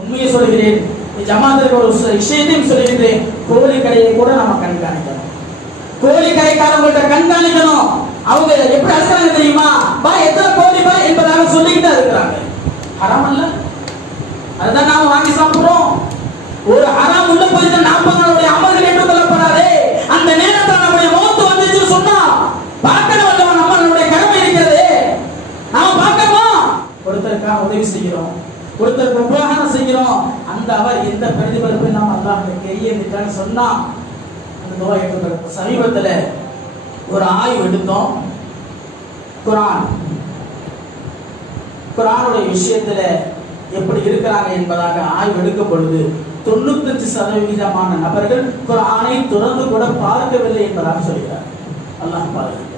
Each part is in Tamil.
உண்மையை சொல்கிறேன், ஜமாத்திற்கு ஒரு விஷயத்தையும் சொல்கின்றேன். கோழி கடையை கூட நம்ம கண்காணிக்கணும். கோழி கடைக்காரங்கள்ட்ட கண்காணிக்கணும். அவங்க எப்படி அழுகிறாங்க தெரியுமா? பா எத்தனை கோழி பா என்பதாக சொல்லிக்கிட்டு இருக்கிறாங்க. ஹராம் அல்ல, அதுதான் நாம வாங்கி சாப்பிடுறோம். ஒரு ஹராம் உள்ள போயிட்டு 40 நாளுடைய அமல்கள் ஏற்றுக்கொள்ளப்படாதே. அந்த நேரத்தில் நம்முடைய மௌத்து வந்துச்சு சொன்னா பார்க்கணும் அல்லவா? நம்மளுடைய கடமை இருக்கிறது. நாம பார்க்கமா? ஒருத்தருக்காக உதவி செய்கிறோம், ஒருத்தருக்கு உபகாரம் செய்கிறோம். அந்த அவர் எந்த பிரதிபலிப்பை நாம் அல்லாஹ் கையேந்திட்டான்னு சொன்னா அந்த துவா ஏற்றுக்கொள்ளப்படும். சமீபத்தில் ஒரு ஆய்வு எடுத்தோம். குர்ஆனுடைய விஷயத்துல எப்படி இருக்கிறாங்க என்பதாக ஆய்வு எடுக்கும் பொழுது 95% நபர்கள் குர்ஆனை துறந்து கூட பார்க்கவில்லை என்பதாக சொல்கிறார். அல்லாஹ் பாதுகாக்க.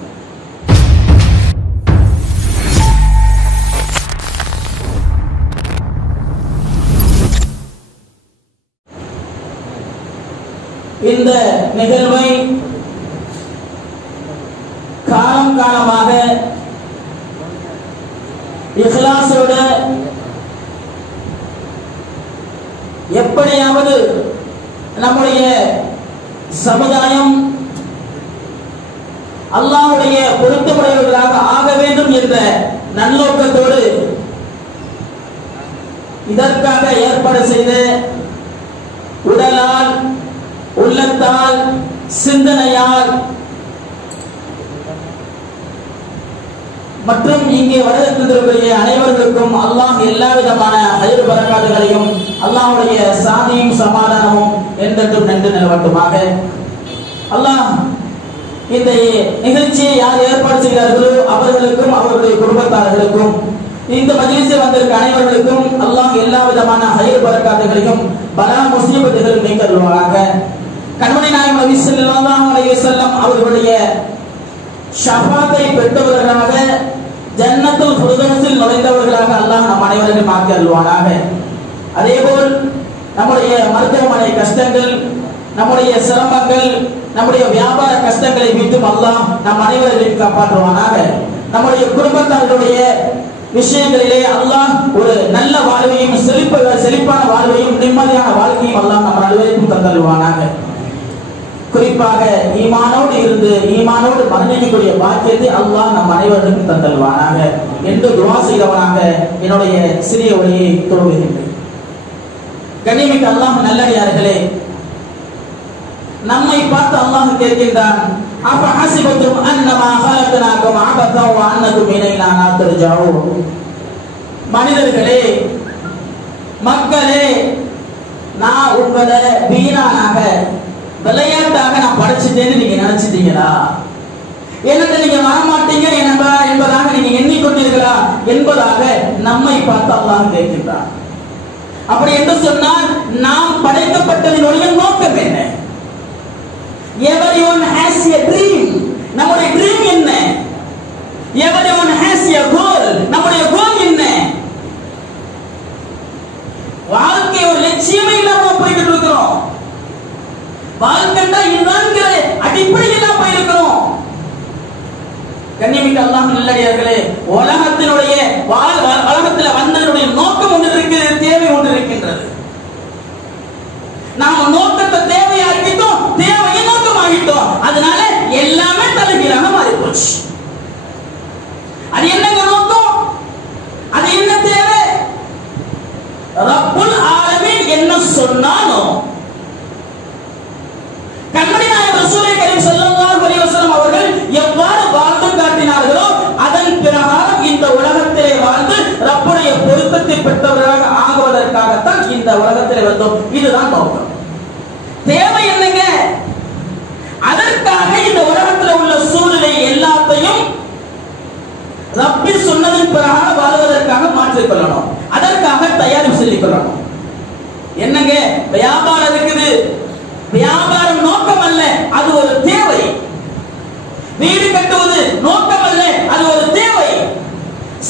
இந்த நிகழ்வை காலம் காலமாக இஹ்லாஸோட எப்படியாவது நம்முடைய சமுதாயம் அல்லாஹ்வுடைய பொருத்தமுடையவர்களாக ஆக வேண்டும் என்ற நன்னோக்கத்தோடு இதற்காக ஏற்பாடு செய்த உடலால், உள்ளத்தால், சிந்தனையால் மற்றும் இங்கே வருகின்ற அனைவர்களுக்கும் அல்லாஹ் எல்லா விதமான ஹைர் பரக்காத்துகளையும் அல்லாஹ்வுடைய சாந்தியும் சமாதானமும் என்றென்றும் நின்று நிலவட்டுமாக. அல்லாஹ் இந்த நிகழ்ச்சியை யார் ஏற்பாடு செய்கிறார்களோ அவர்களுக்கும் அவர்களுடைய குடும்பத்தார்களுக்கும் இந்த மஜ்லிஸில் வந்திருக்க அனைவர்களுக்கும் அல்லாஹ் எல்லா விதமான ஹைர் பரக்காத்துகளையும் பலா முஸீபத்துகள் நீக்கருள்வாராக. கண்மணி நாயகம் நபி ஸல்லல்லாஹு அலைஹி வஸல்லம் அவர்களுடைய ஷஃபாத்தை பெற்றவர்களாக ஜன்னத்துல் ஃபிர்தௌஸில் நுழைந்தவர்களாக அல்லாஹ் நம் அனைவரையும் ஆக்கி அருள்வானாக. அதேபோல் நம்முடைய மருத்துவமனை கஷ்டங்கள், நம்முடைய சிரமங்கள், நம்முடைய வியாபார கஷ்டங்களை மீட்டும் அல்லாஹ் நம் அனைவரையும் காப்பாற்றுவானாக. நம்முடைய குடும்பத்தார்களுடைய விஷயங்களிலே அல்லாஹ் ஒரு நல்ல வாழ்வையும் செழிப்பான வாழ்வையும் நிம்மதியான வாழ்க்கையும் அல்லாஹ் நம் அனைவருக்கும் தந்தருள்வானாக. குறிப்பாக ஈமானோடு இருந்து ஈமானோடு மரணிக்கக்கூடிய பாக்கியத்தை அல்லாஹ் நம் அனைவருக்கும் தந்தல்வானாக என்று துஆ செய்தவனாக என்னுடைய சிறிய ஒளியை துவங்குகின்றேன். கண்ணியமிக்க அல்லாஹ் நல்லடியார்களே, நம்மை பார்த்து அல்லாஹ் கேட்கின்றான், அஃபஹஸிபதும் அன்னமா ஹலக்னாகும் அபதன் வ அன்னகும் இலைனா லா துர்ஜஊன். மனிதர்களே, மக்களே, நான் உங்களை வீணானாக விளையாட்டாக நான் படைச்சிட்டேன்னு நீங்க நினைச்சிட்டீங்களா? என்னத்தை நீங்க வரமாட்டீங்க என்பதாக நீங்க எண்ணிக்கொண்டீர்களா என்பதாக நம்மை பார்த்து அல்லாஹ் கேட்கின்றான். அப்படி என்று சொன்னால் நாம் படைக்கப்பட்டதினுடைய நோக்கம் என்ன? Everyone has a dream. நம்முடைய dream என்ன? Everyone has a goal. நம்முடைய goal என்ன? வாழ்க்கை ஒரு லட்சியமே இல்லாம போயிட்டு இருக்கிறோம். வாழ்க்கைன்னா இதுதான்ங்கிற அடிப்படையில் நாம் போயிருக்கிறோம். கண்ணியமிக்க அல்லாஹ் நல்லடியார்களே, உலகத்தினுடைய உலகத்தில் வந்ததனுடைய நோக்கம் ஒன்று இருக்கிறது, தேவை ஒன்று இருக்கின்றது. நாம் நோக்கத்தை தேவையாக்கிட்டோம், தேவையை நோக்கமாகிட்டோம். அதனால எல்லாமே தலைகீழாக மாறி போச்சு. அது என்னங்க நோக்கம்? அது என்ன தேவை? ரப்புல் ஆலமீன் என்ன சொன்னாலும் கண்மணி நாயகம் ரசூலே கரீம் ஸல்லல்லாஹு அலைஹி வஸல்லம் அவர்கள் எவ்வாறு வாழ்ந்து காட்டினார்களோ அதன் பிரகாரம் இந்த உலகத்திலே வாழ்ந்து ரப்புடைய பொருத்தத்தை பெற்றவர்களாக ஆகுவதற்காகத்தான் இந்த உலகத்திலே வந்தோம். இதுதான் நோக்கம். தேவை என்னங்க? அதற்காக இந்த உலகத்தில் உள்ள சூழ்நிலை எல்லாத்தையும் ரப்பி சொன்னதன் பிரகாரம் வாழ்வதற்காக மாற்றிக் கொள்ளணும். அதற்காக தயாரிப்பு செய்து கொள்ளணும். என்னங்க, வியாபாரம் இருக்குது, வியாபாரம் நோக்கம் அல்ல, அது ஒரு தேவை. வீடு கட்டுவது நோக்கம் அல்ல, அது ஒரு தேவை.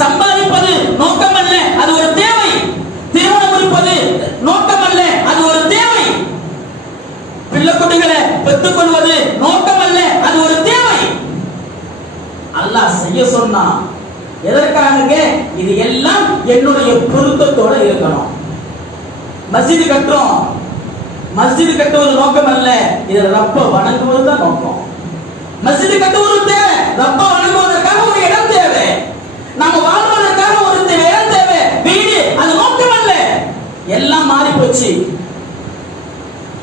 சம்பாதிப்பது நோக்கம் அல்ல, அது ஒரு தேவை. திருமணம் முடிப்பது நோக்கம் அல்ல, அது ஒரு தேவை. பிள்ளை குட்டிகளை பெற்றுக் கொள்வது நோக்கம் அல்ல, அது ஒரு தேவை. அல்லாஹ் செய்ய சொன்னா எதற்காக? இது எல்லாம் என்னுடைய பொருத்தத்தோட இருக்கணும். மஸ்ஜித் கட்டுறோம், மஸ்ஜித் கட்டுவது நோக்கம் அல்ல, இது ரப்ப வணங்குவது தான் நோக்கம். மஸ்ஜித் கட்டுவது தேவை, ரப்ப வணங்குவதற்காக ஒரு இடம் தேவை, நம்ம வாழ்வதற்காக ஒரு இடம் தேவை, வீடு அது நோக்கம் அல்ல. எல்லாம் மாறி போச்சு.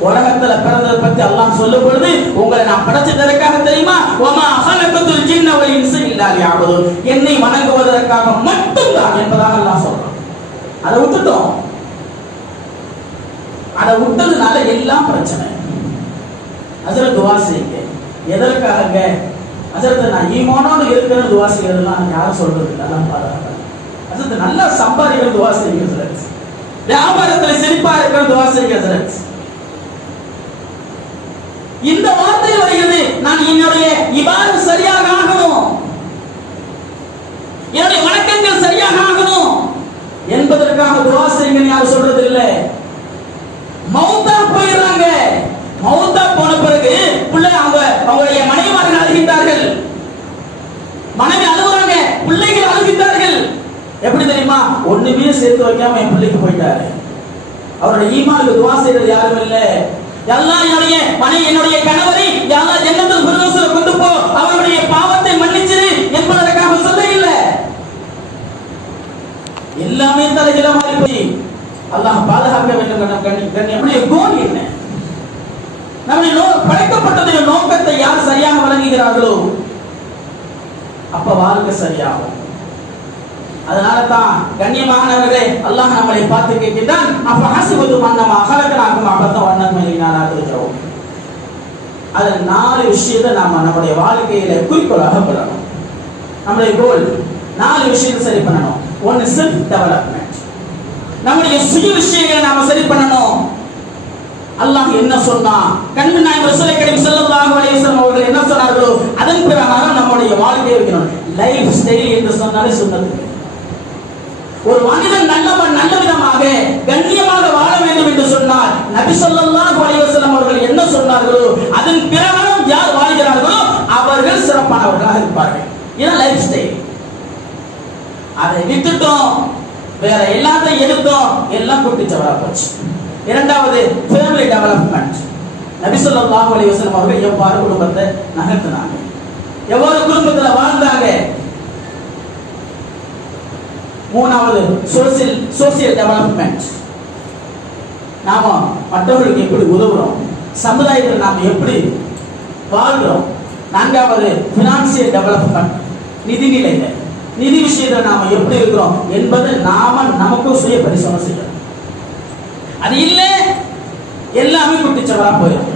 உலகத்துல பிறந்ததை பத்தி அல்லாஹ் சொல்லும் பொழுது, உங்களை நான் படைச்சதற்காக தெரியுமா? வமா ஹலகத்துல் ஜின்ன வல் இன்ஸ இல்லா லியஅபுதுன், என்னை வணங்குவதற்காக மட்டும்தான் என்பதாக அல்லாஹ் சொல்றான். அதை விட்டுட்டோம். அதை விட்டதுனால எல்லாம் பிரச்சனை. ஹஜ்ரத் துஆ செய்யுங்க. எதற்காக? ஹஜ்ரத் நான் ஈமானோடு இருக்கிற துஆ செய்யறதுலாம் யாரும் சொல்றது இல்லை. அல்லாஹ் பாருங்க. ஹஜ்ரத் நல்லா சம்பாதிக்கிற துஆ செய்யுங்க ஹஜ்ரத். வியாபாரத்தில் செழிப்பா இருக்கிற துஆ செய்யுங்க ஹஜ்ரத். இந்த வார்த்தை வருகிறது, நான் என்னுடைய இபாதத் சரியாக ஆகணும், என்னுடைய வணக்கங்கள் சரியாக ஆகணும் என்பதற்காக துஆ செய்யுங்க யாரும் சொல்றது இல்லை. மௌத்தா போயிடுறாங்க. மௌத்தா போன பிறகு பிள்ளை அவங்களுடைய மனைவிமார்கள் அழுகின்றார்கள், மனைவி அழுகுறாங்க, பிள்ளைகள் அழுகின்றார்கள். எப்படி தெரியுமா? ஒண்ணுமே சேர்த்து வைக்காம என் பிள்ளைக்கு போயிட்டாரு. அவருடைய ஈமானுக்கு துஆ செய்யறது யாரும் இல்லை. அல்லாஹ் என்னுடைய மனைவி, என்னுடைய கணவரை அல்லாஹ் ஜன்னத்துல் ஃபிர்தௌஸ்ல கொண்டு போ, அவருடைய பாவத்தை மன்னிச்சிரு என்பதற்காக சொல்ல இல்லை. எல்லாமே தலைகீழா மாறி போய் அல்லாஹ் பாதுகாக்க வேண்டும். நம்முடைய கோல் என்ன? நம்முடைய படைக்கப்பட்டதுடைய நோக்கத்தை யார் சரியாக வழங்குகிறார்களோ அப்ப வாழ்க்கை சரியாகும். அதனால தான் கண்ணியமானவர்களே, அல்லாஹ் நம்மளை பார்த்து கேட்கின்றான், அப்ப ஹஸிபது மன்னமா ஹலகனாகும் அபத்த வண்ணமையினால் ஆக்குகிறோம். அதுல 4 விஷயத்தை நாம நம்முடைய வாழ்க்கையில குறிக்கோளாக பெறணும். நம்முடைய கோல் 4 விஷயத்தை சரி பண்ணணும். ஒன்னு செல்ஃப் டெவலப்மெண்ட், நம்முடைய சுய விஷயங்களை நாம சரி பண்ணணும். அல்லாஹ் என்ன சொன்னா, கண்மணி நாயகம் ரசூலுல்லாஹி கரீம் ஸல்லல்லாஹு அலைஹி வஸல்லம் அவர்கள் என்ன சொன்னார்களோ அதன் பிரகாரம் நம்முடைய வாழ்க்கையை வைக்கணும். லைஃப் ஸ்டைல் என்று சொன்னாலே சுன்னத்து. ஒரு மனிதன் நல்ல விதமாக கண்ணியமாக வாழ வேண்டும் என்று சொன்னால் நபி ஸல்லல்லாஹு அலைஹி வஸல்லம் அவர்கள் என்ன சொன்னார்களோ அதன் பிரகாரம் யார் வாழ்கிறார்களோ அவர்கள் சிறப்பானவர்களாக இருப்பார்கள். இது லைஃப் ஸ்டைல். அதை விட்டுட்டோம், வேற எல்லாத்தையும் எடுத்தோம், எல்லாம் குட்டிச்சவரா போச்சு. இரண்டாவது ஃபேமிலி டெவலப்மெண்ட். நபி ஸல்லல்லாஹு அலைஹி வஸல்லம் அவர்கள் எவ்வாறு குடும்பத்தை நகர்த்தினாங்க, எவ்வாறு குடும்பத்தில் வாழ்ந்தாங்க. மூணாவது சோசியல் டெவலப்மெண்ட். நாம மற்றவர்களுக்கு எப்படி உதவுறோம், சமுதாயத்தில் நாம எப்படி வாழ்கிறோம். நான்காவது பினான்சியல் டெவலப்மெண்ட், நிதிநிலையில நிதி விஷயத்தில் நாம எப்படி இருக்கிறோம் என்பதை நாம நமக்கு சுய பரிசோதனை செய்யணும். அது இல்லை எல்லாமே குட்டிச்சவரா போயிடும்.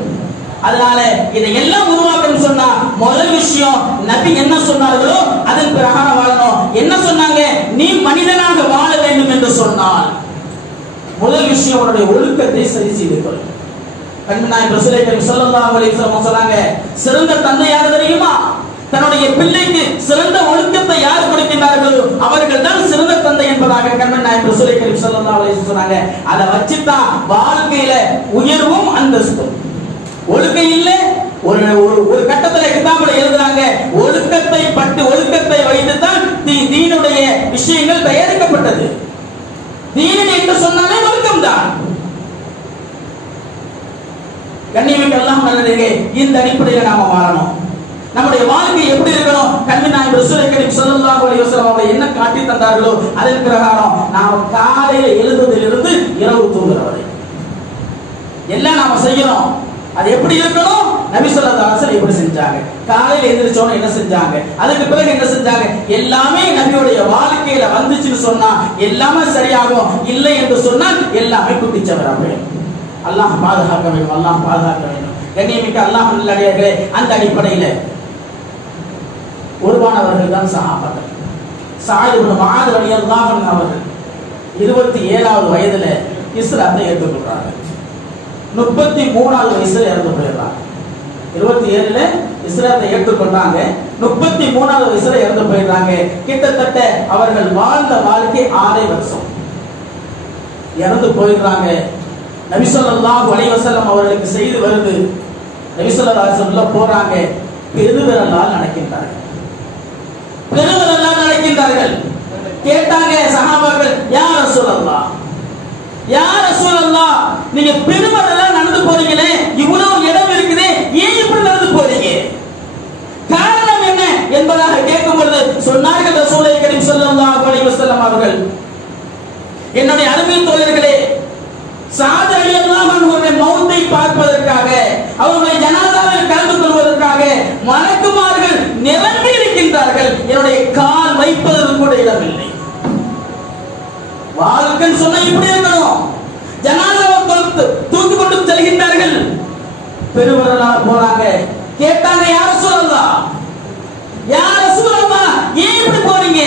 அதனால இதை எல்லாம் உருவாக்கணும் சொன்னா முதல் விஷயம் நபி என்ன சொன்னார்களோ அதன் பிரகாரம் வாழணும். என்ன சொன்னாங்க? நீ மனிதனாக வாழ வேண்டும் என்று சொன்னால் முதல் விஷயம் உன்னுடைய ஒழுக்கத்தை சரி செய்து கொள். கண்மணி நாயகம் ரசூலுல்லாஹி கரீம் ஸல்லல்லாஹு அலைஹி வஸல்லம் சொன்னாங்க, சிறந்த தந்தை யார் தெரியுமா? தன்னுடைய பிள்ளைக்கு சிறந்த ஒழுக்கத்தை யார் கொடுக்கிறார்களோ அவர்கள் தான் சிறந்த தந்தை என்பதாக கண்மணி நாயகம் ரசூலுல்லாஹி கரீம் ஸல்லல்லாஹு அலைஹி வஸல்லம் சொன்னாங்க. அதை வச்சுதான் வாழ்க்கையில உயர்வும் அந்தஸ்தும். ஒழுக்கம் இல்ல, ஒரு கட்டத்துல கிதாபுல எழுதுறாங்க, ஒழுக்கத்தை வைத்துதான் தீனுடைய விஷயங்கள் தயாரிக்கப்பட்டது. தீன் என்று சொன்னாலே ஒழுக்கம் தான். கண்ணியமிக்க அல்லாஹ் நல்லவர்களே, இந்த அடிப்படையில் நாம வாழணும். நம்முடைய வாழ்க்கை எப்படி இருக்கணும்? கண்மணி நாயகம் ரசூலுல்லாஹி கரீம் ஸல்லல்லாஹு அலைஹி வஸல்லம் அவங்க என்ன காட்டி தந்தார்களோ அதன் பிரகாரம் நாம காலையில எழுந்ததிலிருந்து இரவு தூங்குற வரை எல்லாம் நாம செய்யணும். அது எப்படி இருக்கணும்? நபி ஸல்லல்லாஹு அலைஹி வஸல்லம் எப்படி செஞ்சாங்க, காலையில எந்திரிச்சோன என்ன செஞ்சாங்க, அதுக்கு பிறகு என்ன செஞ்சாங்க, எல்லாமே நபியுடைய வாழ்க்கையில வந்துச்சுன்னு சொன்னா எல்லாமே சரியாகும். இல்லை என்று சொன்னால் எல்லாமே குட்டிச்சவரா போயிடும். அல்லாஹ் பாதுகாக்க வேண்டும், அல்லாஹ் பாதுகாக்க வேண்டும். கண்ணியமிக்க அல்லாஹ் நல்லடியார்களே, அந்த அடிப்படையில உருவானவர்கள் தான் சஹாபாக்கள். சஅத் இப்னு முஆத் ரலியல்லாஹு அன்ஹு அவர்கள் 27வது வயதுல இஸ்லாத்தை ஏற்றுக்கொள்றாங்க. 33வது வயசுல இறந்து போயிடுறாங்க. 27ல இஸ்லாத்தை ஏற்றுக்கொண்டாங்க, 33வது வயசுல இறந்து போயிடுறாங்க. கிட்டத்தட்ட அவர்கள் வாழ்ந்த வாழ்க்கை 6 வருஷம். இறந்து போயிடுறாங்க. நபி ஸல்லல்லாஹு அலைஹி வஸல்லம் அவர்களுக்கு செய்தி வருது. நபி ஸல்லல்லாஹு அலைஹி வஸல்லம் போறாங்க, பெருவிரலால் நடக்கின்றார்கள். யா ரசூலல்லாஹ், யா ரசூலல்லாஹ், நீங்க பெருமளவுல நடந்து போறீங்களே, இவ்வளவு இடம் இருக்குது, ஏன் இப்படி நடந்து போறீங்க, காரணம் என்ன என்பதாக கேட்கும் பொழுது சொன்னார்கள் ரசூலை கரீம் ஸல்லல்லாஹு அலைஹி வஸல்லம் அவர்கள், என்னுடைய அருமை தோழர்களே, சாத் ரலியல்லாஹு அன்ஹுவுடைய மௌத்தை பார்ப்பதற்காக, அவருடைய ஜனாசாவில் கலந்து கொள்வதற்காக மலக்குமார்கள் நிரம்பி இருக்கின்றார்கள், என்னுடைய கால் வைப்பதற்கு கூட இடமில்லை. வாழ்க்கைன்னு சொன்னா இப்படி இருக்கணும். ஜனாசாவை தூக்கி கொண்டு செல்கின்றார்கள், பெருவரலாக போறாங்க, கேட்டாங்க யா ரசூலல்லாஹ், யா ரசூலல்லாஹ், ஏன் இப்படி போறீங்க?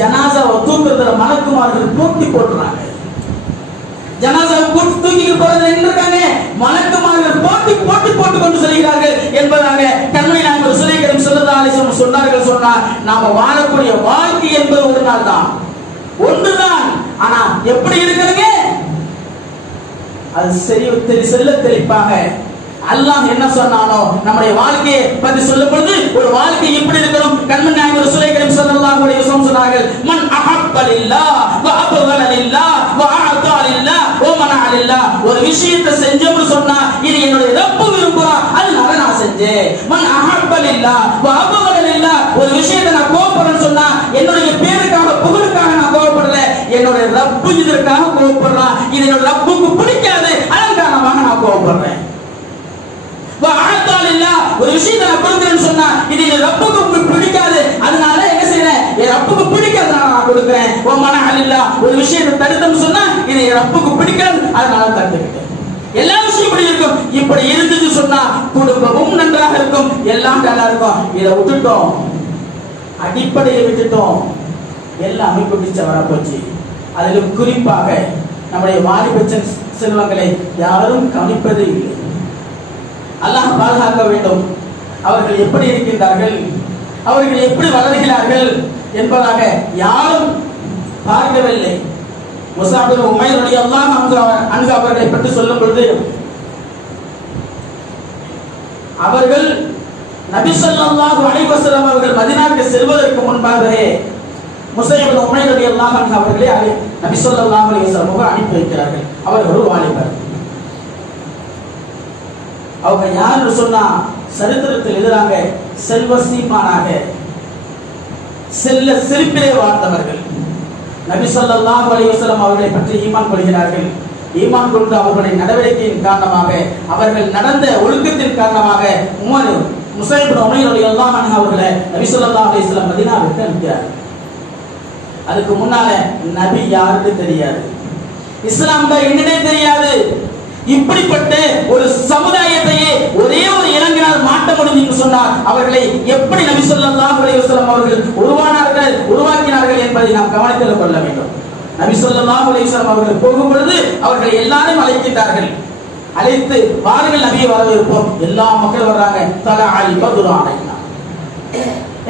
ஜனாசாவை தூக்குறதுல மலக்குமார்கள் போட்டி போடுறாங்க. ஜனாசாவை தூக்கிட்டு போறது நின்றுட்டாங்க, மலக்குமார்கள் போட்டி போட்டு கொண்டு செல்கிறார்கள் என்பதாக கண்மணி நாயகம் ரசூலை கரீம் ஸல்லல்லாஹு அலைஹி வஸல்லம் சொன்னார்கள். சொன்னார், நாம வாழக்கூடிய வாழ்க்கை என்பது ஒரு நாள் தான், ஒன்றுதான். ஆனா எப்படி இருக்குதுங்க, அது செல்ல தெளிப்பாக அல்லாஹ் என்ன சொன்னானோ நம்முடைய வாழ்க்கையை பற்றி சொல்லும் பொழுது ஒரு வாழ்க்கை எப்படி இருக்கணும். கண்மணி நாயகம் ரசூலை கரீம் ஸல்லல்லாஹு அலைஹி வஸல்லம் சொன்னார்கள், மன் அஹப்ப லில்லாஹ் வ அப்கத லில்லாஹ் வ அஅதா லில்லாஹ் வ மனஅ லில்லாஹ். ஒரு விஷயத்தை செஞ்சோம்னு சொன்னா இது என்னுடைய ரப்பு விரும்புறான், அதனால நான் செஞ்சேன். மன் அஹப்ப லில்லாஹ் வ அப்கத லில்லாஹ், ஒரு விஷயத்தை நான் கோபப்படுறேன்னு சொன்னா என்னுடைய பேருக்காக புகழுக்காக நான் கோபப்படல, என்னுடைய ரப்பு இதற்காக கோபப்படுறான், இது என்னோட ரப்புக்கு பிடிக்காது, அதன் காரணமாக நான் கோபப்படுறேன். ஒரு விஷயத்தை நான் கொடுக்கிறேன்னு சொன்னா இது என் ரப்புக்கு பிடிக்காது, அதனால என்ன செய்யறேன், என் ரப்புக்கு பிடிக்காதனால நான் கொடுக்கிறேன். ஒரு விஷயத்தை தடுத்தோம்னு சொன்னா இது என் ரப்புக்கு பிடிக்காது, அதனால தடுத்துக்கிட்டேன். எல்லா விஷயம் இப்படி இருக்கும். இப்படி இருந்துச்சு சொன்னா குடும்பமும் நன்றாக இருக்கும், எல்லாம் நல்லா இருக்கும். இதை விட்டுட்டோம், அடிப்படையை விட்டுட்டோம், எல்லாம் அமைப்பு பிடிச்ச வரப்போச்சு. அதிலும் குறிப்பாக நம்முடைய வாலிப செல்வங்களை யாரும் கவனிப்பதே இல்லை. அல்லாஹ் பாதுகாக்க வேண்டும். அவர்கள் எப்படி இருக்கின்றார்கள், அவர்கள் எப்படி வளர்கிறார்கள் என்பதாக யாரும் பார்க்கவில்லை. முஸாப் பின் உமைர் ரலியல்லாஹு அன்ஹு அவர்களை பற்றி சொல்லும் பொழுது அவர்கள் நபி ஸல்லல்லாஹு அலைஹி வஸல்லம் அவர்கள் மதீனாவுக்கு செல்வதற்கு முன்பாகவே முஸாப் பின் உமைர் ரலியல்லாஹு அன்ஹு அவர்களை நபி ஸல்லல்லாஹு அலைஹி வஸல்லம் அனுப்பி வைக்கிறார்கள். அவர் ஒரு வாலிபர். அவங்க யாரு சொன்னா சரித்திரத்தில் எழுதுறாங்க, செல்வ சீமானாக செல்ல சிரிப்பிலே வாழ்ந்தவர்கள். நபி ஸல்லல்லாஹு அலைஹி வஸல்லம் அவர்களை பற்றி ஈமான் கொள்கிறார்கள். ஈமான் கொண்டு அவர்களுடைய நடவடிக்கையின் காரணமாக, அவர்கள் நடந்த ஒழுக்கத்தின் காரணமாக முஸாப் பின் உமைர் ரலியல்லாஹு அன்ஹு அவர்களை நபி ஸல்லல்லாஹு அலைஹி வஸல்லம் மதீனாவுக்கு அனுப்பினார்கள். அதுக்கு முன்னால நபி யாருக்கு தெரியாது, இஸ்லாம் தான் என்னன்னே தெரியாது. இப்படிப்பட்ட ஒரு சமுதாயத்தையே ஒரே ஒரு இளைஞனால் மாற்ற முடியும் சொன்னார். அவர்களை எப்படி நபி ஸல்லல்லாஹு அலைஹி வஸல்லம் அவர்கள் உருவாக்கினார்கள் என்பதை நாம் கவனத்தில் கொள்ள வேண்டும். நபி ஸல்லல்லாஹு அலைஹி வஸல்லம் அவர்கள் போகும் பொழுது அவர்களை எல்லாரும் அழைக்கிறார்கள். அழைத்து வாருங்கள் நபியை வரவேற்போம். எல்லா மக்கள் வர்றாங்க. தலா அலி பதுரா அலைனா,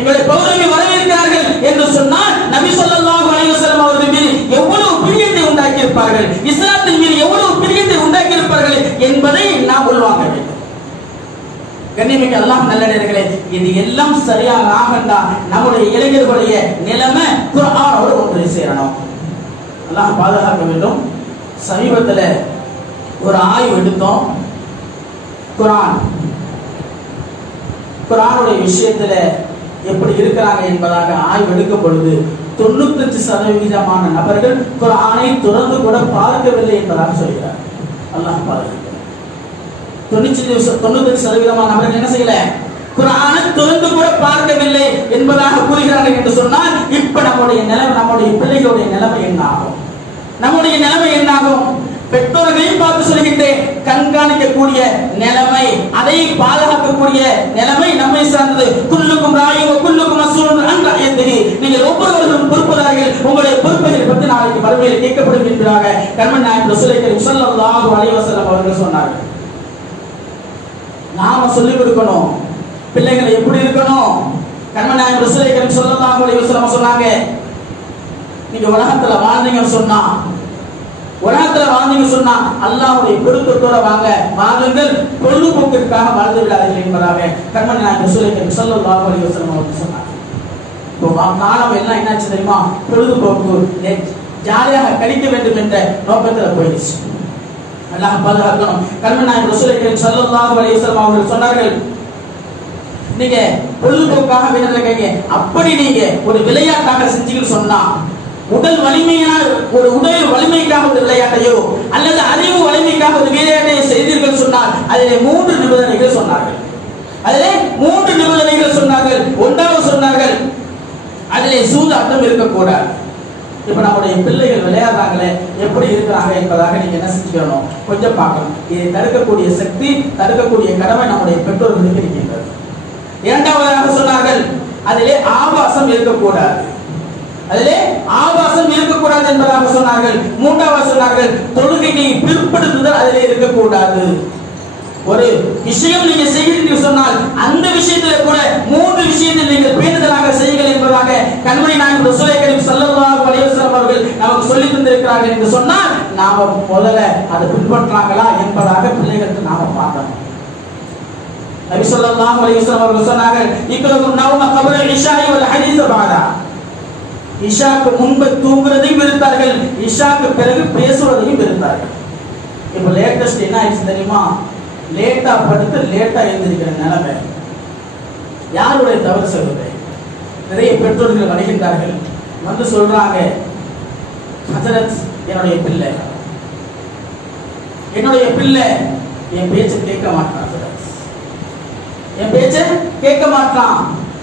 எங்களை பௌர்ணமி வரவேற்கிறார்கள் என்று சொன்னால் நபி ஸல்லல்லாஹு அலைஹி வஸல்லம் அவர்கள் மீது எவ்வளவு பிரியத்தை உண்டாக்கி இருப்பார்கள், இஸ்லாத்தின் மீது எவ்வளவு பிரியத்தை உண்டாக்கி இருப்பார்கள் என்பதை நாம் உள்வாங்க வேண்டும். கண்ணியமிக்க அல்லாஹ் நல்லடியார்களே, இது எல்லாம் சரியாக ஆகண்டா நம்முடைய இளைஞர்களுடைய நிலைமை குர்ஆனோடு ஒன்று சேரணும். அல்லாஹ் பாதுகாக்க வேண்டும். சமீபத்தில் ஒரு ஆய்வு எடுத்தோம். குர்ஆனுடைய விஷயத்துல எப்படி இருக்கிறாங்க என்பதாக ஆய்வு எடுக்கும் பொழுது 95% நபர்கள் குர்ஆனை தொடர்ந்து கூட பார்க்கவில்லை என்பதாக சொல்கிறார். அல்லாஹ் பாதுகாக்க. 95% நபர்கள் என்ன செய்யல, குர்ஆனை தொடர்ந்து கூட பார்க்கவில்லை என்பதாக கூறுகிறார்கள் என்று சொன்னால் இப்ப நம்முடைய நிலைமை, நம்முடைய பிள்ளைகளுடைய நிலைமை என்ன ஆகும்? நம்முடைய நிலைமை என்னாகும்? பெற்றோர்களையும் பார்த்து சொல்கின்றேன், கண்காணிக்கக்கூடிய நிலைமை, அதை பாதுகாக்கக்கூடிய நிலைமை நம்மை சார்ந்தது. குல்லுக்கும் ராயும் குல்லுக்கும் மஸ்ஊலுன் அன் ரஅய்யத்திஹி, நீங்கள் ஒவ்வொருவரும் பொறுப்புதார்கள், உங்களுடைய பொறுப்புகளை பற்றி நாளைக்கு மறுமையில் கேட்கப்படும் என்பதாக கண்மணி நாயகம் ரசூலை கரீம் ஸல்லல்லாஹு அலைஹி வஸல்லம் அவர்கள் சொன்னார்கள். நாம சொல்லிக் கொடுக்கணும், பிள்ளைகளை எப்படி இருக்கணும். கண்மணி நாயகம் ரசூலை கரீம் ஸல்லல்லாஹு அலைஹி வஸல்லம் சொன்னாங்க, நீங்க உலகத்துல வாழ்ந்தீங்கன்னு சொன்னா, அல்லாஹ்வுடைய பொருத்தத்தோட வாங்குங்கள், பொழுதுபோக்கிற்காக வாழ்ந்து விடாதீர்கள் என்பதாக கண்மணி நாயகம் ரசூலை கரீம் ஸல்லல்லாஹு அலைஹி வஸல்லம் அவர்கள் சொன்னாங்க. இப்போ காலம் எல்லாம் என்னாச்சு தெரியுமா? பொழுதுபோக்கு, ஜாலியாக கழிக்க வேண்டும் என்ற நோக்கத்தில் போயிடுச்சு. அல்லாஹ் பாதுகாக்கணும். கண்மணி நாயகம் ரசூலுல்லாஹி ஸல்லல்லாஹு அலைஹி வஸல்லம் அவர்கள் சொன்னார்கள், நீங்க பொழுதுபோக்காக விளையாடுறீங்க, அப்படி நீங்க ஒரு விளையாட்டாக செஞ்சீங்கன்னு சொன்னா, உடல் வலிமையான ஒரு உடல் வலிமைக்காக ஒரு விளையாட்டையோ அல்லது அறிவு வலிமைக்காக ஒரு விளையாட்டையோ செய்தீர்கள் சொன்னால் அதிலே 3 நிபந்தனைகள் சொன்னார்கள். அதிலே 3 நிபந்தனைகள் சொன்னார்கள். ஒன்றாவது சொன்னார்கள், அதிலே சூதாட்டம் இருக்கக்கூடாது. இப்ப நம்முடைய பிள்ளைகள் விளையாடுறாங்களே எப்படி இருக்கிறாங்க என்பதாக நீங்க என்ன செஞ்சுக்கணும், கொஞ்சம் பார்க்கணும். இதை தடுக்கக்கூடிய சக்தி, தடுக்கக்கூடிய கடமை நம்முடைய பெற்றோர்களுக்கு இருக்கின்றது. இரண்டாவதாக சொன்னார்கள், அதிலே ஆபாசம் இருக்கக்கூடாது. அதிலே ஆபாசம் இருக்கக்கூடாது என்பதாக சொன்னார்கள். மூன்றாவது சொன்னார்கள், தொழுகையை பிற்படுத்துதல் அதிலே இருக்கக்கூடாது. ஒரு விஷயம் நீங்க செய்கிறீர்கள் சொன்னால் அந்த விஷயத்துல கூட 3 விஷயத்தில் நீங்கள் பேணுதலாக செய்யுங்கள் என்பதாக கண்மணி நாயகம் ரசூலுல்லாஹி ஸல்லல்லாஹு அலைஹி வஸல்லம் அவர்கள் நமக்கு சொல்லி தந்திருக்கிறார்கள் என்று சொன்னால் நாம முதல்ல அதை பின்பற்றாங்களா என்பதாக பிள்ளைகளுக்கு நாம பார்க்கணும். நபி ஸல்லல்லாஹு அலைஹி வஸல்லம் அவர்கள் சொன்னார்கள், இக்ரஹு நௌம கப்ர இஷாஇ வல் ஹதீஸ பஅதா. இஷாக்கு முன்பு தூங்குறதையும் விருத்தார்கள், இஷாக்கு பிறகு பேசுவதையும் விருத்தார்கள். இப்ப லேட்டஸ்ட் என்ன ஆயிடுச்சு தெரியுமா? லேட்டா படுத்து லேட்டா எழுந்திருக்கிற நிலைமை. யாருடைய தவறு சொல்லுது? நிறைய பெற்றோர்கள் வருகின்றார்கள், வந்து சொல்றாங்க, ஹஜரத் என்னுடைய பிள்ளை என் பேச்சை கேட்க மாட்டான், என் பேச்சை கேட்க மாட்டான்.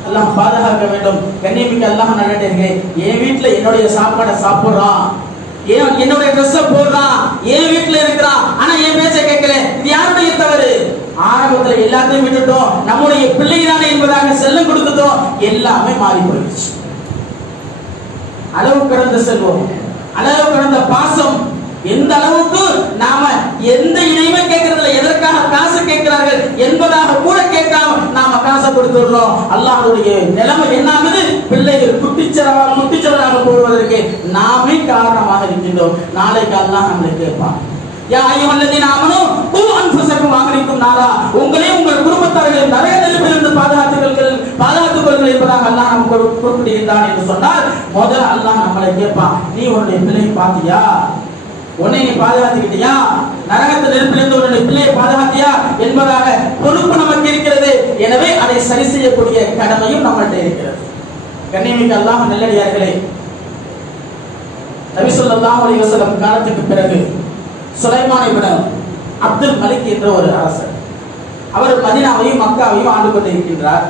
அல்லாஹ் பாதுகாக்க வேண்டும். கண்ணியமிக்க அல்லாஹ் நல்லடியார்களே, என் வீட்டுல என்னுடைய சாப்பாடை சாப்பிடுறான், என்னுடைய ட்ரெஸ்ஸை போடுறான், என் வீட்டுல இருக்கிறான், ஆனா என் பேச்சை கேட்கல. இது யாருடைய தவறு? ஆரம்பத்துல எல்லாத்தையும் விட்டுட்டோம், நம்முடைய பிள்ளைதானே என்பதாக செல்லம் கொடுத்துட்டோம், எல்லாமே மாறி போயிடுச்சு. அளவு கடந்த செல்வம், அளவு கடந்த பாசம், எந்த அளவுக்கு நாம எந்த இணையுமே கேட்கறதில்ல, எதற்காக காசு கேட்கிறார்கள் என்பதாக கூட கேட்காம நாம காசை கொடுத்துடுறோம். அல்லாஹ்வுடைய நிலைமை என்ன ஆகுது? பிள்ளைகள் குட்டிச்சவராக போவதற்கு நாமே காரணமாக இருக்கின்றோம். நாளைக்கு அல்லாஹ் நம்மளை கேட்பான், யா அய்யுஹல்லதீன ஆமனூ கூ அன்ஃபுஸக்கும் வஅஹ்லிக்கும் நாரா, உங்களையும் உங்கள் குடும்பத்தார்களையும் நரக நெருப்பிலிருந்து பாதுகாத்துக் கொள்ளுங்கள் என்பதாக அல்லாஹ் நமக்கு குறிப்பிடுகின்றான் என்று சொன்னால் முதல்ல அல்லாஹ் நம்மளை கேட்பான், நீ உன்னுடைய பிள்ளையை பார்த்தியா? உன்னை நீ பாதுகாத்துக்கிட்டியா? நரகத்தில் நெருப்பிலிருந்து உன்னுடைய பிள்ளையை பாதுகாத்தியா என்பதாக பொறுப்பு நமக்கு இருக்கிறது. எனவே அதை சரி செய்யக்கூடிய கடமையும் நம்மள்கிட்ட இருக்கிறது. கண்ணியமிக்க அல்லாஹ் நல்லடியார்களே, நபி ஸல்லல்லாஹு அலைஹி வஸல்லம் காலத்துக்கு பிறகு சுலைமான் இப்னு அப்துல் மலிக் என்ற ஒரு அரசர், அவர் மதீனாவையும் மக்காவையும் ஆண்டு கொண்டிருக்கின்றார்.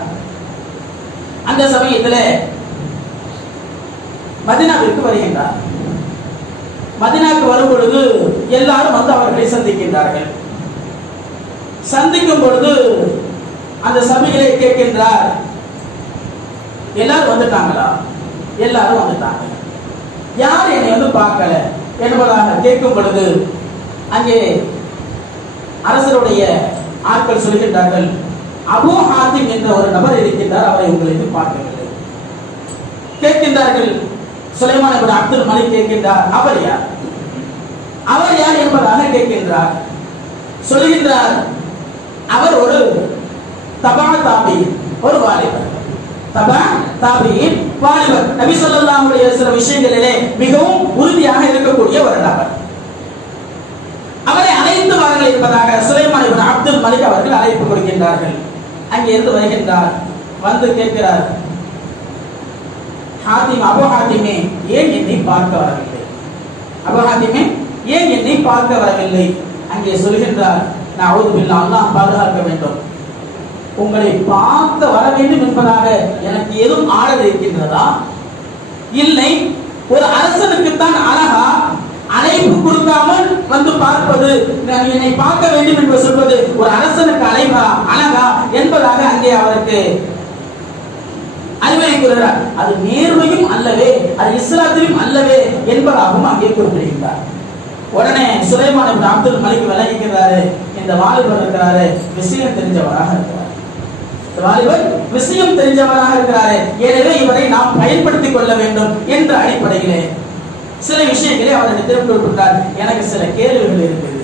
அந்த சமயத்தில் மதீனாவிற்கு வருகின்றார். மதீனாவுக்கு வரும் பொழுது எல்லாரும் வந்து அவர்களை சந்திக்கின்றார்கள். சந்திக்கும் பொழுது அந்த சபையிலே கேட்கின்றார், எல்லாரும் வந்துட்டாங்களா? எல்லாரும் வந்துட்டாங்க. யார் என்னை வந்து பார்க்கல என்பதாக கேட்கும் பொழுது அங்கே அரசருடைய ஆட்கள் சொல்கின்றார்கள், அபூ ஹாத்திம் என்ற ஒரு நபர் இருக்கின்றார், அவரை உங்களுக்கு பார்க்கவில்லை. கேட்கின்றார்கள், சுலைமான் இப்னு அப்துல் மலிக் கேட்கின்றார், அவர் யார்? அவர் யார் என்பதாக கேட்கின்றார். சொல்கின்றார், அவர் ஒரு தபா தாபி, ஒரு வாலிபர், தபா தாபியின் வாலிபர், நபி ஸல்லல்லாஹு அலைஹி வஸல்லம் விஷயங்களிலே மிகவும் உறுதியாக இருக்கக்கூடிய ஒரு நபர். அவரை அழைத்து வாருங்கள் என்பதாக சுலைமான் இப்னு அப்துல் மலிக் அவர்கள் அழைப்பு கொடுக்கின்றார்கள். அங்கே இருந்து வருகின்றார், வந்து கேட்கிறார், ஹாத்திம், அபூ ஹாத்திமே ஏன் என்னை பார்க்க வரவில்லை? அபூ ஹாத்திமே ஏன் என்னை பார்க்க வரவில்லை? அங்கே சொல்கின்றார், நஊது பில்லாஹ், அல்லாஹ் பாதுகாக்க வேண்டும், உங்களை பார்க்க வர வேண்டும் என்பதாக எனக்கு எதுவும் ஆர்டர் இருக்கின்றதா? இல்லை. ஒரு அரசனுக்குத்தான் அழகா அழைப்பு கொடுக்காமல் வந்து பார்ப்பது, என்னை பார்க்க வேண்டும் என்று சொல்வது ஒரு அரசனுக்கு அழகா என்பதாக அங்கே அவருக்கு அறிவுரை கூறுகிறார். அது நேர்மையும் அல்லவே, அது இஸ்லாத்திலும் அல்லவே என்பதாகவும் அங்கே குறிப்பிடுகிறார். உடனே சுலைமான் இப்னு அப்துல் மலிக் விளங்குகிறாரு, இந்த வாலிபர் இருக்கிறாரு விஷயம் தெரிஞ்சவராக இருக்கிறார், வாலிபர் விஷயம் தெரிஞ்சவராக இருக்கிறாரு, எனவே இவரை நாம் பயன்படுத்திக் கொள்ள வேண்டும் என்ற அடிப்படையிலே சில விஷயங்களை அவரை திரும்ப கொடுக்கிறார். எனக்கு சில கேள்விகள் இருக்குது,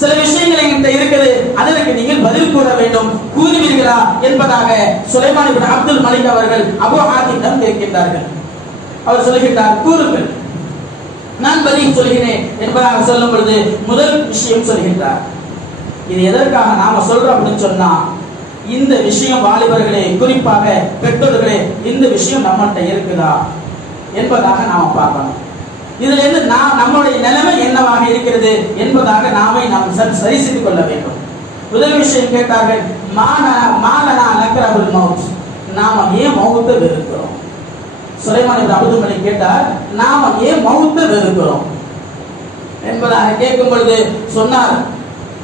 சில விஷயங்கள் என்கிட்ட இருக்குது, அதற்கு நீங்கள் பதில் கூற வேண்டும், கூறுவீர்களா என்பதாக சுலைமான் இப்னு அப்துல் மலிக் அவர்கள் அபூ ஹாத்திமிடம் கேட்கின்றார்கள். அவர் சொல்லுகின்றார், கூறுங்கள், நான் பதில் சொல்கிறேன் என்பதாக சொல்லும் பொழுது முதல் விஷயம் சொல்கின்றார். இது எதற்காக நாம சொல்றோம் அப்படின்னு சொன்னா, இந்த விஷயம் வாலிபர்களே, குறிப்பாக பெற்றோர்களே, இந்த விஷயம் நம்மகிட்ட இருக்குதா என்பதாக நாம பார்க்கணும். இதுல இருந்து நம்முடைய நிலைமை என்னவாக இருக்கிறது என்பதாக நாமே நாம் சரி செய்து கொள்ள வேண்டும். முதல் விஷயம் கேட்டார்கள், மாலனா லக்ரபுல் மௌத், நாம ஏன் மௌத்தை வெறுக்கிறோம்? சுலைமான் இப்னு அப்துல் மலிக் கேட்டார், நாம ஏன் மௌத்தை வெறுக்கிறோம் என்பதாக கேட்கும் பொழுது சொன்னார்,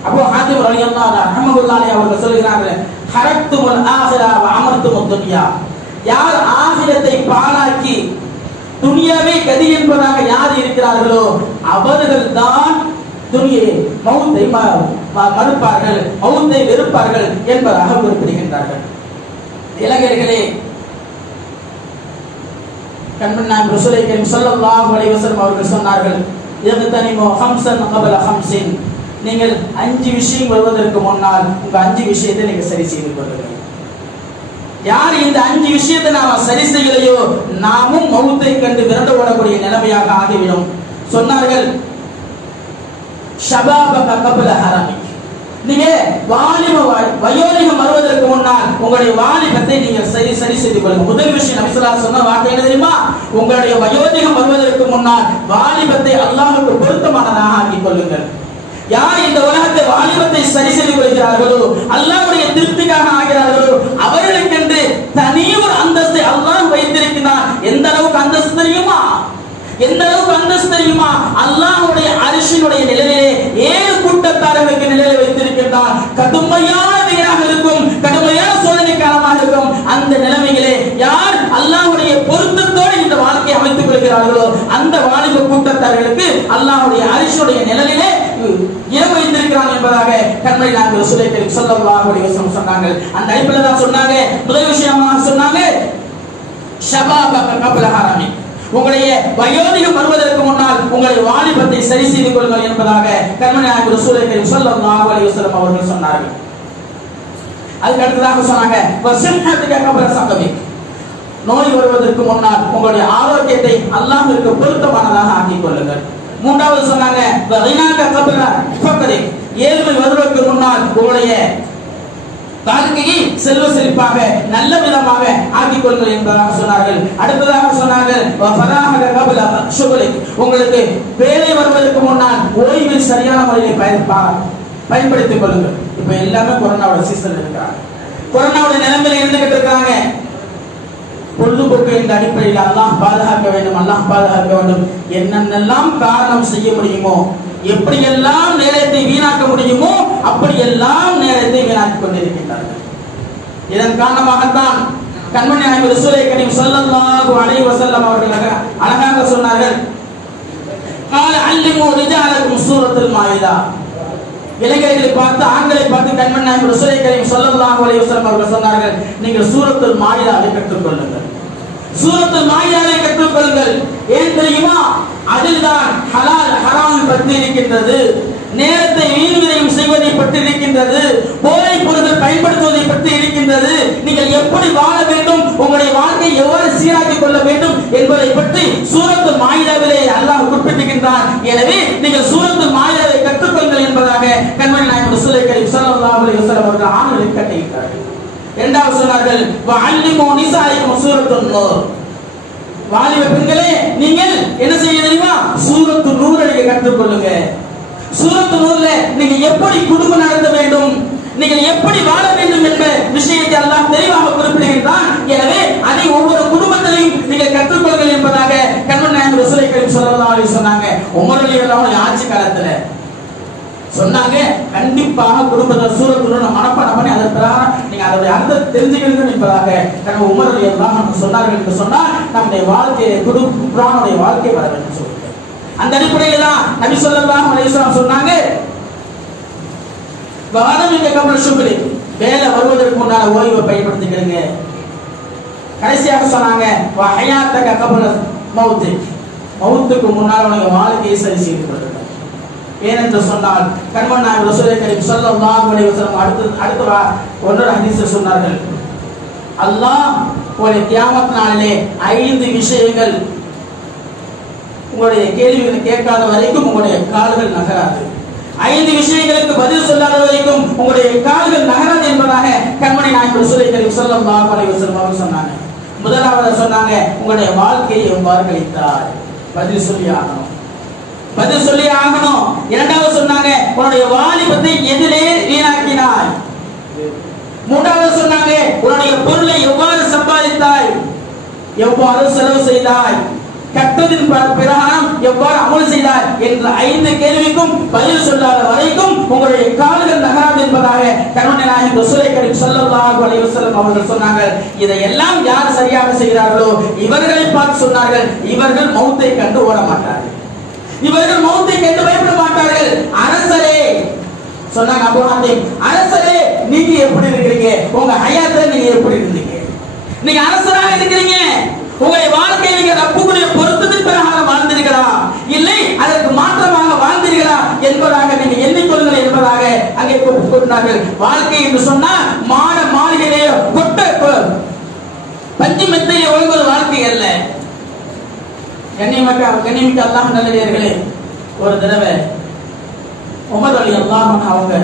அபூ ஹாத்திம் ரலியல்லாஹு ரஹ்மத்துல்லாஹி அவர்கள் சொல்கிறார்கள், ஹரக்துமுல் ஆஹிரா வ அமர்துமுத் துன்யா, யார் ஆகிரத்தை பாழாக்கி துனியாவே கதி என்பதாக யார் இருக்கிறார்களோ அவர்கள் தான் துனியை மௌத்தை மறுப்பார்கள், மௌத்தை வெறுப்பார்கள் என்பதாக குறிப்பிடுகின்றார்கள். இளைஞர்களே, கண்மணி நாயகம் ரசூலை கரீம் ஸல்லல்லாஹு அலைஹி வஸல்லம் அவர்கள் சொன்னார்கள், யக்தனிமு ஹம்ஸன் கபல ஹம்ஸின், நீங்கள் 5 விஷயம் வருவதற்கு முன்னால் உங்க 5 விஷயத்தை நீங்க சரி செய்து கொள்ளுங்கள். யார் இந்த 5 விஷயத்தை நாம சரி செய்யலையோ நாமும் மௌத்தை கண்டு விரண்டு ஓடக்கூடிய நிலைமையாக ஆகிவிடும். சொன்னார்கள், ஷபாபக கபல ஹரமி, நீங்க வயோதிகம் வருவதற்கு முன்னால் உங்களுடைய வாலிபத்தை நீங்கள் சரி செய்து கொள்ளுங்க. முதல் விஷயம் நபி ஸல்லல்லாஹு அலைஹி வஸல்லம் சொன்ன வார்த்தை என்ன தெரியுமா? உங்களுடைய வயோதிகம் வருவதற்கு முன்னால் வாலிபத்தை அல்லாஹ்வுக்கு பொருத்தமானதாக ஆக்கிக் கொள்ளுங்கள். யார் இந்த உலகத்தை வாலிபத்தை சரி செய்து கொள்கிறார்களோ, அல்லாஹ்வுடைய திருப்திக்காக ஆகிறார்களோ, அவர்களுக்கென்று தனி ஒரு அந்தஸ்தை அல்லாஹ் வைத்திருக்கிறார். எந்த அளவுக்கு அந்தஸ்து தெரியுமா? எந்த அளவுக்கு அந்தஸ்து தெரியுமா? அல்லாஹ்வுடைய அரிசினுடைய நிலையிலே 7 கூட்டத்தார்களுக்கு நிலையில வைத்திருக்கின்றார். கடுமையான வீராக இருக்கும், கடுமையான சோதனை காலமாக இருக்கும். அந்த நிலைமையிலே யார் அல்லாஹ்வுடைய பொருத்தத்தோடு இந்த வாழ்க்கையை அமைத்துக் கொள்கிறார்களோ அந்த வாலிப கூட்டத்தார்களுக்கு அல்லாஹ்வுடைய அரிசினுடைய நிலையிலே இடம் வைத்திருக்கிறான் என்பதாக கண்மணி நாயகம் ரசூலை கரீம் ஸல்லல்லாஹு அலைஹி வஸல்லம் சொன்னாங்க. அந்த அடிப்படையில் தான் சொன்னாங்க, முதல் விஷயமாக சொன்னாங்க, ஷபாபக கப்ல ஹரமி, உங்களுடைய வயோதிகம் வருவதற்கு முன்னால் உங்களுடைய வாலிபத்தை சரி செய்து கொள்ளுங்கள் என்பதாக கண்மணி நாயகம் ரசூலை கரீம் ஸல்லல்லாஹு அலைஹி வஸல்லம் அவர்கள் சொன்னார்கள். அதுக்கு அடுத்ததாக சொன்னாங்க, வஸஹஹத்துக கப்ல ஸகமி, நோய் வருவதற்கு முன்னால் உங்களுடைய ஆரோக்கியத்தை அல்லாஹ்விற்கு பொருத்தமானதாக ஆக்கிக் கொள்ளுங்கள். மூன்றாவது சொன்னாங்க, வகினாக கப்ல ஃபக்ரி, ஏழ்மை வருவதற்கு முன்னால் உங்களுடைய வாழ்க்கையை செல்வ செழிப்பாக நல்ல விதமாக ஆக்கிக் கொள்ளுங்கள் என்பதாக சொன்னார்கள். அடுத்ததாக சொன்னார்கள், உங்களுக்கு வேலை வருவதற்கு முன்னால் ஓய்வில் சரியான முறையில் பயன்படுத்திக் கொள்ளுங்கள். இப்ப எல்லாமே கொரோனாவோட சீசன் இருக்காங்க, கொரோனாவோட நிலைமையில இருந்துகிட்டு இருக்காங்க. பொழுதுபோக்கு என்ற அடிப்படையில் அல்லாஹ் பாதுகாக்க வேண்டும், அல்லாஹ் பாதுகாக்க வேண்டும். என்னென்னலாம் காரணம் செய்ய முடியுமோ, எப்படியெல்லாம் நேரத்தை வீணாக்க முடியுமோ அப்படியெல்லாம் நேரத்தை வீணாக்கிக் கொண்டிருக்கின்றார்கள். இதன் காரணமாகத்தான் கண்மணி நாயகம் ரசூலை கரீம் ஸல்லல்லாஹு அலைஹி வஸல்லம் அவர்கள் அழகாக சொன்னார்கள், قال علموا رجالكم سورة المائدة. இளைஞர்களை பார்த்து, ஆண்களை பார்த்து கண்மணி நாயகம் ரசூலை கரீம் ஸல்லல்லாஹு அலைஹி வஸல்லம் அவர்கள் சொன்னார்கள், நீங்கள் சூரத்துல் மாயிதாவை கற்றுக்கொள்ளுங்கள், சூரத்துல் மாயிதாவை கற்றுக்கொள்ளுங்கள். ஏன் தெரியுமா? அதில்தான் ஹலால் ஹராம் பற்றி இருக்கின்றது, நேரத்தை வீண் விரயம் செய்வதை பற்றி இருக்கின்றது, போதைப் பொருட்கள் பயன்படுத்துவதை பற்றி இருக்கின்றது, நீங்கள் எப்படி வாழ வேண்டும், உங்களுடைய வாழ்க்கையை எவ்வாறு சீராக்கிக் கொள்ள வேண்டும் என்பதை பற்றி சூரத்துல் மாயிதாவிலே அல்லாஹ் குறிப்பிட்டிருக்கின்றான். எனவே நீங்கள் சூரத்துல் மாயிதாவை கற்றுக்கொள்ளுங்கள் என்பதாக கண்மணி நாயகம் ரசூலை கரீம் ஸல்லல்லாஹு அலைஹி வஸல்லம் அவர்கள் ஆண்களை கட்டளையிட்டார்கள். இரண்டாவது சொன்னார்கள், வஅல்லிமு நிசாஇக்கும் சூரத்துன் நூர், வாலிப பெண்களே நீங்கள் என்ன செய்ய தெரியுமா? சூரத்து நூரை கற்றுக்கொள்ளுங்க. சூரத்து நூர்ல நீங்க எப்படி குடும்பம் நடத்த வேண்டும், நீங்கள் எப்படி வாழ வேண்டும் என்ற விஷயத்தை அல்லாஹ் தெளிவாக குறிப்பிடுகின்றான். எனவே அதை ஒவ்வொரு குடும்பத்திலையும் நீங்கள் கற்றுக்கொள்ளுங்கள் என்பதாக கண்மணி நாயகம் ரசூலை கரீம் ஸல்லல்லாஹு அலைஹி வஸல்லம் சொன்னாங்க. உமர் ரலியல்லாஹு அன்ஹு ஆட்சி காலத்துல சொன்னாங்க, கண்டிப்பாக குடும்பத்தில் சூரத்துடன் மனப்பாடம் பண்ணி அதன் பிரகாரம் நீங்க அதோட அர்த்தத்தை தெரிஞ்சுக்கணும் என்பதாக நம்ம உமர் ரலியல்லாஹு அன்ஹு சொன்னார்கள் என்று சொன்னால் நம்முடைய வாழ்க்கையை குர்ஆனுடைய வாழ்க்கை வர வேண்டும் சொல்லுங்க. அந்த அடிப்படையில் தான் நபி ஸல்லல்லாஹு அலைஹி வஸல்லம் சொன்னாங்க, வாதமிக்க கபல் சுக்ரி, வேலை வருவதற்கு முன்னால் ஓய்வை பயன்படுத்திக்கிறீங்க. கடைசியாக சொன்னாங்க, வஹயாத்தக கபல மௌத், மௌத்துக்கு முன்னால் உங்களுடைய வாழ்க்கையை சரி செய்து கொள்ளுங்கள். ஏனென்று சொன்னால் கண்மணி நாயகம் ரசூலை கரீம் ஸல்லல்லாஹு அலைஹி வஸல்லம் அடுத்த ஒன்றரை ஹதீஸில் சொன்னார்கள், அல்லாஹ் ஒரு கியாமத் நாளிலே 5 விஷயங்கள் உங்களுடைய கேள்விகளை கேட்காத வரைக்கும் உங்களுடைய கால்கள் நகராது. 5 விஷயங்களுக்கு பதில் சொல்லாத வரைக்கும் உங்களுடைய கால்கள் நகராது என்பதாக கண்மணி நாயகம் ரசூலுல்லாஹி ஸல்லல்லாஹு அலைஹி வஸல்லம் அவர்கள் சொன்னாங்க. முதலாவது சொன்னாங்க, உங்களுடைய வாழ்க்கையை எவ்வாறு கழித்தாய், பதில் சொல்லி ஆகணும், பதில் சொல்லி ஆகணும். இரண்டாவது சொன்னாங்க, உன்னுடைய வாலிபத்தை எதிலே வீணாக்கினாய். மூன்றாவது சொன்னாங்க, உன்னுடைய பொருளை எவ்வாறு சம்பாதித்தாய், எவ்வாறு செலவு செய்தாய், கற்றதின் பிரகாரம் எவ்வாறு அமல் செய்தார் என்ற 5 கேள்விக்கும் பதில் சொல்லாத வரைக்கும் உங்களுடைய கால்கள் நகராது என்பதாக கண்மணி நாயகம் ரசூலுல்லாஹி கரீம் ஸல்லல்லாஹு அலைஹி வஸல்லம் அவர்கள் சொன்னார்கள். இதையெல்லாம் யார் சரியாக செய்கிறார்களோ இவர்களை பார்த்து சொன்னார்கள், இவர்கள் மௌத்தை கண்டு ஓட மாட்டார்கள், இவர்கள் மௌத்தை கண்டு பயப்பட மாட்டார்கள். அரசரே சொன்னாங்க, அபூ ஹாத்திம், அரசரே நீங்க எப்படி இருக்கிறீங்க, உங்க ஹயாத்துல நீங்க எப்படி இருந்தீங்க, நீங்க அரசராக இருக்கிறீங்க, உங்களுடைய வாழ்க்கையை நீங்க ரப்புடைய பொருத்தத்தின் பிரகாரம் வாழ்ந்தீர்களா, இல்லை அதற்கு மாற்றமாக வாழ்ந்தீர்களா என்பதாக நீங்க எண்ணிக்கொள்ளுங்கள் என்பதாக அங்கே கூறினார்கள். வாழ்க்கை என்று சொன்னா மாட மாளிகையிலேயே கொட்ட பஞ்சு மெத்தையிலே ஒழுங்குவது வாழ்க்கை அல்ல. கண்ணியமிக்க அல்லாஹ் நல்லடியார்களே, ஒரு தடவை உமர் ரலியல்லாஹு அன்ஹு அவங்க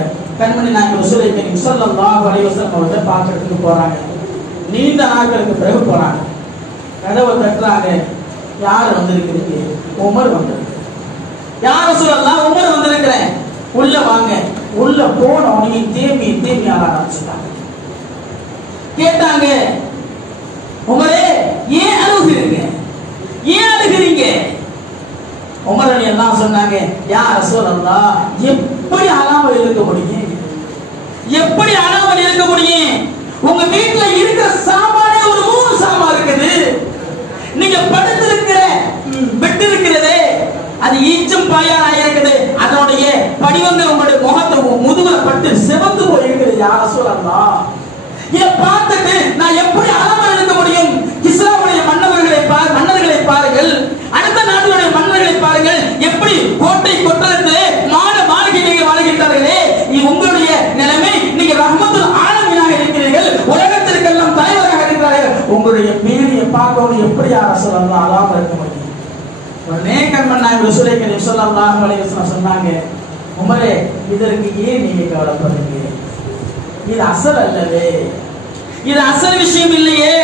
கண்மணி நாயகம் ரசூலுல்லாஹி கரீம் ஸல்லல்லாஹு அலைஹி வஸல்லம் அவரை பார்க்கிறதுக்கு போறாங்க. நீண்ட நாட்களுக்கு பிறகு போறாங்க. கதவை தட்டுறாங்க, யார் வந்திருக்கிறீங்க? உமர் வந்திருக்கு. யார் ரசூலல்லாஹ்? உமர் வந்திருக்கிறேன், உள்ள வாங்க. உள்ள போன உடனே தேம்பி தேம்பி ஆரம்பிச்சுட்டாங்க. கேட்டாங்க, உமரே ஏன் அழுகிறீங்க, ஏன் அழுகிறீங்க? உமர் ரலியல்லாஹு சொன்னாங்க, யா ரசூலல்லாஹ், எப்படி அழாமல் இருக்க முடியும், எப்படி அழாமல் இருக்க முடியும்? உங்க வீட்டுல இருக்கிற சாமானே ஒரு 3 சாமான் இருக்குது, நீங்க படுத்திருக்கிற பெட் இருக்கிறதே அது ஈச்சும் பாயானா இருக்குது, அதனுடைய படிவங்கள் உங்களுடைய முகத்தை முதுகுல பட்டு சிவந்து போய் இருக்குது. யா ரசூலல்லாஹ், இதை பார்த்துட்டு நான் எப்படி அழாமல் இருக்க முடியும்? இஸ்லாமுடைய மன்னர்களை பாருங்கள், அடுத்த நாடுகளுடைய மன்னர்களை பாருங்கள், எப்படி கோட்டை கொட்டளத்திலே மாட மாளிகையில் வாழ்கின்றார்களே. உங்களுடைய நிலைமை, நீங்க ரஹ்மத்துல் ஆலமீனாக இருக்கிறீர்கள், உலகத்திற்கெல்லாம் தலைவராக இருக்கிறார்கள், உங்களுடைய பேரியை பார்க்கணும், எப்படி யா ரசூலல்லாஹ் அழாமல் இருக்க முடியும்? உடனே கண்மணி நாயகம் ரசூலுல்லாஹி கரீம் ஸல்லல்லாஹு அலைஹி வஸல்லம் சொன்னாங்க, உமரே இதற்கு ஏன் நீங்க கவலைப்படுறீங்க? இது அசல் அல்லவே, இது அசல் விஷயம் இல்லையே.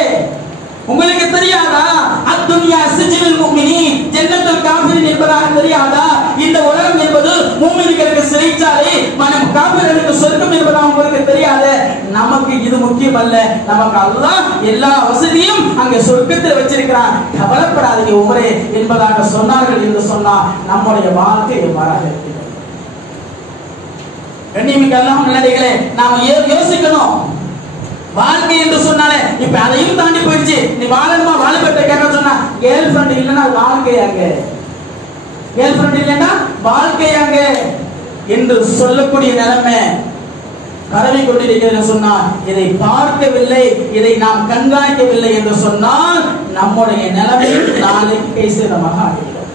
உங்களுக்கு தெரியாதா? அத்துன்யா சிஜ்னுல் முஃமினீன் ஜன்னத்துல் காஃபிரின் என்பதாக தெரியாதா? இந்த உலகம் என்பது முஃமின்களுக்கு சிறைச்சாலை, மனம் காஃபிர்களுக்கு சொர்க்கம் என்பதாக உங்களுக்கு தெரியாது. நமக்கு இது முக்கியம் அல்ல, நமக்கு அல்லாஹ் எல்லா வசதியும் அங்கே சொர்க்கத்தில் வச்சிருக்கிறான், கவலைப்படாதீங்க உமரே என்பதாக சொன்னார்கள். என்று சொன்னால் நம்முடைய வாழ்க்கை எவ்வாறாக இருக்கிறது? கண்ணியமிக்க அல்லாஹ் நல்லடிகளே, நாம யோசிக்கணும். வாழ்க்கை என்று சொன்னாலே இப்ப அதையும் தாண்டி போயிடுச்சு. நீ வாழணுமா, வாழப்பட்ட கேட்க சொன்னா கேர்ள் ஃப்ரெண்ட் இல்லைன்னா வாழ்க்கையாங்க, கேர்ள் ஃப்ரெண்ட் இல்லைன்னா வாழ்க்கையாங்க என்று சொல்லக்கூடிய நிலைமை பரவி கொண்டிருக்கிறது. சொன்னால் இதை பார்க்கவில்லை, இதை நாம் கண்காணிக்கவில்லை என்று சொன்னால் நம்முடைய நிலைமை நாளைக்கு கை சேதமாக ஆகிவிடும்,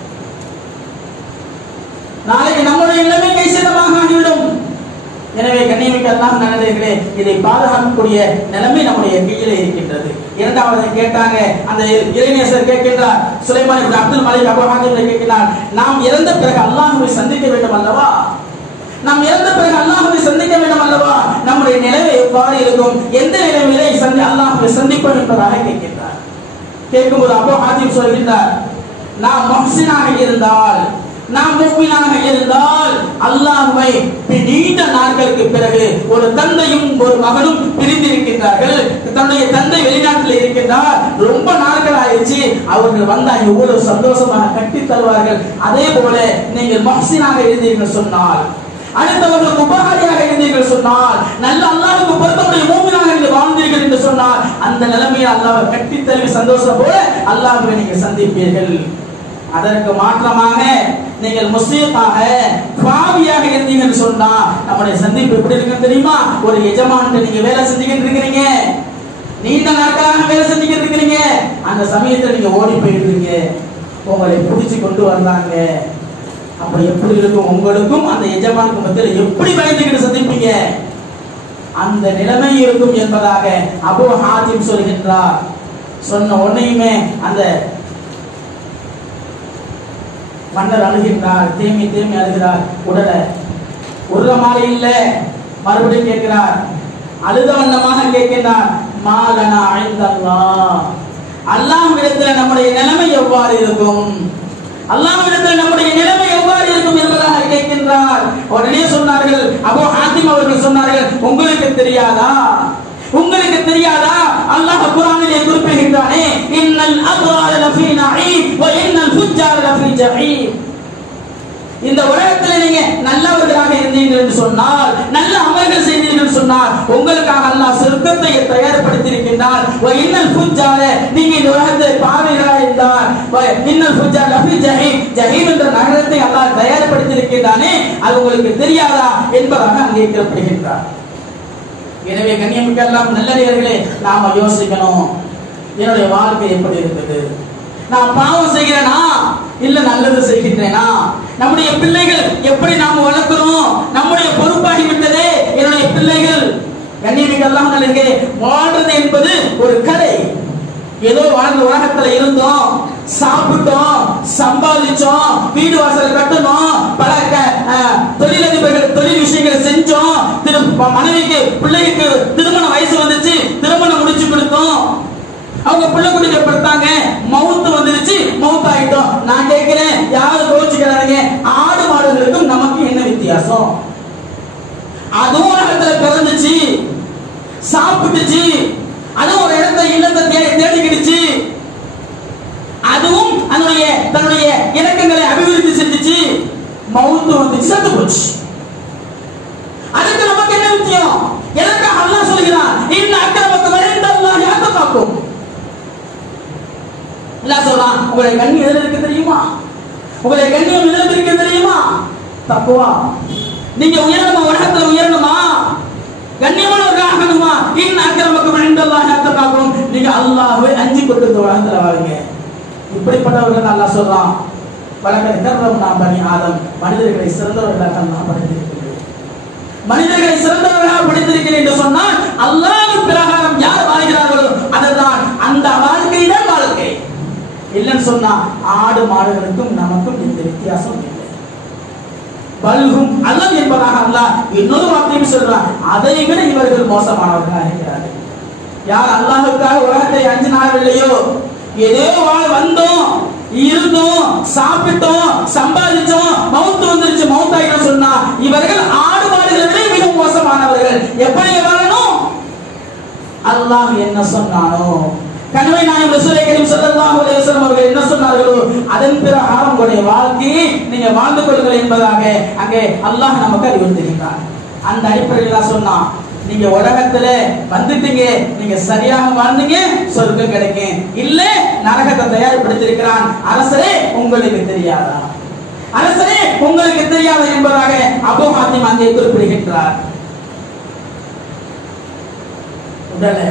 நாளைக்கு நம்முடைய நிலைமை கை சேதமாக ஆகிவிடும். எனவே கண்ணியமிக்க அல்லாஹ் நல்லடியார்களே, இதை பாதுகாக்கக்கூடிய நிலைமை நம்முடைய கையிலே இருக்கின்றது. இரண்டாவது கேட்டாங்க, அந்த இறைநேசர் கேட்கின்றார், சுலைமான் இப்னு அப்துல் மலிக் அபூ ஹாத்திம் கேட்கிறார், நாம் இறந்த பிறகு அல்லாஹ்வை சந்திக்க வேண்டும் அல்லவா, நாம் இறந்த பிறகு அல்லாஹ்வை சந்திக்க வேண்டும் அல்லவா, நம்முடைய நிலைமை எவ்வாறு இருக்கும், எந்த நிலைமையிலே அல்லாஹ்வை சந்திப்போம் என்பதாக கேட்கின்றார். கேட்கும்போது அபூ ஹாத்திம் சொல்கின்றார், நாம் முஹ்சினாக இருந்தால், நாம் முஃமினாக இருந்தால் அல்லாஹ்வை நீண்ட நாட்களுக்கு பிறகு ஒரு தந்தையும் ஒரு மகனும் பிரிந்திருக்கின்றார்கள், தன்னுடைய தந்தை வெளிநாட்டில் இருக்கின்றார், ரொம்ப நாட்கள் ஆயிடுச்சு, அவர்கள் வந்தா எவ்வளவு சந்தோஷமாக கட்டி தருவார்கள். அதே போல நீங்கள் முஹ்சினாக இருந்தீர்கள் சொன்னால், அடுத்தவர்களுக்கு உபகாரியாக இருந்தீர்கள் சொன்னால், நல்ல அல்லாஹ்வுக்கு பொருத்தமுடைய மூமினாக நீங்கள் வாழ்ந்தீர்கள் என்று சொன்னால், அந்த நிலைமையை அல்லாஹ் கட்டி தருவி சந்தோஷம் போல அல்லாஹ்வை நீங்கள் சந்திப்பீர்கள். அதற்கு மாற்றமாக நீங்கள் முஸ்லிமாக பாவியாக இருந்தீங்கன்னு சொன்னா நம்முடைய சந்திப்பு எப்படி இருக்குன்னு தெரியுமா? ஒரு எஜமான்கிட்ட நீங்க வேலை செஞ்சுக்கிட்டு இருக்கிறீங்க, நீண்ட நாட்களாக வேலை செஞ்சுக்கிட்டு இருக்கிறீங்க, அந்த சமயத்துல நீங்க ஓடி போயிடுறீங்க, உங்களை பிடிச்சி கொண்டு வந்தாங்க, அப்ப எப்படி இருக்கும் உங்களுக்கும் அந்த எஜமானுக்கும் மத்தியில் எப்படி பயந்துக்கிட்டு சந்திப்பீங்க? அந்த நிலைமை இருக்கும் என்பதாக அபூ ஹாத்திம் சொல்கின்றார். சொன்ன உடனேயுமே அந்த மன்னர் அழுகின்றார், தேமி தேமி அழுகிறார். உடலை உருள மாதிரி இல்லை. மறுபடியும் கேட்கிறார், அழுத வண்ணமாக கேட்கின்றார், மாலனா இந்தல்லாஹ், அல்லாஹ்விடத்தில் நம்முடைய நிலைமை எவ்வாறு இருக்கும், அல்லாஹ்விடத்தில் நம்முடைய நிலைமை எவ்வாறு இருக்கும் என்பதாக கேட்கின்றார். உடனே சொன்னார்கள், அபூ ஹாத்திம் அவர்கள் சொன்னார்கள், உங்களுக்கு தெரியாதா, உங்களுக்கு தெரியாதா, அல்லாஹ் குர்ஆனிலே குறிப்பிடுகின்றானே, இன்னல் அப்ரார லஃபீ நஈம் வ இன்னல் ஃபுஜ்ஜார லஃபீ ஜஹீம். இந்த உலகத்தில் நீங்க நல்லவர்களாக இருந்தீர்கள் என்று சொன்னால், நல்ல அமல்கள் செய்தீர்கள் என்று சொன்னால், உங்களுக்காக அல்லாஹ் சொர்க்கத்தை தயார்படுத்தியிருக்கின்றார். வ இன்னல் ஃபுஜ்ஜார, நீங்க இந்த உலகத்தில் பாவிகளாக இருந்தால், வ இன்னல் ஃபுஜ்ஜார லஃபீ ஜஹீம், ஜஹீம் என்ற நரகத்தை அல்லாஹ் தயார்படுத்தியிருக்கின்றானே, அது உங்களுக்கு தெரியாதா என்பதாக அங்கே குறிப்பிடுகின்றார். எனவே கண்ணியமிக்க எல்லாம் நல்லடியார்களே, நாம யோசிக்கணும், என்னுடைய வாழ்க்கை எப்படி இருக்குது, நான் பாவம் செய்கிறேனா இல்ல நல்லது செய்கின்றேனா, நம்முடைய பிள்ளைகள் எப்படி நாம வளர்க்கிறோம், நம்முடைய பொறுப்பாகி விட்டதே என்னுடைய பிள்ளைகள். கண்ணியமிக்க எல்லாம் நல்லே, வாழ்றது என்பது ஒரு கடை. ஏதோ வாழ்ந்த உலகத்துல இருந்தோம், சாப்பிட்டோம், சம்பாதிச்சோம், வீடு வாசல் கட்டணும், பல தொழிலதிபர்கள் தொழில் விஷயங்களை செஞ்சோம், மனைவிக்கு பிள்ளைக்கு திருமண வயசு வந்துச்சு, திருமணம் முடிச்சு கொடுத்தோம், அவங்க பிள்ளை குடிக்க படுத்தாங்க, மவுத்து வந்துருச்சு, மவுத்து ஆயிட்டோம். நான் கேட்கிறேன், யாரும் கோச்சுக்கிறாங்க, ஆடு மாடுகளுக்கும் நமக்கு என்ன வித்தியாசம்? அதுவும் உலகத்துல பிறந்துச்சு, சாப்பிட்டுச்சு, அதுவும் ஒரு இடத்தை இல்லத்தை தேடிக்கிடுச்சு, அதுவும் தன்னுடைய இலக்கங்களை அபிவிருத்தி செஞ்சுச்சு, மவுத்து வந்துச்சு, செத்து போச்சு. அதுக்கு நமக்கு என்ன வித்தியம்? எதற்காக அல்லாஹ் சொல்கிறான், இன்ன அக்ரமக்கும் இன்தல்லாஹி அத்காக்கும். அல்லாஹ் சொல்றான், உங்களுடைய கண்ணியம் எதில் இருக்கு தெரியுமா, உங்களுடைய கண்ணியம் எதில் இருக்கு தெரியுமா? தக்வா. நீங்க உயரணுமா, உலகத்துல உயரணுமா, கண்ணியமானவர்கள் ஆகணுமா, இன்ன அக்ரமக்கும் இன்தல்லாஹி அத்காக்கும், நீங்க அல்லாஹ்வை அஞ்சி கொண்டு உலகத்துல வாழுங்க. இப்படிப்பட்டவர்கள் அல்லாஹ் சொல்றான், வலக்கத் கர்ரம்னா பனி ஆதம், மனிதர்களை சிறந்தவர்களாக அல்லாஹ் படைத்திருக்கிறார். மனிதர்களை சிறந்தவர்களாக படைத்திருக்கிறேன் என்று சொன்னால், அல்லாஹ்வின் பிரகாரம் யார் வாழ்கிறார்களோ அதுதான் அந்த வாழ்க்கை தான் வாழ்க்கை. இல்லைன்னு சொன்னா ஆடு மாடுகளுக்கும் நமக்கும் இந்த வித்தியாசம் இல்லை. பல்கும் அலம் என்பதாக அல்லாஹ் இன்னொரு வார்த்தையும் சொல்றான், அதை விட இவர்கள் மோசமானவர்களாக இருக்கிறார்கள். யார் அல்லாஹ்வுக்காக உலகத்தை அஞ்சினார்களையோ, ஏதோ வந்தோம், இருந்தோம், சாப்பிட்டோம், சம்பாதிச்சோம், மவுத்து வந்துருச்சு, மவுத்தாயிடும் சொன்னா இவர்கள் ஆடு மாடுகளை விட மிக மோசமானவர்கள். எப்படி வாழணும்? அல்லாஹ் என்ன சொன்னானோ, கனவை நாயகம் ரசூலை கரீம் ஸல்லல்லாஹு அலைஹி வஸல்லம் அவர்கள் என்ன சொன்னார்களோ அதன் பிரகாரம் உங்களுடைய வாழ்க்கையை நீங்க வாழ்ந்து கொள்ளுங்கள் என்பதாக அங்கே அல்லாஹ் நமக்கு அறிவுறுத்துகிறார். அந்த அடிப்படையில் தான் சொன்னான், நீங்க உலகத்துல வந்துட்டீங்க, நீங்க சரியாக வாழ்ந்தீங்க, சொர்க்கம் கிடைக்கும், இல்ல நரகத்தை தயார்படுத்தியிருக்கிறான். அரசரே உங்களுக்கு தெரியாதா, அரசரே உங்களுக்கு தெரியாதா என்பதாக அபூ ஹாத்திம் அங்கே குறிப்பிடுகின்றார். உடலை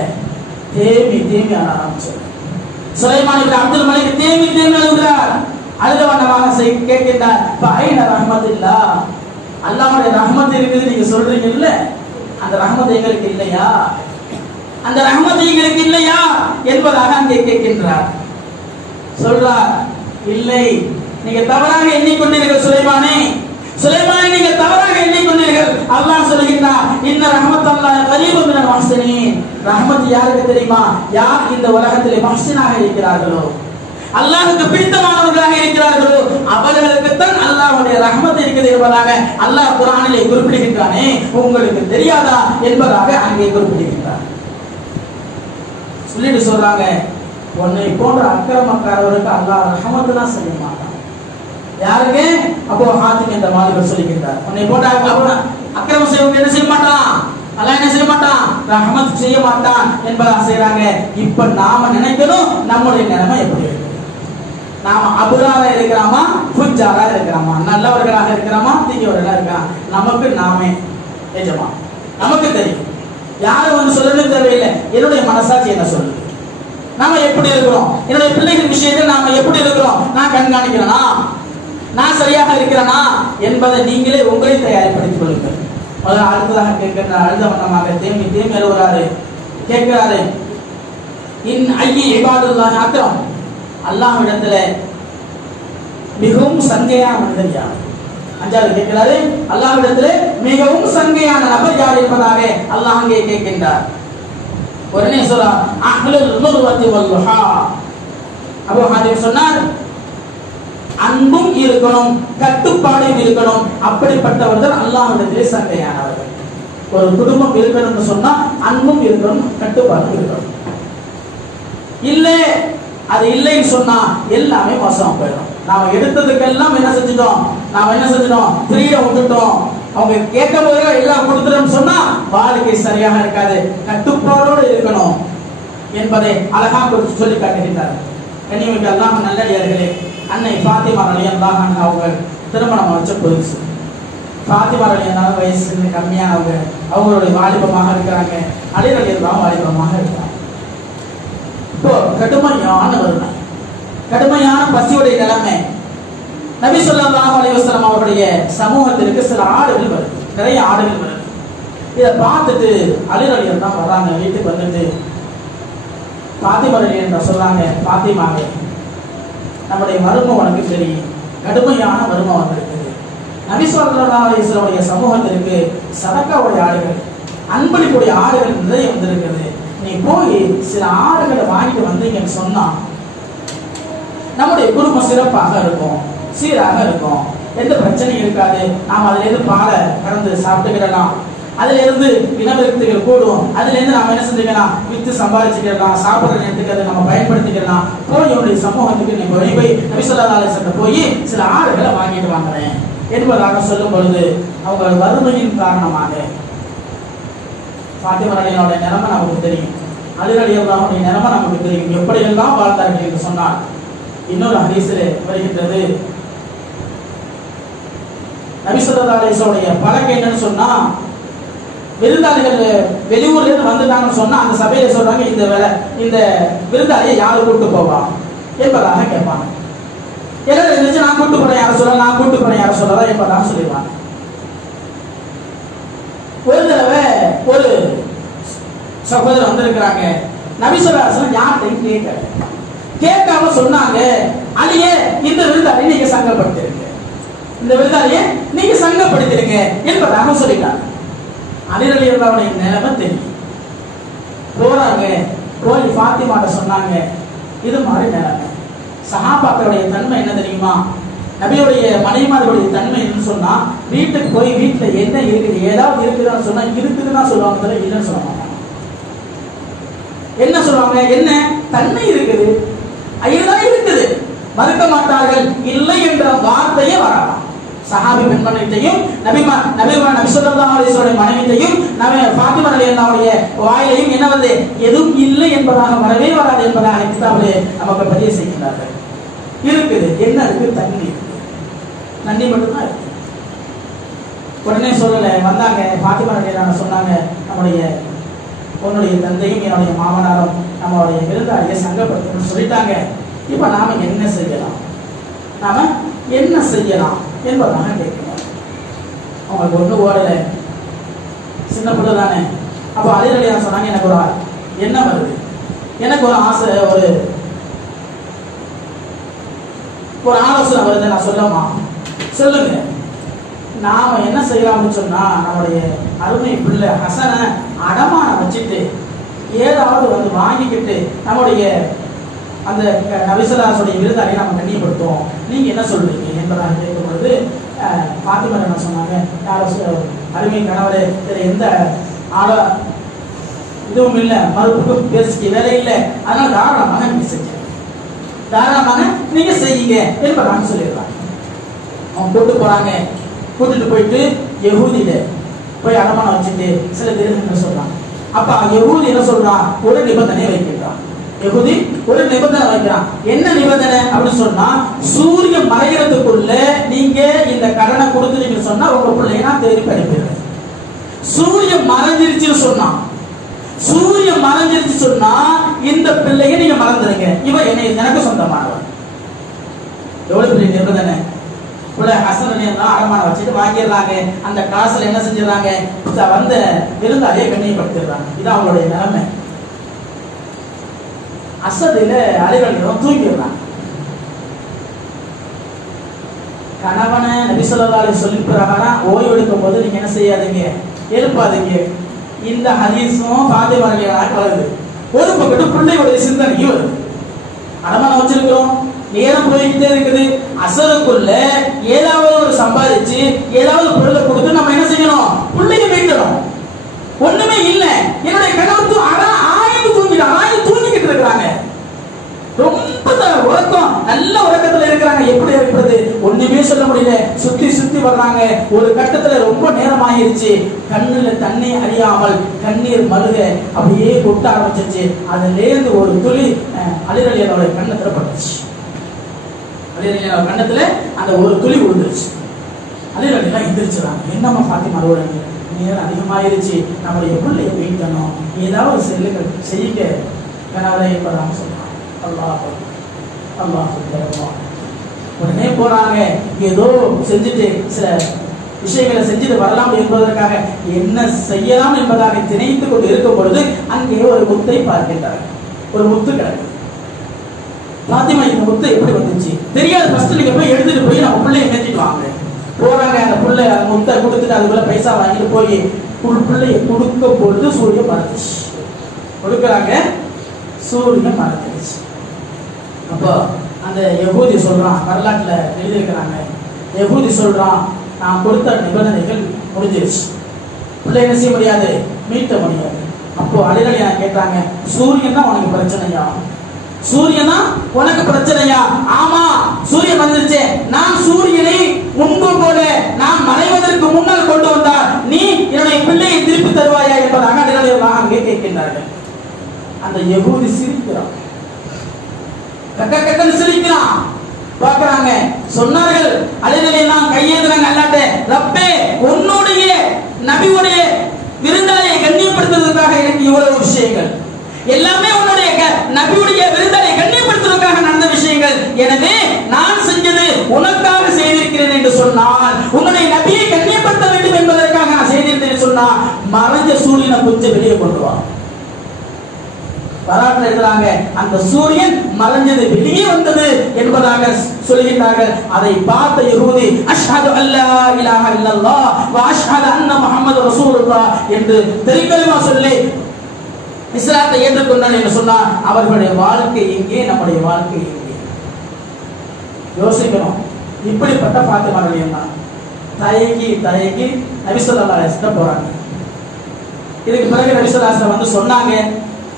தேமி தேமி ஆரம்பிச்சார். சுலைமான் இப்னு அப்துல் மலிக் தேமி தேமி அழுகிறார். அழுதவண்ணமாக கேட்கின்றார், பைன ரஹ்மத்துல்லாஹ், அல்லாஹ்வுடைய ரஹ்மத் இருக்குது நீங்க சொல்றீங்க இல்ல, அந்த ரஹ்மத் எங்களுக்கு இல்லையா, அந்த ரஹ்மத் எங்களுக்கு இல்லையா என்பதாக அங்கே கேட்கின்றார். சொல்றார், இல்லை, நீங்க தவறாக எண்ணிக்கொண்டீர்கள் சுலைமானே, சுலைமானே நீங்க தவறாக எண்ணிக்கொண்டீர்கள். அல்லாஹ் சொல்கிறார், இன்ன ரஹ்மத்தல்லாஹி கரீபும் மினல் முஹ்ஸினீன், ரஹ்மத் யாருக்கு தெரியுமா, யார் இந்த உலகத்திலே முஹ்ஸினாக இருக்கிறார்களோ, அல்லாஹ்வுக்கு பிடித்தமானவர்களாக இருக்கிறார்களோ அவர்களுக்கு தான் அல்லாஹ்வுடைய ரஹ்மத் இருக்குது என்பதாக அல்லாஹ் குர்ஆனிலே குறிப்பிடுகின்றானே, உங்களுக்கு தெரியாதா என்பதாக அங்கே குறிப்பிடுகின்றார். சொல்லிட்டு சொல்றாங்க, உன்னை போன்ற அக்கிரமக்காரர்களுக்கு அல்லாஹ் ரஹ்மத் தான் செய்ய மாட்டான். யாருக்கு? அபூ ஹாத்திம் என்ற மாலிகர் சொல்லுகின்றார், உன்னை போன்ற அக்கிரமம் செய்யவங்க என்ன செய்ய மாட்டான், அல்லாஹ் என்ன செய்ய மாட்டான், ரஹ்மத் செய்ய மாட்டான் என்பதாக செய்றாங்க. இப்ப நாம நினைக்கணும், நம்முடைய நிலைமை எப்படி இருக்கு, நாம அபுராரா இருக்கிறாமா, ஃபுஜ்ஜாரா இருக்கிறாமா, நல்லவர்களாக இருக்கிறாமா, தீயவர்களாக இருக்கிறாமா, நமக்கு நாமே எஜமா, நமக்கு தெரியும். யாரும் வந்து சொல்லணும் தேவையில்லை, என்னுடைய மனசாட்சி என்ன சொல்லுது, நாம எப்படி இருக்கிறோம், என்னுடைய பிள்ளைகள் விஷயத்தில் நாம எப்படி இருக்கிறோம், நான் கண்காணிக்கிறேனா, நான் சரியாக இருக்கிறேனா என்பதை நீங்களே உங்களை தயாரிப்படுத்திக் கொள்ளுங்கள். முதல்ல அடுத்ததாக கேட்கிற அழுத வண்ணமாக தேமி தேமி அழுகிறாரு, கேட்கிறாரு, இன் ஐயி இபாதுல்லாஹி அக்ரம், அல்லாஹ்விடத்துல மிகவும் மிகவும் சங்கையான மனிதர் யார்? அஞ்சாவது கேட்கிறாரு, அல்லாஹ்விடத்திலே மிகவும் சங்கையான நபர் யார் என்பதாக அல்லாஹ் அங்கே கேட்கின்றார். உடனே சொல்றார், அஹ்லுல் முர்வத்தி வல் லுஹா. அபூ ஹாத்திம் சொன்னார், அன்பும் இருக்கணும், கட்டுப்பாடும் இருக்கணும். அப்படிப்பட்டவர்கள் அல்லாஹ்விடத்திலே சங்கையானவர்கள். ஒரு குடும்பம் இருக்கணும்னு சொன்னா அன்பும் இருக்கணும், கட்டுப்பாடும் இருக்கணும். இல்லை, அது இல்லைன்னு சொன்னா எல்லாமே மோசமா போயிடும். நாம எடுத்ததுக்கெல்லாம் என்ன செஞ்சிட்டோம், ஃப்ரீடம் விட்டுட்டோம். அவங்க கேட்கும் போது எல்லாம் கொடுத்துட்டோம்னு சொன்னா வாழ்க்கை சரியாக இருக்காது. கட்டுப்பாடோடு இருக்கணும் என்பதை அழகா குறித்து சொல்லி காட்டுகின்றார். கண்ணியமிக்க அல்லாஹ் நல்லடியார்களே, அன்னை ஃபாத்திமா ரலியல்லாஹு அன்ஹா அவங்க திருமணம் வச்ச புதுசு. ஃபாத்திமா ரலியல்லாஹு வயசு கம்மியானவங்க, அவங்களுடைய வாலிபமாக இருக்கிறாங்க. அலி ரலியல்லாஹு வாலிபமாக இருக்கிறாங்க. இப்போ கடுமையான வறுமை, கடுமையான பசியுடைய நிலைமை. நபி ஸல்லல்லாஹு அலைஹி வஸல்லம் அவருடைய சமூகத்திற்கு சில ஆடுகள் வருது, நிறைய ஆடுகள் வருது. இதை பார்த்துட்டு அலி ரலியல்லாஹு வர்றாங்க. வீட்டுக்கு வந்துட்டு ஃபாத்திமா ரலியல்லாஹு சொல்றாங்க, ஃபாத்திமாவே, நம்முடைய வறுமை உனக்கு தெரியும், கடுமையான வறுமை வந்திருக்குது. நபி ஸல்லல்லாஹு அலைஹி வஸல்லம் சமூகத்திற்கு சதக்காவுடைய ஆடுகள், அன்பளிப்புடைய ஆடுகள் நிறைய வந்திருக்குது. நீ போய் சில ஆடுகளை வாங்கிட்டு வந்தீங்கன்னு சொன்னா நம்முடைய குடும்பம் சிறப்பாக இருக்கும், சீராக இருக்கும், எந்த பிரச்சனையும் இருக்காது. நாம் அதுல இருந்து பாலை கறந்து சாப்பிட்டுக்கிடலாம், அதுல இருந்து இனவிருத்திகள் கூடும், அதுல இருந்து நாம என்ன செஞ்சுக்கலாம், வித்து சம்பாதிச்சுக்கலாம், சாப்பிடுற நேரத்துக்கு அதை நம்ம பயன்படுத்திக்கலாம். போய் உங்களுடைய சமூகத்துக்கு நீ போய் நபி ஸல்லல்லாஹு அலைஹி வஸல்லம் போய் சில ஆடுகளை வாங்கிட்டு வாங்குறேன் என்பதாக சொல்லும் பொழுது அவங்க வறுமையின் காரணமாக ஃபாத்திமா ரலியல்லாஹு நிலைமை நமக்கு தெரியும், அலி ரலியல்லாஹு நிலைமை நமக்கு தெரியும், எப்படியெல்லாம் வாழ்ந்தார்கள் என்று சொன்னார். இன்னொரு ஹதீஸிலே வருகின்றது, நபி ஸல்லல்லாஹு அலைஹி வஸல்லம் பழக்கம் என்னன்னு சொன்னா, விருந்தாளிகள் வெளியூர்ல இருந்து வந்துட்டாங்கன்னு சொன்னா அந்த சபையில சொல்றாங்க, இந்த விருந்தாளியை யாரு கூட்டு போவா என்பதாக கேட்பாங்க. எல்லாரும் இருந்துச்சு, நான் கூட்டு போறேன் யார சொல்ல, நான் கூட்டு போறேன் யார சொல்லலாம் என்பதாக சொல்லிடுவாங்க. ஒரு தடவை ஒரு சகோதரர் வந்திருக்கிறாங்க. நபி ஸல்லல்லாஹு அலைஹி வஸல்லம் யார்கிட்டையும் கேட்காம சொன்னாங்க, அலியே, இந்த விருந்தாளியை நீங்க சங்கப்படுத்திருங்க, இந்த விருந்தாளியை நீங்க சங்கப்படுத்திருங்க என்பதாக சொல்லிட்டாங்க. அலி ரலியல்லாஹு அன்ஹு நிலைமை தெரியும். போறாங்க, போய் ஃபாத்திமாட்ட சொன்னாங்க, இது மாதிரி நிலைமை. சஹாபாக்களுடைய தன்மை என்ன தெரியுமா, நபியுடைய மனைவிமார்களுடைய தன்மை என்னன்னு சொன்னா, வீட்டுக்கு போய் வீட்டுல என்ன இருக்குது, ஏதாவது இருக்குதுன்னு சொன்னா இருக்குதுன்னா சொல்லுவாங்க, இல்லைன்னு சொல்ல மாட்டாங்க. என்ன சொல்லுவாங்க, என்ன தன்மை இருக்குது, இதுதான் இருக்குது, மறுக்க மாட்டார்கள். இல்லை என்ற வார்த்தையே வராது. சஹாபி பெண்மணியையும் நபி ஸல்லல்லாஹு அலைஹி வஸல்லம் மனைவியையும் ஃபாத்திமா ரலியல்லாஹு வாயிலையும் என்ன வந்து எதுவும் இல்லை என்பதாக வரவே வராது என்பதாக கிதாபிலே நமக்கு பதிவு செய்கிறார்கள். இருக்குது, என்ன இருக்கு, தண்ணி, தண்ணி மட்டும்தான் இருக்கு. உடனே சொல்லல, வந்தாங்க ஃபாத்திமா ரலியல்லாஹு சொன்னாங்க, உன்னுடைய தந்தையும் என்னுடைய மாமனாரும் நம்மளுடைய விருந்தாளியை சங்கப்படுத்தணும்னு சொல்லிட்டாங்க. இப்ப நாம என்ன செய்யலாம் என்பதாக கேட்கிறார். அவங்களுக்கு ஒண்ணு ஓடல, சின்ன பிள்ளை தானே. அப்ப அலி ரலியல்லாஹு சொன்னாங்க, எனக்கு ஒரு என்ன வருது, எனக்கு ஒரு ஆசை, ஒரு ஆலோசனை வருது, நான் சொல்லமா, சொல்லுங்க. நாம என்ன செய்யலாம்னு சொன்னா, நம்முடைய அருமை பிள்ளை ஹசனை அடமானம் வச்சுட்டு ஏதாவது வந்து வாங்கிக்கிட்டு நம்முடைய அந்த நபி ஸல்லல்லாஹு அலைஹி வஸல்லம் விருந்தாளியை நம்ம கண்ணியப்படுத்துவோம், நீங்க என்ன சொல்றீங்க என்பதாக கேட்கும் பொழுது ஃபாத்திமா என்ன சொன்னாங்க, யாரும் அருமை கணவரே, எந்த இதுவும் இல்லை, மறுப்புக்கும் பேசிக்க வேலை இல்லை, அதனால தாராளமாக நீங்க செய்யுங்க, தாராளமாக நீங்க செய்யுங்க என்பதாக சொல்லிடுறாங்க. அவங்க கூட்டு போறாங்க. கூட்டிட்டு போயிட்டு யஹூதியில போய் அடமானம் வச்சுட்டு சில திருமணம் சொல்றாங்க. அப்ப யஹூதி என்ன சொல்றான், ஒரு நிபந்தனை வைக்கிறான். யஹூதி ஒரு நிபந்தனை வைக்கிறான். என்ன நிபந்தனை அப்படின்னு சொன்னா, சூரியன் மறைகிறதுக்குள்ள நீங்க இந்த கடனை கொடுத்துட்டீங்கன்னு சொன்னா உங்க பிள்ளைய நான் தேடி படிப்பேன். சூரியன் மறைஞ்சிருச்சுன்னு சொன்னா இந்த பிள்ளைய நீங்க மறந்துடுங்க, இவன் எனக்கு சொந்தமானவன். எவ்வளவு பெரிய நிபந்தனை. ஹசன் ரலியல்லாஹு அடமானம் வச்சுட்டு வாங்கிடுறாங்க. அந்த காசுல என்ன செஞ்சிடறாங்க, வந்த விருந்தாளியை கண்ணியப்படுத்திடுறாங்க. இது அவங்களுடைய நிலைமை. அசதில அலி ரலியல்லாஹு தூங்கிடுறாங்க. கணவனை நபி ஸல்லல்லாஹு அலைஹி வஸல்லம் சொல்லி பிரகாரம் ஓய்வு எடுக்கும் போது நீங்க என்ன செய்யாதீங்க, எழுப்பாதீங்க. இந்த ஹதீஸும் ஃபாத்திமா ரலியல்லாஹு வருது. ஒரு பக்கத்து பிள்ளையோட சிந்தனையும் வருது. அடமான வச்சிருக்கிறோம், நேரம் போய்கிட்டே இருக்குது. அசருக்குள்ள ஏதாவது ஒரு சம்பாதிச்சு ஏதாவது பொருளை கொடுத்து நம்ம என்ன செய்யணும், பிள்ளைங்க வைக்கணும். ஒண்ணுமே இல்லை, என்னுடைய கணவர் ஆய்வு தூங்கிக்கிட்டு இருக்கிறாங்க. ரொம்ப உறக்கம், நல்ல உறக்கத்துல இருக்கிறாங்க. எப்படி இருக்கிறது ஒண்ணுமே சொல்ல முடியல. சுத்தி சுத்தி வர்றாங்க. ஒரு கட்டத்துல ரொம்ப நேரம் ஆயிருச்சு. கண்ணுல தண்ணி அறியாமல் கண்ணீர் மழுக அப்படியே கொட்ட ஆரம்பிச்சிருச்சு. அதுல இருந்து ஒரு துளி அலி ரலியல்லாஹு அன்ஹு கண்ணத்துல பட்டுச்சு. அலி ரலியல்லாஹு அன்ஹு கண்ணத்துல அந்த ஒரு துளி விழுந்துருச்சு. அலி ரலியல்லாஹு அன்ஹு எந்திரிச்சாங்க. என்னம்மா ஃபாத்திமா அழுவுறீங்க, நேரம் அதிகமாயிருச்சு, நம்மளுடைய பிள்ளைய மீட்கணும், ஏதாவது செல்லுங்கள் செய்யுங்க கணவரை என்பதாக சொன்னாங்க. உடனே போறாங்க. ஏதோ செஞ்சுட்டு சில விஷயங்களை செஞ்சுட்டு வரலாம் என்பதற்காக என்ன செய்யலாம் என்பதாக நினைத்துக் கொண்டு இருக்கும் பொழுது அங்கே ஒரு முத்தை பார்க்கின்றார்கள். ஒரு முத்து கிடக்கு. பாத்திமா இந்த முத்து எப்படி வந்துச்சு தெரியாது. ஃபர்ஸ்ட் நீங்க போய் எடுத்துட்டு போய் நம்ம பிள்ளைய மேய்ச்சிட்டு வாங்க. போறாங்க. அந்த பிள்ளை அந்த முத்தை கொடுத்துட்டு அதுக்குள்ள பைசா வாங்கிட்டு போய் பிள்ளைய கொடுக்க பொழுது சூரியன் மறைஞ்சிச்சு. கொடுக்குறாங்க, சூரியன் மறைஞ்சிருச்சு. அப்போ அந்த யகூதி சொல்றான், வரலாற்றுல எழுதியிருக்கிறாங்க, யகூதி சொல்றான், நான் கொடுத்த நிபந்தனைகள் முடிஞ்சிருச்சு, பிள்ளை என்ன செய்ய முடியாது, மீட்ட முடியாது. அப்போ அலி ரலியல்லாஹு அன்ஹு கேட்டாங்க, சூரியன் தான் உனக்கு பிரச்சனையா? சூரியனா உனக்கு பிரச்சனையா? ஆமா, சூரியன் வந்துருச்சு. நான் சூரியனை முன்பு போல நான் மறைவதற்கு முன்னால் கொண்டு வந்தால் நீ என்னுடைய பிள்ளையை திருப்பி தருவாயா என்பதாக அலி ரலியல்லாஹு அன்ஹு கேட்கின்றார்கள். அந்த யகூதி சிரிக்கிறான், கக்கன்னு சிரிக்கிறான். பார்க்கறாங்க. சொன்னார்கள் அலி ரலியல்லாஹு அன்ஹு கையேந்திராங்க அல்லாஹ்ட்ட, ரப்பே உன்னுடைய நபியுடைய விருந்தாளியை கண்ணியப்படுத்துவதற்காக எனக்கு இவ்வளவு விஷயங்கள், எல்லாமே உன்னுடைய நபியுடைய விருந்தாளியை கண்ணியப்படுத்துவதற்காக நடந்த விஷயங்கள். எனவே நான் செஞ்சது உனக்காக செய்திருக்கிறேன் என்று சொன்னால், உன்னுடைய நபியை கண்ணியப்படுத்த வேண்டும் என்பதற்காக நான் செய்திருக்கிறேன் சொன்னா மறைஞ்ச சூரியனை கொஞ்சம் வெளியே கொண்டு வா. வரலாற்று எழுதுறாங்க, அந்த சூரியன் மறைஞ்சது வெளியே வந்தது என்பதாக சொல்கின்றார்கள். அதை பார்த்த யகூதி அஷ்ஹது அல்லா இலாஹா இல்லல்லாஹ் வ அஷ்ஹது அன்ன முஹம்மது ரசூலுல்லாஹ் என்று தெளிவா சொல்லி இஸ்லாத்தை ஏற்றுக்கொண்டான் என்று சொன்னால் அவர்களுடைய வாழ்க்கை எங்கே, நம்முடைய வாழ்க்கை எங்கே? யோசிக்கணும். இப்படிப்பட்ட பாத்திமா ரலியல்லாஹு தயங்கி தயங்கி நபி ஸல்லல்லாஹு அலைஹி வஸல்லம் போறாங்க. இதுக்கு பிறகு நபி ஸல்லல்லாஹு அலைஹி வஸல்லம் வந்து சொன்னாங்க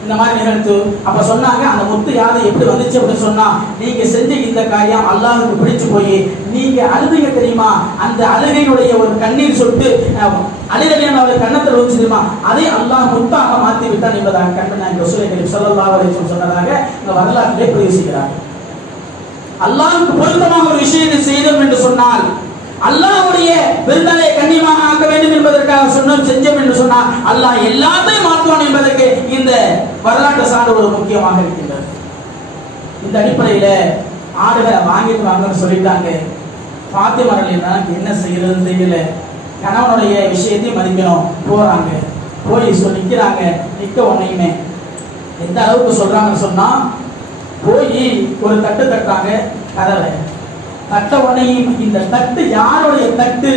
இந்த மாதிரி நிகழ்த்து. அப்ப சொன்னாங்க, அந்த முத்து யாரு எப்படி வந்துச்சு அப்படின்னு சொன்னா, நீங்க செஞ்ச இந்த காரியம் அல்லாஹ்வுக்கு பிடிச்சு போய் நீங்க அழுதுங்க தெரியுமா, அந்த அழுகையுடைய ஒரு கண்ணீர் சொட்டு அலி ரலியல்லாஹு அன்ஹு கண்ணத்தில் விழுந்துச்சு தெரியுமா, அதை அல்லாஹ் முத்தாக மாற்றி விட்டான் என்பதாக கண்மணி ரசூலுல்லாஹி ஸல்லல்லாஹு அலைஹி வஸல்லம் சொன்னதாக இந்த வரலாற்றிலே பதிவுகிறார்கள். அல்லாஹ்வுக்கு பொருத்தமாக ஒரு விஷயத்தை செய்தோம் என்று சொன்னால், அல்லாஹ்வுடைய விருந்தாளியை கண்ணியமாக ஆக்க வேண்டும் என்பதற்காக சொன்னோம் செஞ்சோம் என்று சொன்னால் அல்லாஹ் எல்லாத்தையும் மாற்றுவான் என்பதற்கு இந்த வரலாற்று சான்று ஒரு முக்கியமாக இருக்கின்றது. இந்த அடிப்படையில ஆடுகளை வாங்கிட்டு வாங்கன்னு சொல்லிட்டாங்க. பாத்திமா ரலியல்லாஹு அன்ஹா என்ன செய்யறதுன்னு தெரியல. கணவனுடைய விஷயத்தையும் மதிக்கணும். போறாங்க, போய் நிக்கிறாங்க. நிக்க உடனேயுமே எந்த அளவுக்கு சொல்றாங்கன்னு சொன்னா, போய் ஒரு தட்டு தட்டுறாங்க கதவை. தட்ட உடனேயும் இந்த தட்டு யாருடைய தட்டு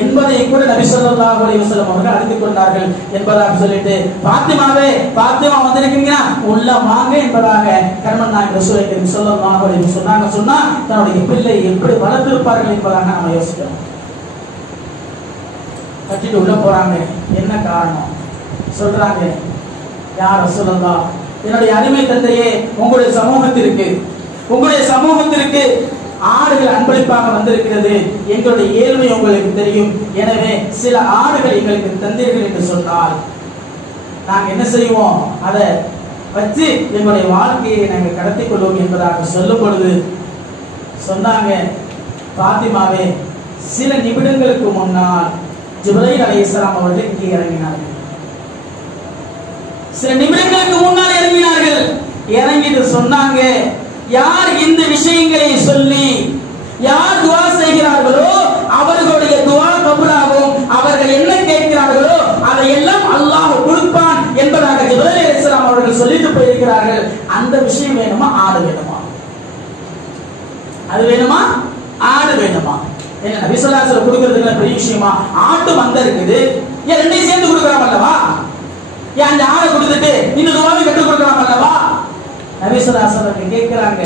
என்பதை கூட நபி ஸல்லல்லாஹு அலைஹி வஸல்லம் அவர்கள் அறிந்து கொண்டார்கள் என்பதாக சொல்லிட்டு, பாத்திமாவே பாத்திமா வந்திருக்கீங்க உள்ள வாங்க என்பதாக கர்மன் நாயகம் ரசூலுல்லாஹி ஸல்லல்லாஹு அலைஹி வஸல்லம் சொன்னா தன்னுடைய பிள்ளை எப்படி வளர்த்திருப்பார்கள் என்பதாக நாம யோசிக்கிறோம். கட்டிட்டு உள்ள போறாங்க. என்ன காரணம் சொல்றாங்க, யார் ரசூலுல்லாஹ், என்னுடைய அருமை தந்தையே, உங்களுடைய சமூகத்திற்கு ஆடுகள் அன்பளிப்பாக வந்திருக்கிறது. எங்களுடைய ஏழ்மை உங்களுக்கு தெரியும். எனவே சில ஆடுகள் எங்களுக்கு தந்தீர்கள் என்று சொன்னால் நாங்கள் என்ன செய்வோம், அதை வச்சு எங்களுடைய வாழ்க்கையை நாங்கள் கடத்திக் கொள்வோம் என்பதாக சொல்லும் பொழுது சொன்னாங்க, பாத்திமாவே சில நிமிடங்களுக்கு முன்னால் ஜிப்ரீல் அலைஹிஸ்ஸலாம் அவர்கள் இங்கே இறங்கினார்கள். சில நிமிடங்களுக்கு முன்னால் இறங்கினார்கள். இறங்கிட்டு சொன்னாங்க, யார் இந்த விஷயங்களை சொல்லி யார் துஆ செய்கிறார்களோ அவர்களுடைய துஆ கபூலாகும், அவர்கள் என்ன கேட்கிறார்களோ அதையெல்லாம் அல்லாஹ் கொடுப்பான் என்பதாக ஜிப்ரீல் அலைஹிஸ்ஸலாம் அவர்கள் சொல்லிட்டு போயிருக்கிறார்கள். அந்த விஷயம் வேணுமா, ஆடு வேணுமா? அது வேணுமா, ஆடு வேணுமா? என்ன நபி ஸல்லல்லாஹு அலைஹி வஸல்லம் கொடுக்கிறதுக்கு பெரிய விஷயமா? ஆட்டு மந்தை இருக்குது, ஏன் ரெண்டையும் சேர்ந்து கொடுக்கலாம் அல்லவா? ஏன் அந்த ஆடை கொடுத்துட்டு இன்னும் துவாவை கற்றுக் கொடுக்கலாம் அல்லவா? நபி ஸல்லல்லாஹு அலைஹி வஸல்லம் கேட்கிறாங்க,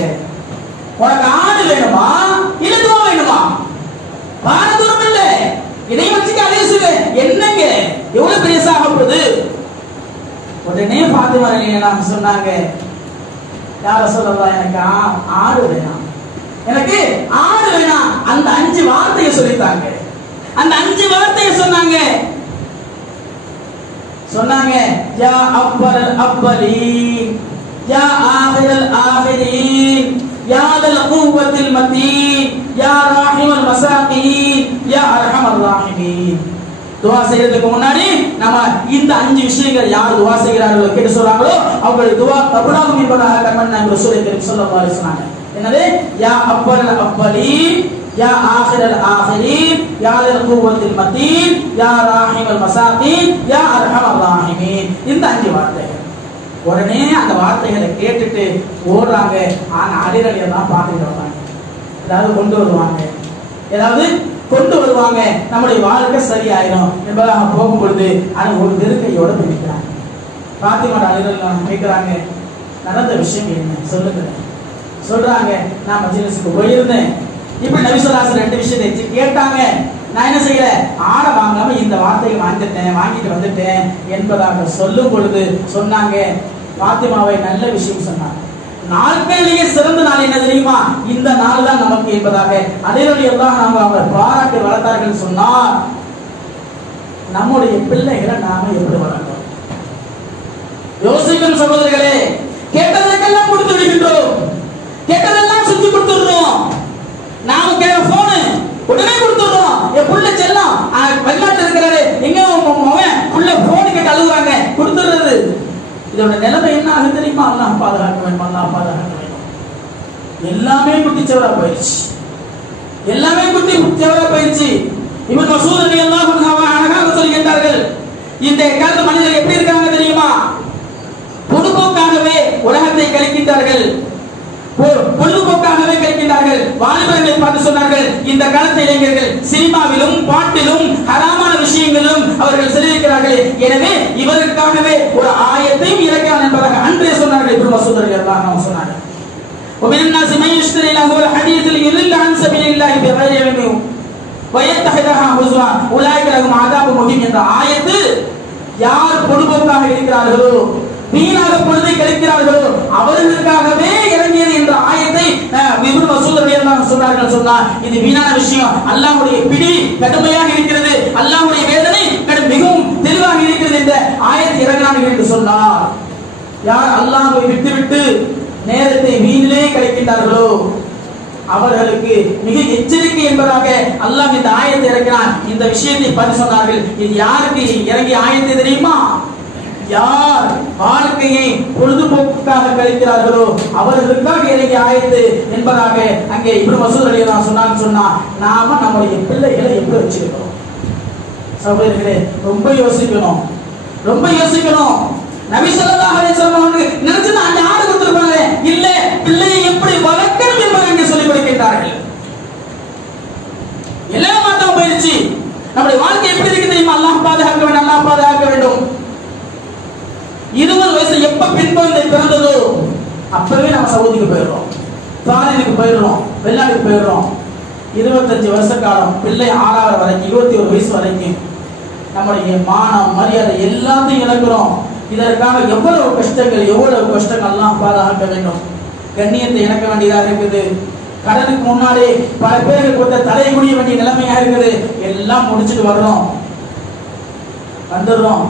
உனக்கு ஆடு வேணுமா இல்ல துவா வேணுமா? வான தூரம் இல்ல, இதை வச்சுக்க அதே சொல்லு, என்னங்க எவ்வளவு பெரிய சாகப்படுது. உடனே பாத்திமா ரலியல்லாஹு சொன்னாங்க, யா ரசூலல்லாஹ் எனக்கு ஆடு வேணாம், எனக்கு ஆடு வேணாம். அந்த 5 வார்த்தையை சொல்லிட்டாங்க. அந்த 5 வார்த்தையை சொன்னாங்க. யா அவ்வல் அவ்வலீன், யா ஆஹிரல் ஆஹிரீன், யா தல் குவத்தில் மத்தீன், யா ராஹிமல் மசாகீன், யா அர்ஹமர் ராஹிமீன். துஆ செய்யறதுக்கு முன்னாடி நம்ம இந்த 5 விஷயங்கள் யார் துஆ செய்கிறார்களோ கேட்டு சொல்றாங்களோ அவங்களுடைய துஆ கபூலாகும் என்பதாக கர்மன் ரசூல் கரீம் ஸல்லல்லாஹு அலைஹி வஸல்லம் என்னது? யா அவ்வல் அவ்வலீன், யா ஆஹிரல் ஆஹிரீன், யா தல் குவத்தில் மத்தீன், யா ராஹிமல் மசாகீன், யா அர்ஹமர் ராஹிமீன். இந்த 5 வார்த்தைகள். உடனே அந்த வார்த்தைகளை கேட்டுட்டு ஓடுறாங்க. ஆனா அலிரலியை தான் பார்த்துட்டு வந்தாங்க. ஏதாவது கொண்டு வருவாங்க, நம்முடைய வாழ்க்கை சரியாயிடும் என்பதாக போகும் பொழுது அது ஒரு நெருக்கையோட பிடிக்கிறாங்க. பாத்திமா அலிரலி கேட்கிறாங்க, நடந்த விஷயம் என்ன சொல்லுங்க. சொல்றாங்க, நான் மஜ்லிஸுக்கு போயிருந்தேன், இப்படி நபி ஸல்லல்லாஹு அலைஹி 2 விஷயத்தை கேட்டாங்க. நான் என்ன செய்யல, ஆடை வாங்காம இந்த வார்த்தையை வாங்கிட்டு வந்துட்டேன் என்பதாக சொல்லும் பொழுது சொன்னாங்க, பாத்திமாவை நல்ல விஷயம் சொன்னாங்க. நாட்களிலேயே சிறந்த நாள் என்ன தெரியுமா? இந்த நாள் தான் நமக்கு என்பதாக அதையெல்லாம் நாம் அவர் பாராட்டி வளர்த்தார்கள். சொன்னார், நம்முடைய பிள்ளைகளை நாம எப்படி வளர்க்கிறோம் யோசிக்கும் சகோதரர்களே. கேட்டதற்கெல்லாம் கொடுத்து விடுகின்றோம், கேட்டதெல்லாம் சுத்தி கொடுத்துடுறோம். நாம போனு உடனே கொடுத்துடுறோம். என் புள்ள செல்லம் வெளிநாட்டு இருக்கிறாரு, எங்க புள்ள போனு கேட்டு அழுகுறாங்க, கொடுத்துடுறது. இதோட நிலைமை என்ன ஆகுது தெரியுமா? அல்லாஹ் பாதுகாக்க வேண்டும், அல்லாஹ் பாதுகாக்க வேண்டும். எல்லாமே குட்டிச்சவரா போயிடுச்சு, எல்லாமே குட்டிச்சவரா போயிடுச்சு. இப்னு மஸ்ஊத் ரலியல்லாஹு அன்ஹு அழகாக சொல்கின்றார்கள், இந்த காலத்து மனிதர்கள் எப்படி இருக்காங்க தெரியுமா? பொதுபோக்காகவே உலகத்தை கழிக்கின்றார்கள், பொழுதுபோக்காகவே கழிக்கின்றார்கள். வாலிபர்களை பார்த்து சொன்னார்கள், இந்த காலத்து இளைஞர்கள் சினிமாவிலும் பாட்டிலும் ஹராமான விஷயங்களிலும் அவர்கள் செலவழிக்கிறார்கள். எனவே இவருக்காகவே ஒரு ஆயத்தையும் இறக்கலாம் என்பதாக அன்றே சொன்னார்கள். இப்னு மஸ்ஊத் ரலியல்லாஹு அன்ஹு சொன்னார்கள், ومن الناس من يشتري لهو الحديث ليضل عن سبيل الله بغير علم ويتخذها هزوا اولئك لهم عذاب مهين என்ற ஆயத்து யார் பொதுபோக்காக இருக்கிறார்களோ, வீணாக பொழுதை கழிக்கிறார்களோ அவர்களுக்காகவே இறங்கியது என்ற ஆயத்தை இப்னு மஸ்ஊத் ரலியல்லாஹு அன்ஹு சொன்னார்கள். சொன்னார், இது வீணான விஷயம், அல்லாஹ்வுடைய பிடி கடுமையாக இருக்கிறது, அல்லாஹ்வுடைய வேதனை மிகவும் தெளிவாக இருக்கிறது என்ற ஆயத்தை இறங்கினார்கள் என்று சொன்னார். யார் அல்லாஹ்வை விட்டுவிட்டு நேரத்தை வீணிலே கழிக்கின்றார்களோ அவர்களுக்கு மிக எச்சரிக்கை என்பதாக அல்லாஹ் இந்த ஆயத்தை இறக்கினான். இந்த விஷயத்தை பற்றி சொன்னார்கள். இது யாருக்கு இறங்கிய ஆயத்தை தெரியுமா? யார் வாழ்க்கையை பொழுதுபோக்காக கழிக்கிறார்களோ அவர்களுக்காக இறங்கிய ஆயத்து என்பதாக அங்கே இப்னு மஸ்ஊத் ரலியல்லாஹு அன்ஹு சொன்னா, நாம நம்முடைய பிள்ளைகளை எப்படி வச்சிருக்கிறோம் சகோதரர்களே? ரொம்ப யோசிக்கணும், ரொம்ப யோசிக்கணும். நபி ஸல்லல்லாஹு அலைஹி வஸல்லம் நினைச்சது அந்த ஆடு கொடுத்திருப்பாங்க, இல்ல பிள்ளையை எப்படி வளர்க்கணும் என்பதை இங்கே சொல்லிக் கொடுக்கின்றார்கள். எல்லாம் மாற்றம் போயிடுச்சு. நம்முடைய வாழ்க்கை எப்படி இருக்கு தெரியுமா? அல்லாஹ் பாதுகாக்க வேண்டும், அல்லாஹ் பாதுகாக்க வேண்டும். 20 வயசு எப்ப பெண் குழந்தை பிறந்ததோ அப்பவே நம்ம சவுதிக்கு போயிடுறோம், ஃபாரினுக்கு போயிடுறோம், வெளிநாட்டுக்கு போயிடுறோம். 25 வருஷ காலம் பிள்ளை 6 வரைக்கும் 21 வயசு வரைக்கும் நம்முடைய மானம் மரியாதை எல்லாத்தையும் இழக்கிறோம். இதற்காக எவ்வளவு கஷ்டங்கள் எல்லாம் பாதுகாக்க வேண்டும். கண்ணியத்தை இழக்க வேண்டியதாக இருக்குது. கடனுக்கு முன்னாடி பல பேருக்கு கொடுத்த தலை குடிய வேண்டிய நிலைமையா இருக்குது. எல்லாம் முடிச்சுட்டு வந்துடுறோம்.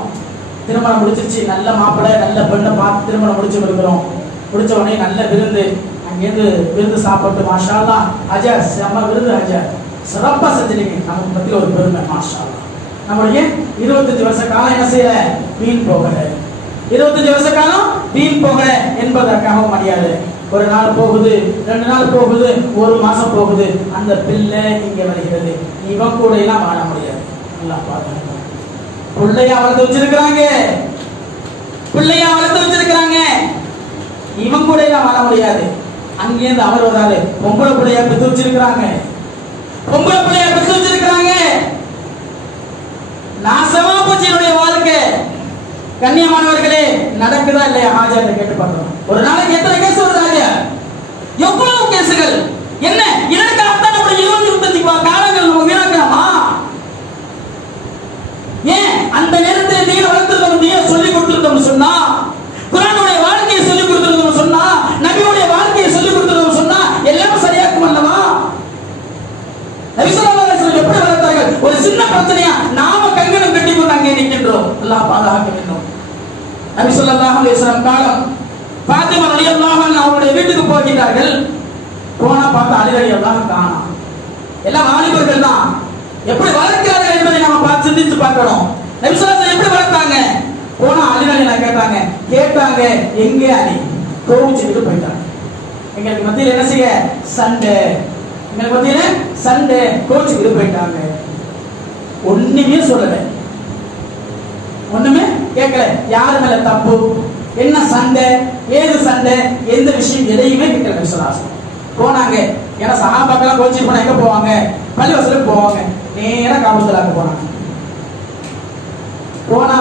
திருமணம் முடிச்சிருச்சு, நல்ல மாப்பிள்ளை நல்ல பெண்ணை பார்த்து திருமணம் முடிச்சு கொடுக்குறோம். முடிச்ச உடனே நல்ல விருந்து, அங்கேருந்து விருந்து சாப்பிட்டு மாஷா அல்லாஹ் ஹஜர் செம்ம விருந்து, ஹஜர் சிறப்பா செஞ்சிருக்கீங்க, நமக்கு பத்தி ஒரு பெருமை மாஷா அல்லாஹ். நம்மளுடைய 25 வருஷ காலம் என்ன செய்யல, வீண் போகல. 25 வருஷ காலம் வீண் போகல என்பதற்காக மரியாதை. ஒரு நாள் போகுது, 2 நாள் போகுது, 1 மாசம் போகுது, அந்த பிள்ளை இங்க வருகிறது. இவன் கூட எல்லாம் வாழ முடியாது. நல்லா பாருங்க, பிள்ளையா வளர்த்து வச்சிருக்கிறாங்க, இவன் கூட எல்லாம் வாழ முடியாது. அங்கேருந்து அவர் வராரு, பொம்பளை பிள்ளையா பெற்று வச்சிருக்கிறாங்க. பொம்பளை பிள்ளைய பெற்று வச்சிருக்கிறாங்க. நாசமா போச்சு என்னுடைய வாழ்க்கை. கண்ணியமானவர்களே, நடக்குதா இல்லையா? ஹாஜியாட்ட கேட்டு பார்க்கணும். ஒரு நாளைக்கு எத்தனை கேஸ் வருது ஹாஜியா? எவ்வளவு கேசுகள்? என்ன இதற்காகத்தான் நம்முடைய 25 காலங்கள் நம்ம வீணாக்கலாமா? ஏன் அந்த நேரத்தில் தீன வளர்த்திருந்தோம், தீன சொல்லிக் கொடுத்திருந்தோம் சொன்னா, குர்ஆனுடைய வாழ்க்கையை சொல்லிக் கொடுத்திருந்தோம் சொன்னா, நபியுடைய வாழ்க்கையை சொல்லிக் கொடுத்திருந்தோம் சொன்னா எல்லாம் சரியாக்கும் அல்லவா? நபி ஸல்லல்லாஹு அலைஹி வஸல்லம் எப்படி வளர்த்தார்கள்? ஒரு சின்ன பிரச்சனையா நாம கங்கணம் கட்டி கொண்டு அங்கே நிற்கின்றோம். அல்லாஹ் பாதுகாக்க வேண்டும். நபி ஸல்லல்லாஹு அலைஹி வஸல்லம் காலம் ஃபாத்திமா ரலியல்லாஹு அன்ஹா அவருடைய வீட்டுக்கு போகிறார்கள். போனா பார்த்தா அலி ரலியல்லாஹு காணோம். எல்லாம் வாலிபர்கள் தான். எப்படி வளர்க்கிறார்கள் என்பதை நாம பார்த்து சிந்திச்சு பார்க்கணும். நபி ஸல்லல்லாஹு அலைஹி வஸல்லம் எப்படி வளர்த்தாங்க? போனா அலி ரலியல்லாஹு கேட்டாங்க எங்கே அலி? கோவிச்சுட்டு போயிட்டாங்க. எங்களுக்கு மத்தியில் என்ன செய்ய? சண்டை. எங்களுக்கு மத்தியில சண்டை, கோவிச்சுட்டு போயிட்டாங்க. ஒண்ணுமே சொல்லல, ஒண்ணுமே கேட்கல. யாரு மேல தப்பு, என்ன சண்டை, ஏது சண்டை, எந்த விஷயம் எதையுமே கேட்கல. நபி ஸல்லல்லாஹு அலைஹி வஸல்லம் போனாங்க. ஏன்னா சஹாபாக்கள் கோவிச்சுட்டு போனா எங்க போவாங்க? பள்ளிவாசலுக்கு போவாங்க. நேரா காபத்துல்லாஹ்க்கு போனாங்க. போனா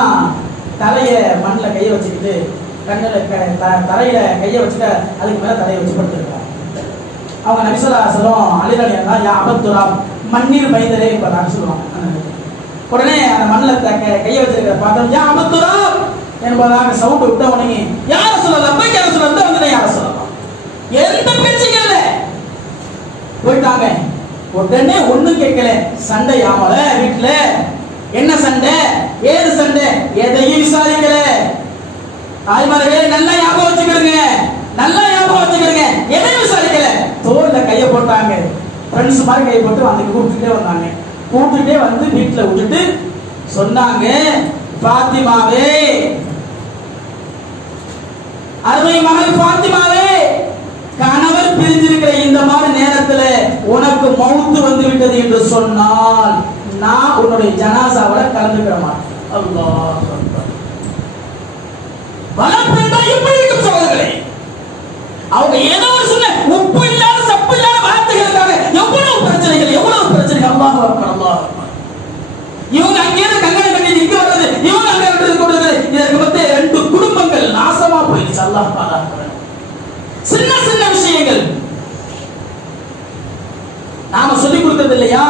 தலைய மண்ணுல கையை வச்சுக்கிட்டு, கண்ணுல தரையில கையை வச்சுட்டு அதுக்கு மேல தலையை வச்சு படுத்துருக்காங்க. அவங்க நபி ஸல்லல்லாஹு அலைஹி வஸல்லம் அலி ரலியல்லாஹு யா அபத்துராப், மண்ணீர் மைந்தரே என்பதாக சொல்லுவாங்க. உடனே அந்த மண்ணில் கையை வச்சிருக்கிற பார்த்தோம், யா அபத்துராப் என்பதாக சவுண்ட் விட்ட உடனே யார சொல்லலாம், போய் யார சொல்லலாம், வந்து யார சொல்லலாம், எந்த பேச்சும் இல்லை, போயிட்டாங்க. உடனே ஒண்ணும் கேட்கல. சண்டை யாமல வீட்டுல, என்ன சண்டை, ஏது சண்டை, எதையும் விசாரிக்கல. தாய்மார்களே நல்லா ஞாபகம் வச்சுக்கிடுங்க, நல்லா ஞாபகம் வச்சுக்கிடுங்க, எதையும் விசாரிக்கல. தோல்ல கையை போட்டாங்க. ஃப்ரெண்ட்ஸ் மாதிரி கையை போட்டு வந்து கூப்பிட்டுட்டே வந்தாங்க. கூப்பிட்டுட்டே வந்து வீட்டுல விட்டுட்டு சொன்னாங்க, பாத்திமாவே, அருமை மகள் பாத்திமாவே, கணவர் பிரிஞ்சிருக்கிற இந்த மாதிரி நேரத்துல உனக்கு மௌத்து வந்து விட்டது என்று சொன்னால் நான் உன்னுடைய ஜனாசாவுல கலந்துக்கிற மாட்டேன். அல்லாஹ் அக்பர். வளர்ப்பெண்டா எப்படி இருக்கும் சகோதரர்களே? அவங்க ஏதோ ஒரு சொன்ன உப்பு இல்லாத சப்பு இல்லாத வார்த்தைகளுக்காக எவ்வளவு பிரச்சனைகள், எவ்வளவு பிரச்சனைகள். அல்லாஹ் அக்பர், அல்லாஹ் அக்பர். இவங்க அங்கேயிருந்து கங்கணம் கட்டி நிக்க வர்றது, இவங்க அங்க விட்டு கொடுறது, இதற்கு மத்திய 2 குடும்பங்கள் நாசமா போயிடுச்சு. அல்லாஹ் பாதுகாக்க வேண்டும். சின்ன சின்ன விஷயங்கள் நாம சொல்லிக் கொடுத்தது இல்லையா?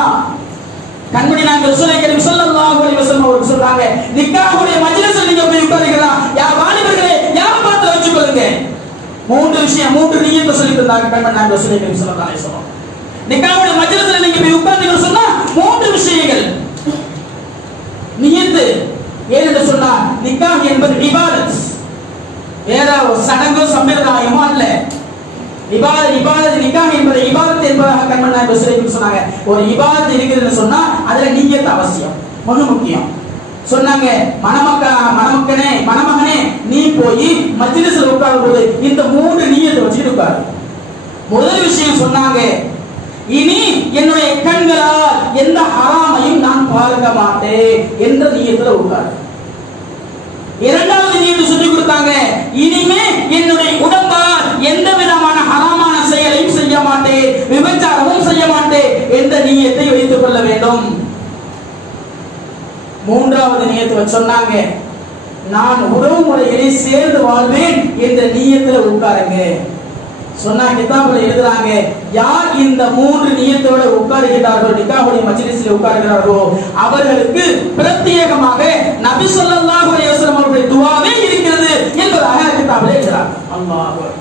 கண்மணி நாங்கள் ரசூலை கரீம் ஸல்லல்லாஹு அலைஹி வஸல்லம் அவர்கள் சொல்றாங்க, நிக்காஹுடைய மஜ்லிஸ்ல நீங்க போய் உட்காருங்களா, யா வாலிபர்களே, யார் பார்த்து வச்சுக்கொள்ளுங்க. 3 விஷயம், 3 நியத்தை சொல்லி தந்தாங்க கண்மணி நாங்கள் ரசூலை கரீம் ஸல்லல்லாஹு அலைஹி வஸல்லம். நிக்காஹுடைய மஜ்லிஸ்ல நீங்க போய் உட்கார்ந்தீங்கன்னு சொன்னா 3 விஷயங்கள். நியத்து ஏன்னு சொன்னா நிக்காஹ் என்பது இபாதத், வேற சடங்கோ சம்பிரதாயமோ அல்ல. இபாதத் நிக்காஹ் என்பது இபாதத் என்பதாக கண்மணி நாயகம் ரசூலுல்லாஹி சொன்னாங்க. ஒரு இபாதத் இருக்குதுன்னு சொன்னா அதுல நியத் அவசியம், மிக முக்கியம். சொன்னாங்க, மணமகனே நீ போய் மஜ்லிஸ்ல உட்காரும்போது இந்த 3 நியத்தை வச்சுட்டு உட்காரு. முதல் விஷயம் சொன்னாங்க, இனி என்னுடைய கண்களால் எந்த ஹராமையும் நான் பார்க்க மாட்டேன் என்ற நியத்துல உட்காரு. இரண்டாவது நியத்து சொல்லி கொடுத்தாங்க, இனிமே என்னுடைய உடம்பால் எந்த விதமான ஹராமான செயலையும் செய்ய மாட்டேன், விபச்சாரமும் செய்ய மாட்டேன் என்ற நியத்தை வைத்துக் கொள்ள வேண்டும். மூன்றாவது நியத்து சொன்னாங்க, நான் உறவு முறைகளை சேர்ந்து வாழ்வேன் என்ற நியத்துல உட்காருங்க. சொன்னா கிதாபுல எழுதுறாங்க, யார் இந்த 3 நியத்தோட உட்காருகிறார்களோ, நிக்காஹுடைய மஜ்லிஸில் உட்காருகிறார்களோ அவர்களுக்கு பிரத்யேகமாக நபி ஸல்லல்லாஹு அலைஹி வஸல்லம் அவருடைய துஆவே இருக்கிறது என்பதாக கிதாபுல எழுதுறாங்க. அல்லாஹ் அக்பர்.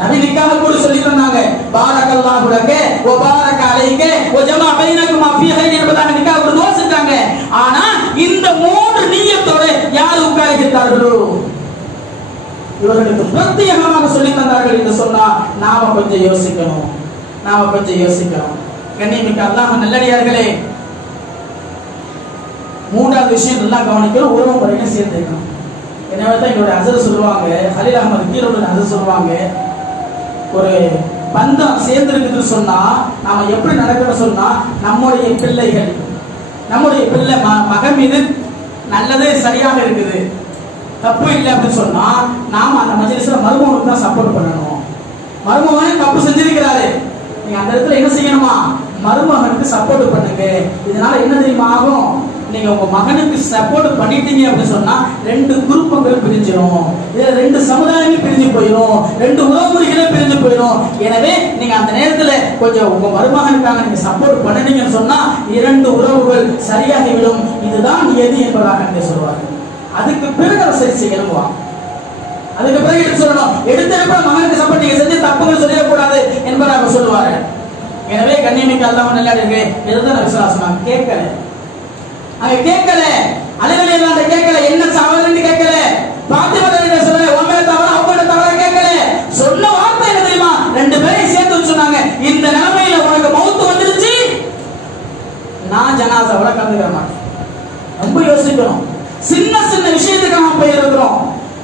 நபி நிக்காஹ் கூட சொல்லி தந்தாங்க, பாரக்கல்லாஹு லக வ பாரக அலைக வ ஜமா பைனகுமா ஃபீ கைர் என்பதாக நிக்காஹ் கூட துஆ செஞ்சாங்க. ஆனா இந்த 3 நியத்தோட யார் உட்காருகிறார்களோ இவர்களுக்கு பிரத்யேகமாக சொல்லி தந்தார்கள் என்று சொன்னா நாம கொஞ்சம் யோசிக்கணும். கண்ணியமிக்க அல்லாஹ் நல்லடியார்களே, மூன்றாவது விஷயம் நல்லா கவனிக்கணும், உறவு முறையை சேர்த்துக்கணும். எனவே தான் எங்களுடைய ஹஸரத் சொல்லுவாங்க, ஹலீல் அஹ்மத் கீரோட ஹஸரத் சொல்லுவாங்க, ஒரு பந்தம் சேர்ந்து இருக்குதுன்னு சொன்னா நாம எப்படி நடக்கணும்னு சொன்னா நம்முடைய பிள்ளை மகன் மீது நல்லது சரியாக இருக்குது, தப்பு இல்லை அப்படின்னு சொன்னா நாம அந்த மஜ்லிஸ்ல மருமகனுக்கு தான் சப்போர்ட் பண்ணணும். மருமகனே தப்பு செஞ்சிருக்கிறாரு, நீங்க அந்த இடத்துல என்ன செய்யணுமா, மருமகனுக்கு சப்போர்ட் பண்ணுங்க. இதனால என்ன தெரியுமா ஆகும்? நீங்க உங்க மகனுக்கு சப்போர்ட் பண்ணிட்டீங்க அப்படின்னு சொன்னா 2 குரூப்பங்கள் பிரிஞ்சிடும், இதுல 2 சமுதாயமே பிரிஞ்சு போயிடும், 2 உறவுமுறைகளே பிரிஞ்சு போயிடும். எனவே நீங்க அந்த நேரத்துல கொஞ்சம் உங்க மருமகனுக்காக நீங்க சப்போர்ட் பண்ணீங்கன்னு சொன்னா 2 உறவுகள் சரியாகிவிடும். இதுதான் எது என்பதாக அங்கே சொல்லுவாங்க. அதுக்கு பிறகு அதை சரி செய்யணும். அதுக்கு பிறகு எடுத்து சொல்லணும், எடுத்த மகனுக்கு சப்போர்ட் நீங்க செஞ்சு தப்புகள் சொல்லக்கூடாது என்பதாக சொல்லுவாரு. எனவே கண்ணியமிக்க அல்லாஹ் நல்லடியார்களே, இதுதான் நபி ஸல்லல்லாஹு அலைஹி வஸல்லம் கேட்கல. அங்க கேட்கல, அலிரலி அல்லாஹ் கேட்கல, என்ன தவறுன்னு கேட்கல, பாத்திமா ரலியல்லாஹு சொல்ல உமே தவறு அவங்க தவறு கேட்கல. சொன்ன வார்த்தை என்ன தெரியுமா? 2 பேரையும் சேர்த்து சொன்னாங்க, இந்த நிலைமையில உனக்கு மௌத் வந்துருச்சு, நான் ஜனாசாவோட கலந்துக்க மாட்டேன். ரொம்ப யோசிக்கணும். சின்ன சின்ன விஷயத்துக்கு நாம போய் இருக்கிறோம்.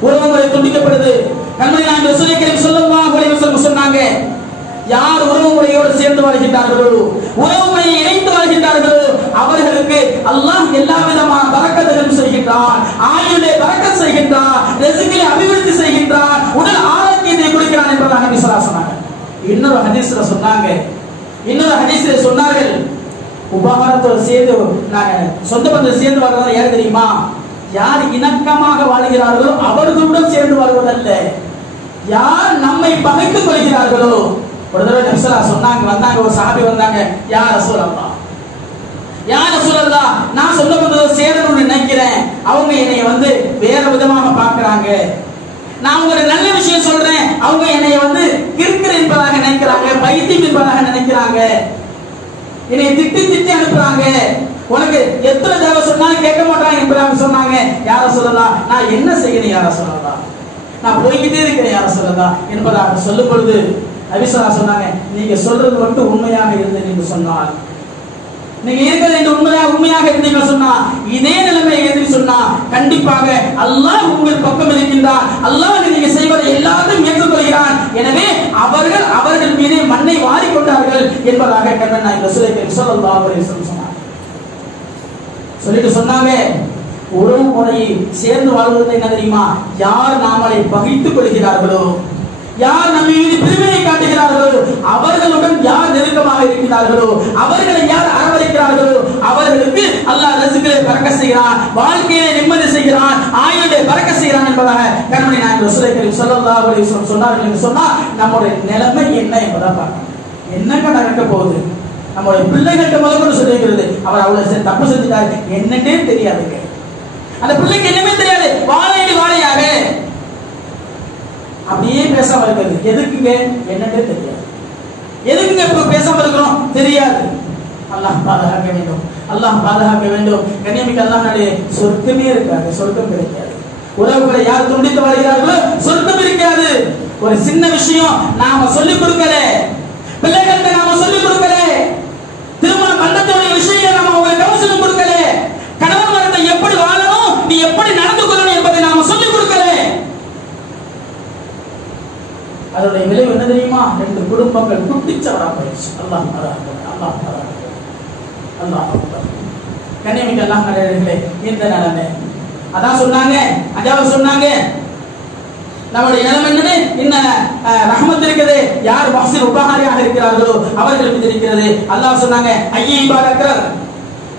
உறவுமுறை துண்டிக்கப்படுது. கண்மணி நாயகம் ரசூல் கரீம் ஸல்லல்லாஹு அலைஹி வஸல்லம் சொன்னாங்க, யார் உறவுமுறையோடு சேர்ந்து வாழ்கின்றார்களோ, உறவுமுறையை இணைத்து வாழ்கின்றார்களோ, அவர்களுக்கு அல்லாஹ் எல்லா விதமான பரக்கத்துகளும் செய்கின்றான், ஆயுளை பரக்கத் செய்கின்றான், ரிஸ்கிலே அபிவிருத்தி செய்கின்றான், உடல் ஆரோக்கியத்தை கொடுக்கிறான் என்பதாக நபி ஸல்லல்லாஹு அலைஹி வஸல்லம் சொன்னாங்க. இன்னொரு ஹதீஸ்ல சொன்னார்கள், உபகாரத்தோடு சேர்ந்து நாங்க சொந்த பந்தம் சேர்ந்து வாழ்றதா யார் தெரியுமா? யார் இணக்கமாக வாழ்கிறார்களோ அவர்களுடன் சேர்ந்து வாழ்வதல்ல, யார் நம்மை பகைத்துக் கொள்கிறார்களோ. ஒரு தடவை நபி ஸல்லல்லாஹு அலைஹி வஸல்லம் வந்தாங்க, ஒரு சஹாபி வந்தாங்க, யா ரசூலல்லாஹ், யா ரசூலல்லாஹ், நான் சொந்த பந்தத்தோடு சேரணும்னு நினைக்கிறேன், அவங்க என்னை வேற விதமாக பார்க்கறாங்க, நான் ஒரு நல்ல விஷயம் சொல்றேன், அவங்க என்னை கிறுக்கர் என்பதாக நினைக்கிறாங்க, பைத்தியம் என்பதாக நினைக்கிறாங்க, என்னை திட்டி அனுப்புறாங்க, உனக்கு எத்தனை தடவை சொன்னாலும் கேட்க மாட்டாங்க என்பதாக சொன்னாங்க. யா ரசூலல்லாஹ், நான் என்ன செய்யணும் யா ரசூலல்லாஹ், நான் போய்கிட்டே இருக்கிறேன் யா ரசூலல்லாஹ் என்பதாக சொல்லும் பொழுது நபி ஸல்லல்லாஹு அலைஹி வஸல்லம் சொன்னாங்க, நீங்க சொல்றது மட்டும் உண்மையாக இருந்து நீங்க சொன்னால், நீங்க இருக்கிறது உண்மையாக இருந்தீங்க சொன்னா, இதே நிலைமை என்று சொன்னா கண்டிப்பாக அல்லாஹ் உங்கள் பக்கம் இருக்கின்றான், அல்லாஹ் நீங்க செய்வதை எல்லாத்தையும் ஏற்றுக்கொள்கிறான். எனவே அவர்கள் மீது மண்ணை வாரிக்கொண்டார்கள் என்பதாக கண்மணி நாயகம் ரசூல் கரீம் ஸல்லல்லாஹு அலைஹி வஸல்லம் சொன்னாங்க. சொல்லிட்டு சொன்னாங்க, உறவு முறையை சேர்ந்து வாழ்வது என்ன தெரியுமா? யார் நாமளை பகைத்துக் கொள்கிறார்களோ, யார் நம்ம மீது பிரிவினை காட்டுகிறார்களோ, அவர்களுடன் யார் நெருக்கமாக இருக்கிறார்களோ, அவர்களை யார் அரவணைக்கிறார்களோ, அவர்களுக்கு அல்லாஹ் ரிஸ்கிலே பரக்கத் செய்கிறான், வாழ்க்கையை நிம்மதி செய்கிறான், ஆயுளை பரக்கத் செய்கிறான் என்பதாக கண்மணி நாயகம் ரசூல் கரீம் ஸல்லல்லாஹு அலைஹி வஸல்லம் சொன்னார்கள். என்று சொன்னா நம்முடைய நிலைமை என்ன என்பதை பார்க்கணும். என்னங்க நடக்க போகுது? நம்முடைய பிள்ளைகள்கிட்ட முதல்ல சொல்லிக்கிறது, அவர் அவ்வளவு தப்பு செஞ்சுட்டாரு, என்னன்னே தெரியாதுங்க. அந்த பிள்ளைக்கு என்னமே தெரியாது, வாழையாக அப்படியே பேசாம இருக்கிறது. எதுக்குங்க? என்னன்னே தெரியாது. எதுக்குங்க இப்ப பேசாம இருக்கிறோம்? தெரியாது. அல்லாஹ் பாதுகாக்க வேண்டும், அல்லாஹ் பாதுகாக்க வேண்டும். கண்ணியமிக்க அல்லாஹ்வுடைய சொர்க்கமே இருக்காது, சொர்க்கம் கிடைக்காது. உறவுகளை யார் துண்டித்து வாழ்கிறார்களோ சொர்க்கம் இருக்காது. ஒரு சின்ன விஷயம் நாம சொல்லிக் கொடுக்கல, பிள்ளைகளுக்கு நாம சொல்லிக் கொடுக்கல, திருமண பந்தத்துடைய விஷயங்களை நாம அவங்களுக்கு கவசம் கொடுக்கல, கணவன் மரத்தை எப்படி வாழணும், நீ எப்படி நடந்து கொள்ளணும் என்பதை நாம சொல்லிக் கொடுக்கல. அதோட விளைவு என்ன தெரியுமா? 2 குடும்பங்கள் குட்டிச்சவரா போயிடுச்சு. அல்லாஹ் கண்ணியமிக்க அல்லாஹ் நல்லடியார்களே, இந்த நிலைமை அதான் சொன்னாங்க. அஜாவது சொன்னாங்க, நம்முடைய நிலைமை என்னது? இன்ன ரஹ்மத் இருக்குது, யார் மஹ்சின் உபகாரியாக இருக்கிறார்களோ அவர்கள் மீது இருக்கிறது. அல்லாஹ் சொன்னாங்க, ஐயே இபாத் அக்ரம்.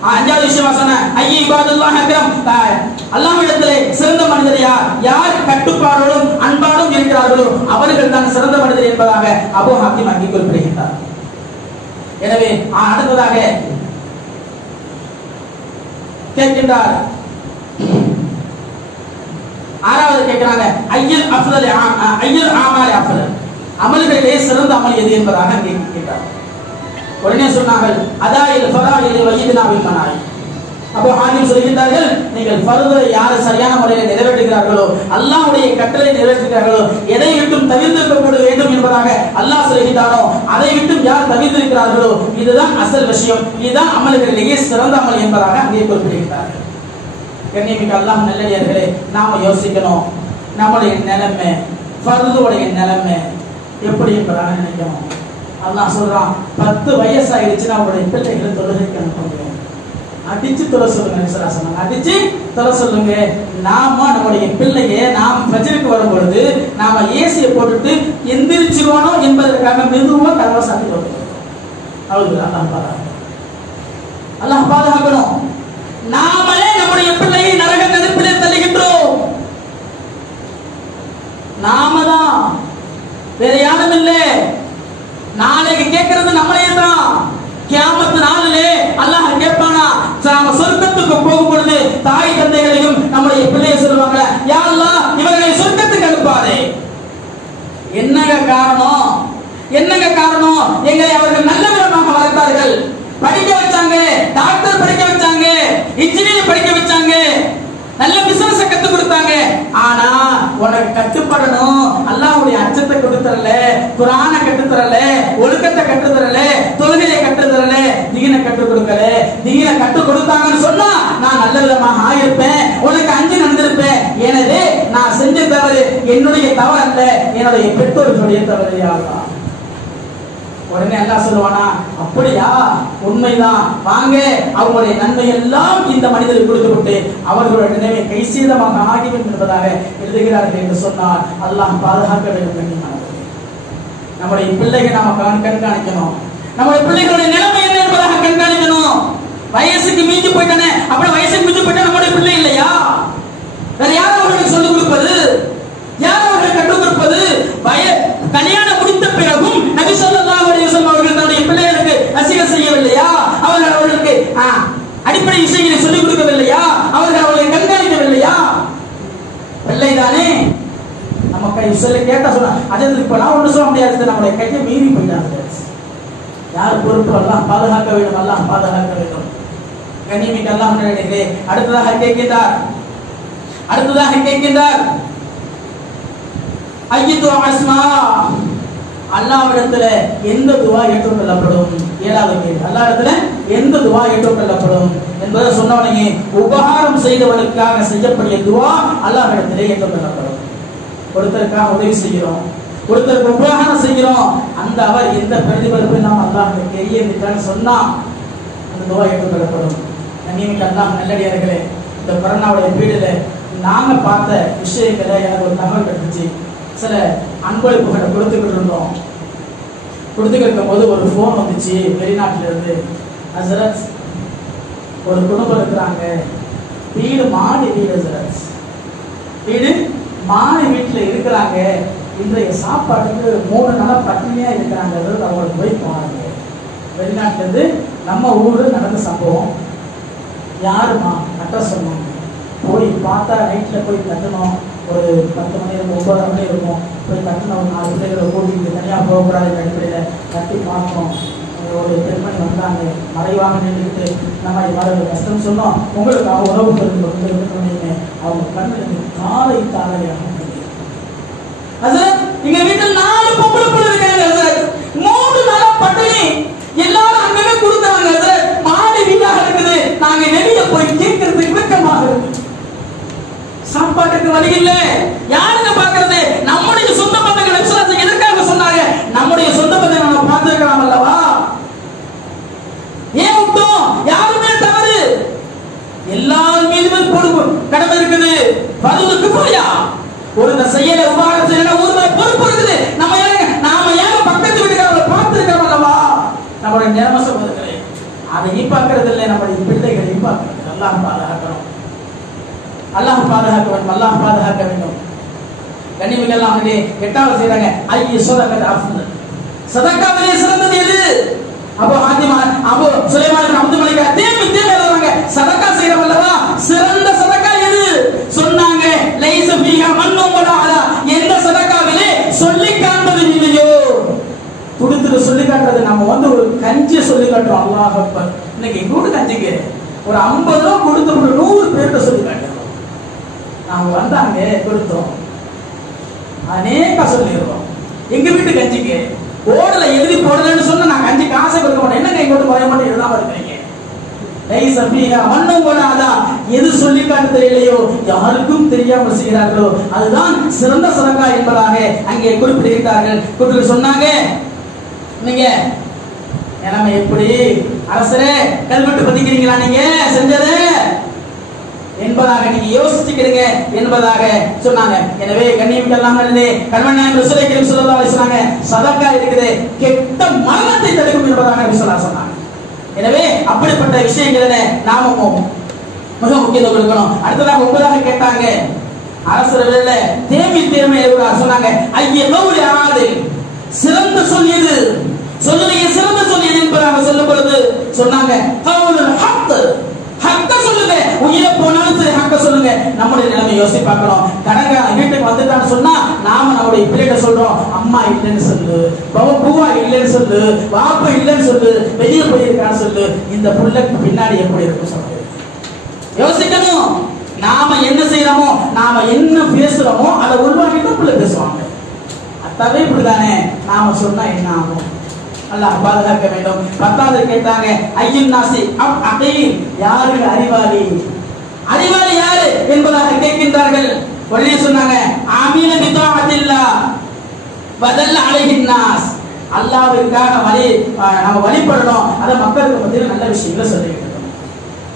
5வது விஷயமா சொன்ன ஐயே இபாதுல்லாஹ் அக்ரம், அல்லாஹ்விடத்திலே சிறந்த மனிதர் யார் கட்டுப்பாடோடும் அன்பாடும் இருக்கிறார்களோ அவர்கள் தான் சிறந்த மனிதர் என்பதாக அபூ ஹாத்திம் அங்கே குறிப்பிடுகின்றார். எனவே அடுத்ததாக கேட்கின்றார், 6வது கேட்கிறாங்க, ஐயல் ஆமால் அஃதல், அமல்களிலே சிறந்த அமல் எது என்பதாக கேட்கிறார். உடனே சொன்னார்கள், அதாயில் ஃபராயில் வயதினாவில் மனாய். அப்போ ஹாக்கிம் சொல்கின்றார்கள், நீங்கள் ஃபர்தை யார் சரியான முறையில் நிறைவேற்றுகிறார்களோ, அல்லாஹ்வுடைய கட்டளை நிறைவேற்றுகிறார்களோ, எதை விட்டும் தவிர்த்திருக்க வேண்டும் என்பதாக அல்லாஹ் சொல்கின்றானோ அதை விட்டும் யார் தவிர்த்திருக்கிறார்களோ இதுதான் அசல் விஷயம், இதுதான் அமல்களிலேயே சிறந்த அமல் என்பதாக அங்கே குறிப்பிடுகிறார்கள். கண்ணியமிக்க அல்லாஹ் நல்லடியார்களே, நாம யோசிக்கணும், நம்முடைய நிலைமை, ஃபர்துடைய நிலைமை எப்படி என்பதாக நினைக்கணும். அல்லாஹ் சொல்றான், 10 வயசு ஆயிடுச்சுன்னா அவருடைய பிள்ளைகளை தொழுகைக்கு அனுப்புங்க, அடிச்சு தொலை சொல்லுங்க. அடிச்சு தொலை சொல்லுங்க. நாம நம்முடைய பிள்ளைய நாம் ஃபஜ்ருக்கு வரும் பொழுது நாம ஏசியை போட்டுட்டு எந்திரிச்சிருவானோ என்பதற்காக மெதுவா கதவை சாத்தி போட்டுருக்கோம். அல்லாஹ் பாதுகாக்கணும். நாமளே நம்முடைய பிள்ளையை நரக நெருப்பிலே தள்ளுகின்றோம். நாம தான், வேற யாரும் இல்லை. நாளைக்கு கேட்கறது நம்மளே தான். கியாமத் நாளிலே அல்லாஹ் கேட்பானா, நாம சொர்க்கத்துக்கு போகும் பொழுது தாய் தந்தைகளையும் நம்முடைய பிள்ளையை சொல்லுவாங்க, யா அல்லாஹ் இவர்களை சொர்க்கத்துக்கு அனுப்பாதே. என்னங்க காரணம்? என்னங்க காரணம்? எங்களை அவர்கள் நல்ல விதமாக வளர்த்தார்கள், படிக்க வச்சாங்க, டாக்டர் படிக்க வச்சாங்க, இன்ஜினியர் படிக்க வச்சாங்க, நல்ல பிசினஸ் கத்து கொடுத்தாங்க. ஆனா உனக்கு கட்டுப்படணும், அல்லாஹ்வுடைய அச்சத்தை கொடுத்தறல, குர்ஆனை கற்று தரல, ஒழுக்கத்தை கற்று தரல, தொழுகையை கற்று தரல, தீனை கற்றுக் கொடுக்கல. தீனை கற்றுக் கொடுத்தாங்கன்னு சொன்னா நான் நல்ல விதமாக ஆயிருப்பேன், உனக்கு அஞ்சு நடந்திருப்பேன். எனவே நான் செஞ்ச தவறு என்னுடைய தவறு அல்ல, என்னுடைய பெற்றோர்களுடைய தவறு. யாருதான் உடனே அல்லாஹ் சொல்லுவானா, அப்படியா, உண்மைதான், வாங்க அவங்களுடைய நன்மை எல்லாம் இந்த மனிதருக்கு கொடுத்து விட்டு அவர்களுடைய நினைவை கைசீதமாக ஆகிவிடும் என்பதாக எழுதுகிறார்கள் என்று சொன்னால் அல்லாஹ் பாதுகாக்க வேண்டும் என்று நம்முடைய பிள்ளைகள் நாம கண்காணிக்கணும். நம்முடைய பிள்ளைகளுடைய நிலைமை என்ன என்பதாக கண்காணிக்கணும். வயசுக்கு மீஞ்சி போயிட்டானே, அப்படி வயசுக்கு மீஞ்சி போயிட்டா நம்முடைய பிள்ளை இல்லையா? வேற யார் அவர்களுக்கு சொல்லிக் கொடுப்பது? யார் அவர்கள் கற்றுக் கொடுப்பது? கல்யாணம் முடித்த பிறகும் நபி ஸல்லல்லாஹு அலைஹி வஸல்லம் அவர்கள் தன்னுடைய பிள்ளைகளுக்கு நசீஹத் செய்யவில்லையா? அவர்களுக்கு அடிப்படை விஷயங்களை சொல்லிக் கொடுக்கவில்லையா? அவர்களை கண்காணிக்கவில்லையா? பிள்ளை தானே நம்ம கை சொல்லி கேட்டா சொன்னா அது இப்ப நான் ஒண்ணு சொல்ல முடியாது, நம்முடைய கையை மீறி போயிட்டாங்க. யார் பொறுப்பு? அல்லாஹ் பாதுகாக்க வேண்டும், அல்லாஹ் பாதுகாக்க வேண்டும். கண்ணியமிக்க அல்லாஹ் முன்னாடி அடுத்ததாக கேட்கின்றார் ஐயத்து அஸ்மா, அல்லாஹ்விடத்துல எந்த துவா ஏற்றுக்கொள்ளப்படும்? 7வது கேள்வி, அல்லாஹ்விடத்துல எந்த துவா ஏற்றுக்கொள்ளப்படும் என்பதை சொன்னவனே, உபகாரம் செய்தவனுக்காக செய்யக்கூடிய துவா அல்லாஹ்விடத்திலே ஏற்றுக்கொள்ளப்படும். ஒருத்தருக்காக உதவி செய்கிறோம், ஒருத்தருக்கு உபகாரம் செய்கிறோம், அந்த அவர் எந்த பிரதிபலிப்பு நாம் அல்லாஹ் கையேந்திட்டான்னு சொன்னா அந்த துவா ஏற்றுக்கொள்ளப்படும். கண்ணியமிக்க அல்லாஹ் நல்லடியார்களே, இந்த கொரோனாவுடைய பீரியட்ல நாங்க பார்த்த விஷயங்களை எனக்கு ஒரு தகவல் கிடைச்சிச்சு. சில அன்பளிப்புகளை கொடுத்துக்கிட்டு இருந்தோம். கொடுத்துக்கிட்டு இருக்கும் போது ஒரு ஃபோன் வந்துச்சு வெளிநாட்டில இருந்து. ஹஸ்ரத், ஒரு குடும்பம் இருக்கிறாங்க, வீடு மாடி வீடு, ஹஸ்ரத் வீடு மாடி வீட்டில் இருக்கிறாங்க, இன்றைய சாப்பாட்டுக்கு 3 நாளா பட்டினியா இருக்கிறாங்க. அவங்களுக்கு போய் போனாங்க வெளிநாட்டில இருந்து. நம்ம ஊரு நடந்த சம்பவம். யாருமா அட்ரஸ் சொன்னாங்க. போய் பார்த்தா நைட்ல போய் தட்டணும், ஒரு 10 மணி இருக்கும், 9 மணி இருக்கும். போய் தட்டின ஒரு 4 பிள்ளைகளை கூட்டிட்டு தனியாக போகக்கூடாது அடிப்படையில் தட்டி பார்த்தோம். ஒரு பெண்மணி வந்தாங்க, மறைவாக நின்றுக்கிட்டு நம்ம இவ்வளவு கஷ்டம் சொன்னோம், உங்களுக்கு உறவு சொன்னீங்க. அவங்க கண்ணுக்கு காலை தாளையாக எங்க வீட்டில் 4 பொம்பளை பிள்ளை இருக்காங்க. 3 நாளா பட்டினி, எல்லாரும் அங்கவே கொடுத்தாங்க. மாடி வீடாக இருக்குது, நாங்க வெளியே போய் கேட்கறதுக்கு வெட்கமாக இருக்கு. சாப்பாட்டுக்கு வழி இல்ல, யாருங்க பாக்குறது? நம்முடைய சொந்த பந்தங்கள் விசுவாசம் எதற்காக சொன்னாங்க? நம்முடைய சொந்த பந்தங்களை நம்ம பார்த்திருக்கலாம் அல்லவா? ஏன் விட்டோம்? யாருமே தவறு, எல்லார் மீதுமே கடமை இருக்குது. பருவத்துக்கு போயா ஒரு செய்யல உபகாரம் செய்யல ஊர்ல பொறுப்பு இருக்குது. நாம ஏன் பக்கத்து வீட்டுக்காரங்களை பார்த்திருக்கிறோம் அல்லவா? நம்முடைய நிலைமை சொல்வதற்களே அதை பார்க்கறது இல்லை, நம்முடைய பிள்ளைகளை பார்க்கிறது. அல்லாஹ் பாதுகாக்கணும், அல்லாஹ் பாதுகாக்க வேண்டும், அல்லாஹ் பாதுகாக்க வேண்டும். கண்ணியமிக்க எல்லாம் 8வது செய்றாங்க. ஐய சதகத் அஃதல், சதகாவிலே சிறந்தது எது? அபு சுலைமான் அப்துல் மலிக் தேமே எழுதுறாங்க, சதகா செய்யறோம் அல்லவா, சிறந்த சதகா எது சொன்னாங்க? லைஸ ஃபீஹா மன்னும் வலா அலா, எந்த சதகாவிலே சொல்லி காண்பது இல்லையோ. கொடுத்துட்டு சொல்லி காட்டுறது. நம்ம ஒரு கஞ்சி சொல்லி காட்டுறோம், அல்லாஹ் அக்பர். இன்னைக்கு கூட கஞ்சிக்கு ஒரு 50 ரூபா கொடுத்து 100 பேர்கிட்ட சொல்லி காட்டுறோம். நாங்க வந்தாங்க கொடுத்தோம், அநேக சொல்லிடுறோம். எங்க வீட்டு கஞ்சிக்கு போடல, எழுதி போடலன்னு சொன்னா நான் கஞ்சி காசை கொடுக்க மாட்டேன். என்னங்க எங்கோட்டு குறைய மாட்டேன் எழுதாம இருக்கிறீங்க? எது சொல்லி காட்டு தெரியலையோ, யாருக்கும் தெரியாமல் செய்கிறார்களோ அதுதான் சிறந்த சதகா என்பதாக அங்கே குறிப்பிட்டிருக்கிறார்கள். குறிப்பிட்டு சொன்னாங்க, நீங்க நிலைமை எப்படி அரசரே கல்வெட்டு பதிக்கிறீங்களா? நீங்க செஞ்சது என்பதாக நீங்க யோசிச்சுக்கிறீங்க என்பதாக சொன்னாங்க. எனவே கண்ணியமிக்கெல்லாம் கண்மணி நாயகம் ரசூலுல்லாஹி ஸல்லல்லாஹு அலைஹி வஸல்லம் சதக்கா இருக்குது கெட்ட மரணத்தை தடுக்கும் என்பதாக நபி ஸல்லல்லாஹு அலைஹி சொன்னாங்க. எனவே அப்படிப்பட்ட விஷயங்களை நாமும் மிக முக்கியத்துவம் கொடுக்கணும். அடுத்ததாக 9ஆக கேட்டாங்க அரசர்கள தேமை சொன்னாங்க ஐய கௌலி ஆதில் சிறந்த சொல் எது சொல்லுங்க சிறந்த சொல் எது என்பதாக சொல்லும் பொழுது சொன்னாங்க கௌலுல் ஹக் ஹக்க சொல்லுங்க உயிரை போனாலும் சரி ஹக்க சொல்லுங்க. நம்முடைய நிலைமை யோசிச்சு பார்க்கணும். கடங்கார வீட்டுக்கு வந்துட்டான்னு சொன்னா நாம நம்முடைய பிள்ளைகிட்ட சொல்றோம் அம்மா இல்லைன்னு சொல்லு, பூவா இல்லைன்னு சொல்லு, வாப்பா இல்லைன்னு சொல்லு, வெளியே போயிருக்கான்னு சொல்லு. இந்த புள்ளைக்கு பின்னாடி எப்படி இருக்கும் சொல்லுங்க. யோசிக்கணும். நாம என்ன செய்யறோமோ நாம என்ன பேசுறோமோ அதை உருவாக்கிட்டு பிள்ளை பேசுவாங்க. அத்தாவே இப்படிதானே நாம சொன்னா என்ன ஆகும்? அல்லாஹ் பாதுகாக்க வேண்டும். 10வது கேட்டாங்க ஐயின் நாசி அகீல் யாரு அறிவாளி அறிவாளி யாரு என்பதாக கேட்கின்றார்கள். உடனே சொன்னாங்க ஆமீன பிதாஅத்தில்லாஹ் வதல்ல அலைஹின் நாஸ் அல்லாஹ்விற்காக நம்ம வழிபடணும். அதை மக்களுக்கு மத்தியில் நல்ல விஷயங்களை சொல்லிட்டு இருக்கணும்.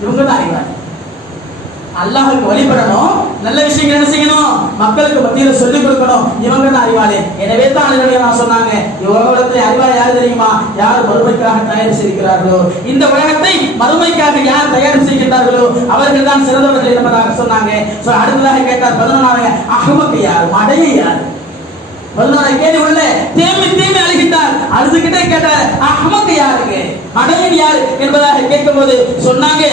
இவங்க தான் அறிவாளி. அல்லாஹ்வுக்கு வழிபடணும், நல்ல விஷயங்கள் என்ன செய்யணும் மக்களுக்கு மத்தியில் சொல்லிக் கொடுக்கணும். இவங்க தான் அறிவாளி. எனவே தான் அறிவாளிகள் சொன்னாங்க உலகத்தில் அறிவாளி யாரு தெரியுமா? யார் மறுமைக்காக தயார் செய்கிறார்களோ, இந்த உலகத்தை மறுமைக்காக யார் தயார் செய்கின்றார்களோ அவர்கள் தான் சிறந்தவர்கள் என்பதாக சொன்னாங்க. அடுத்ததாக கேட்டார் 11வது அஹ்மக் யார் மடைய யார்? 11வது கேள்வி உள்ள தேமி அழுகிட்டார். அடுத்துக்கிட்டே கேட்டார் அஹ்மக் யாருங்க மடையன் யார் என்பதாக கேட்கும்போது சொன்னாங்க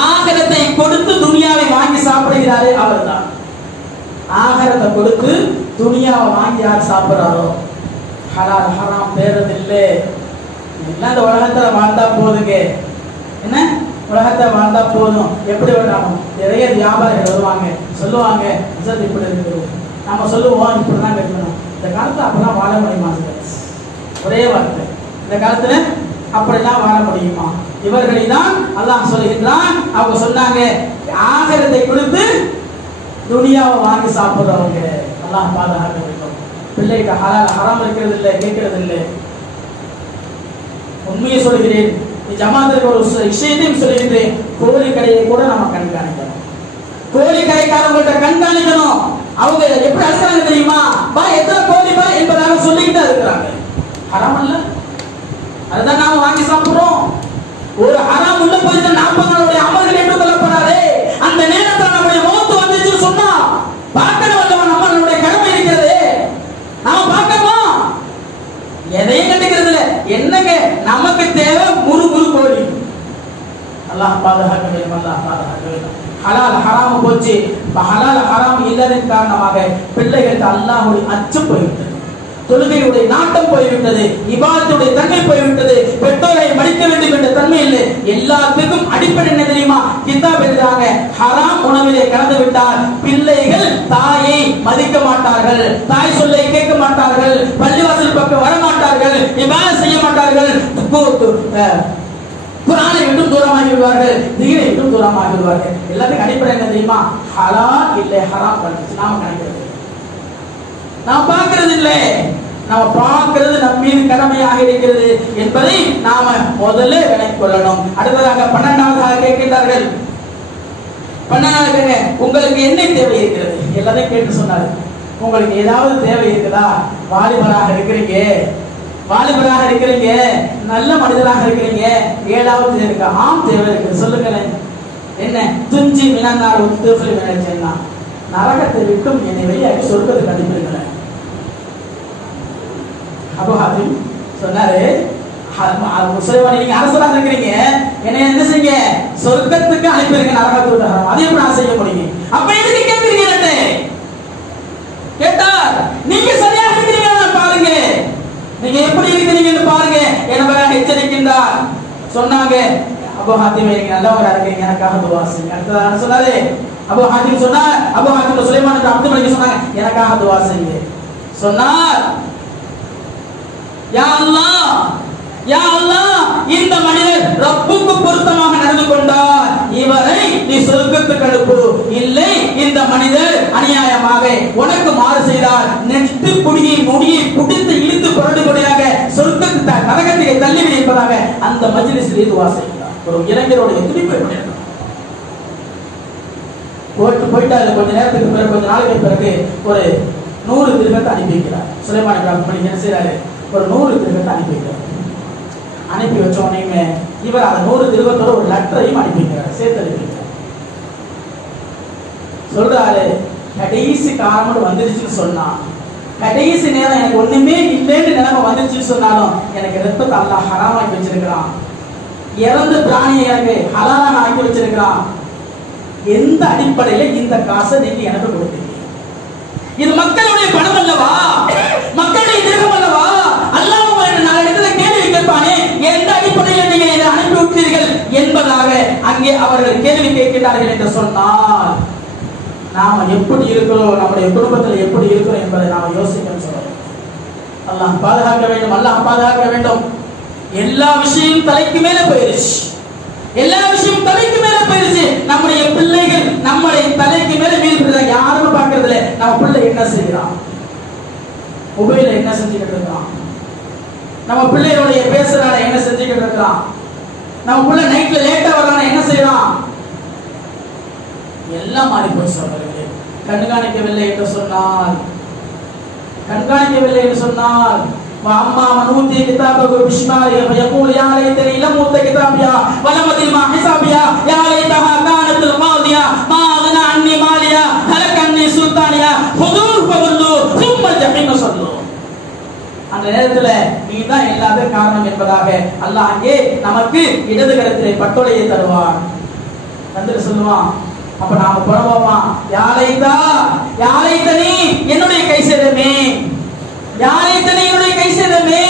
ஆகிரத்தை கொடுத்து துனியாவை வாங்கி சாப்பிடுகிறாரே அவர்தான். ஆகிரத்தை கொடுத்து துனியாவை வாங்கி யார் சாப்பிடுறாரோ ஹலால் ஹராம் தேர்றதில்லை. எல்லாம் இந்த உலகத்துல வாழ்ந்தா போதுங்க. என்ன உலகத்தை வாழ்ந்தா போதும். எப்படி வேண்டாமோ நிறைய வியாபாரிகள் வருவாங்க சொல்லுவாங்க இப்படி இருக்குது. நம்ம சொல்லுவோம் இப்படிதான் இருக்கணும். இந்த காலத்துல அப்பெல்லாம் வாழ முடியுமா? ஒரே வார்த்தை இந்த காலத்துல அப்படிலாம் வாழ முடியுமா? இவர்களை தான் அல்லாஹ் சொல்லுகின்றான். அவங்க சொன்னாங்க ஆகிரத்தை கொடுத்து துனியாவை வாங்கி சாப்பிடுறவங்க. அல்லாஹ் பாதுகாக்க வேண்டும். பிள்ளைக்கு ஹலால் ஹராம் இருக்கிறது இல்லை, கேட்கறது இல்லை. உண்மையை சொல்கிறேன். ஜமாத்திற்கு ஒரு விஷயத்தையும் சொல்லுகின்றேன். கோழி கடையை கூட நம்ம கண்காணிக்கணும். கோழி கடைக்காரங்கள்ட்ட கண்காணிக்கணும். அவங்க எப்படி அழுகிறாங்க தெரியுமா? பா எத்தனை கோழி பா என்பதாக சொல்லிக்கிட்டு இருக்கிறாங்க. ஹராம் அல்ல, அதுதான் நாம வாங்கி சாப்பிடுறோம். ஒரு ஹராம் உள்ள போயிட்டு 40 நாளுடைய அமல்கள் ஏற்றுக்கொள்ளப்படாது. அந்த நேரத்தில் நம்முடைய மௌத்து வந்துச்சு சொன்னா பார்க்கணும் அல்லவா? நம்மளுடைய கடமை இருக்கிறது. நாம பார்க்கணும். எதையும் கண்டுக்கிறது இல்லை. என்னங்க நமக்கு தேவை முறு கோழி. அல்லாஹ் பாதுகாக்க வேண்டும். அல்லாஹ் பாதுகாக்க வேண்டும். ஹலால் ஹராம் போச்சு. ஹலால் ஹராம் இல்லதன் காரணமாக பிள்ளைகளுக்கு அல்லாஹ்வுடைய அச்சம் போய்விட்டது, தொழுகையுடைய நாட்டம் போய்விட்டது, இபாதத்துடைய தன்மை போய்விட்டது, பெற்றோரை மடிக்க வேண்டும் என்ற தன்மை இல்லை. எல்லாத்துக்கும் அடிப்படை என்ன தெரியுமா? கிதாப் எழுதுறாங்க ஹராம் உணவிலே கலந்து விட்டால் பிள்ளைகள் தாயை மதிக்க மாட்டார்கள், தாய் சொல்லை கேட்க மாட்டார்கள், பள்ளிவாசல் பக்கம் வர மாட்டார்கள், இபாதத் செய்ய மாட்டார்கள், குர்ஆனை விட்டு தூரமாகி விடுவார்கள், தீனை விட்டு தூரமாகி விடுவார்கள். எல்லாத்துக்கும் அடிப்படை என்ன தெரியுமா? ஹலால் இல்லை ஹராம் பண்ணுச்சு நாம கணக்கிறது. நாம் பார்க்கிறது இல்லை. நாம பார்க்கிறது நம் மீது கடமையாக இருக்கிறது என்பதை நாம முதல்ல விளங்கிக் கொள்ளணும். அடுத்ததாக 12வதாக கேட்கின்றார்கள். 12வது உங்களுக்கு என்ன தேவை இருக்கிறது? எல்லாத்தையும் கேட்டு சொன்னாரு. உங்களுக்கு ஏதாவது தேவை இருக்குதா? வாலிபராக இருக்கிறீங்க, நல்ல மனிதராக இருக்கிறீங்க, ஏதாவது இருக்கா? ஆம் தேவை இருக்குது. சொல்லுங்களேன். என்ன? துஞ்சி மினார் உத்துஃபலி மினஜன்னா நரகத்தை விட்டும் என்னை வெளியாகி சொர்க்கத்துக்கு அனுப்பிடுங்களேன். அபூ ஹாத்திம் சொன்னாரு நீங்க அரசராக இருக்கிறீங்க, என்னை என்ன செய்ய சொர்க்கத்துக்கு அனுப்பிடுங்க, நரகத்தை விட்டு. அதை எப்படி நான் செய்ய முடியும்? அப்ப எதுக்கு கேட்கிறீங்க? கேட்டார் நீங்க சரியாக இருக்கிறீங்க பாருங்க, நீங்க எப்படி இருக்கிறீங்கன்னு பாருங்க என்பதாக எச்சரிக்கின்றார். சொன்னாங்க அபூ ஹாத்திம் நீங்க நல்லவரா இருக்கீங்க, எனக்காக துஆ செய்யுங்க. அடுத்ததாக சொன்னாரு அபூ ஹாத்திம் சொன்னார், அபூ ஹாத்திம் சுலைமான் என்ற அப்து மலிக் சொன்னாங்க எனக்காக துஆ செய்யுங்க. சொன்னார் யா அல்லாஹ், யா அல்லாஹ், இந்த மனிதர் ரப்புக்கு பொருத்தமாக நடந்து கொண்டார், இவரை நீ சொர்க்கத்துக்கு அனுப்பு. இல்லை இந்த மனிதர் அநியாயமாக உனக்கு மாறு செய்தார், நெட்டு முடியை புடித்து இழுத்து புரண்டு கொடியாக சொர்க்கத்து நரகத்திலே தள்ளிவிடு என்பதாக அந்த மஜ்லிஸில் துஆ செய்தார். ஒரு இளைஞருடைய துடிப்பை போயிட்டாரு. கொஞ்ச நேரத்துக்கு பிறகு, கொஞ்ச நாளுக்கு பிறகு ஒரு 100 திருகத்தை அனுப்பி வைக்கிறார். சுலைமான் இப்ராஹிம் என்ன செய்யறாரு, ஒரு 100 திருகத்தை அனுப்பி வைக்கிறார். அனுப்பி வச்ச உடனே இவர் அந்த 100 திருகத்தோட ஒரு லெட்டரையும் அனுப்பி வைக்கிறார், சேர்த்து அனுப்பி வைக்கிறார். சொல்றாரு, கடைசி காலம் வந்துருச்சுன்னு சொன்னா, கடைசி நேரம் எனக்கு ஒண்ணுமே இல்லைன்னு நிலைமை வந்துருச்சுன்னு சொன்னாலும் எனக்கு ரத்தத்தை அல்லாஹ் ஹராமாக்கி வச்சிருக்கிறான், இறந்த பிராணியை எனக்கு ஹலாலாக ஆக்கி வச்சிருக்கிறான். எந்த அடிப்படையில இந்த காசை நீங்க எனக்கு கொடுத்தீங்க? இது மக்களுடைய பணம் அல்லவா, மக்களுடைய திரகம் அல்லவா? அல்லாஹ் நாலு இடத்துல கேள்வி கேட்பானே, எந்த அடிப்படையில் நீங்க இதை அனுப்பி விட்டீர்கள் என்பதாக அங்கே அவர்கள் கேள்வி கேட்கிறார்கள் என்று சொன்னால், நாம எப்படி இருக்கிறோம், நம்முடைய குடும்பத்தில் எப்படி இருக்கிறோம் என்பதை நாம யோசிக்கணும். சொல்றோம் அல்லாஹ் பாதுகாக்க வேண்டும், அல்லாஹ் பாதுகாக்க வேண்டும். எல்லா விஷயமும் தலைக்கு மேல போயிருச்சு, எல்லா விஷயமும் தலைக்கு மேல போயிருச்சு. நம்முடைய பிள்ளைகள் நம்முடைய தலைக்கு மேல வீழ்கிறது, யாரும் பார்க்கறது இல்லை. நம்ம பிள்ளை என்ன செய்யறான், மொபைல என்ன செஞ்சுக்கிட்டு இருக்கான், நம்ம பிள்ளைகளுடைய பேசுறான என்ன செஞ்சுக்கிட்டு இருக்கான், நம்ம பிள்ளை நைட்ல லேட்டா வர்றான என்ன செய்யறான், எல்லாம் மாறி போய் சொல்றீங்க. கண்காணிக்கவில்லை என்று சொன்னால், கண்காணிக்கவில்லை என்று சொன்னால், அம்மா மனூத்தி கிதாபு பிஷ்மாரியா ஃபயகூல் யா லைதனி லம் ஊத கிதாபியா வலமதில் மா ஹிசாபியா யா லைதஹா கானத்துல் காதியா மா அக்னா அன்னி மாலியா ஹலகன்னி சுல்தானியா ஹுதூர் ஃபவல்லு சும்ம ஜஹீம் ஸல்லு. அந்த நேரத்துல நீதான் எல்லாத்துக்கும் காரணம் என்பதாக அல்லாஹ் அங்கே நமக்கு இடது கரத்திலே பட்டோலையை தருவான், தந்துட்டு சொல்லுவான். அப்ப நாம புறம்போமா, யாரைத்தா யாரைத்தனி என்னுடைய கை சேதமே, யாரைத்தனி என்னுடைய கை சேதமே.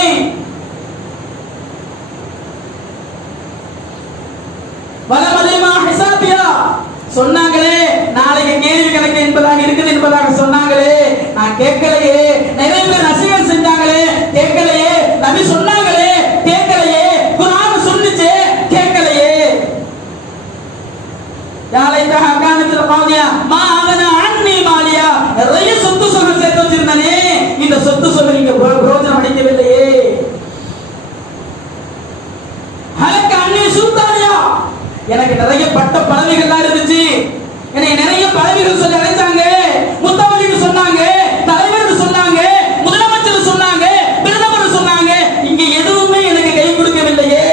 வலமதிமா ஹிசாபியா சொன்னாங்களே, நாளைக்கு கேள்வி கணக்கு என்பதாக இருக்குது என்பதாக சொன்னாங்களே, நான் கேட்கலையே. நிறைய பேர் நசிகன் செஞ்சாங்களே, கேட்கலையே. நபி சொன்னாங்களே, கேட்கலையே. குர்ஆன் சொல்லுச்சே, கேட்கலையே. யாரைத்தஹா கானத்துல் காதியா மா அக்னா அன்னி மாலியா, நிறைய சொத்து சொகம் சேர்த்து வச்சிருந்தானே, இந்த சொத்து சொகம் நீங்க பிரயோஜனம் அளிக்கவில்லையே. ஹலக அன்னி சுல்தானியா, எனக்கு நிறைய பட்ட பதவிகள்லாம் இருந்துச்சு, எனக்கு நிறைய பதவிகள் சொல்லி அழைச்சாங்க, முத்தவலின்னு சொன்னாங்க, தலைவர் சொன்னாங்க, முதலமைச்சர் சொன்னாங்க, பிரதமர் சொன்னாங்க, இங்க எதுவுமே எனக்கு கை கொடுக்கவில்லையே.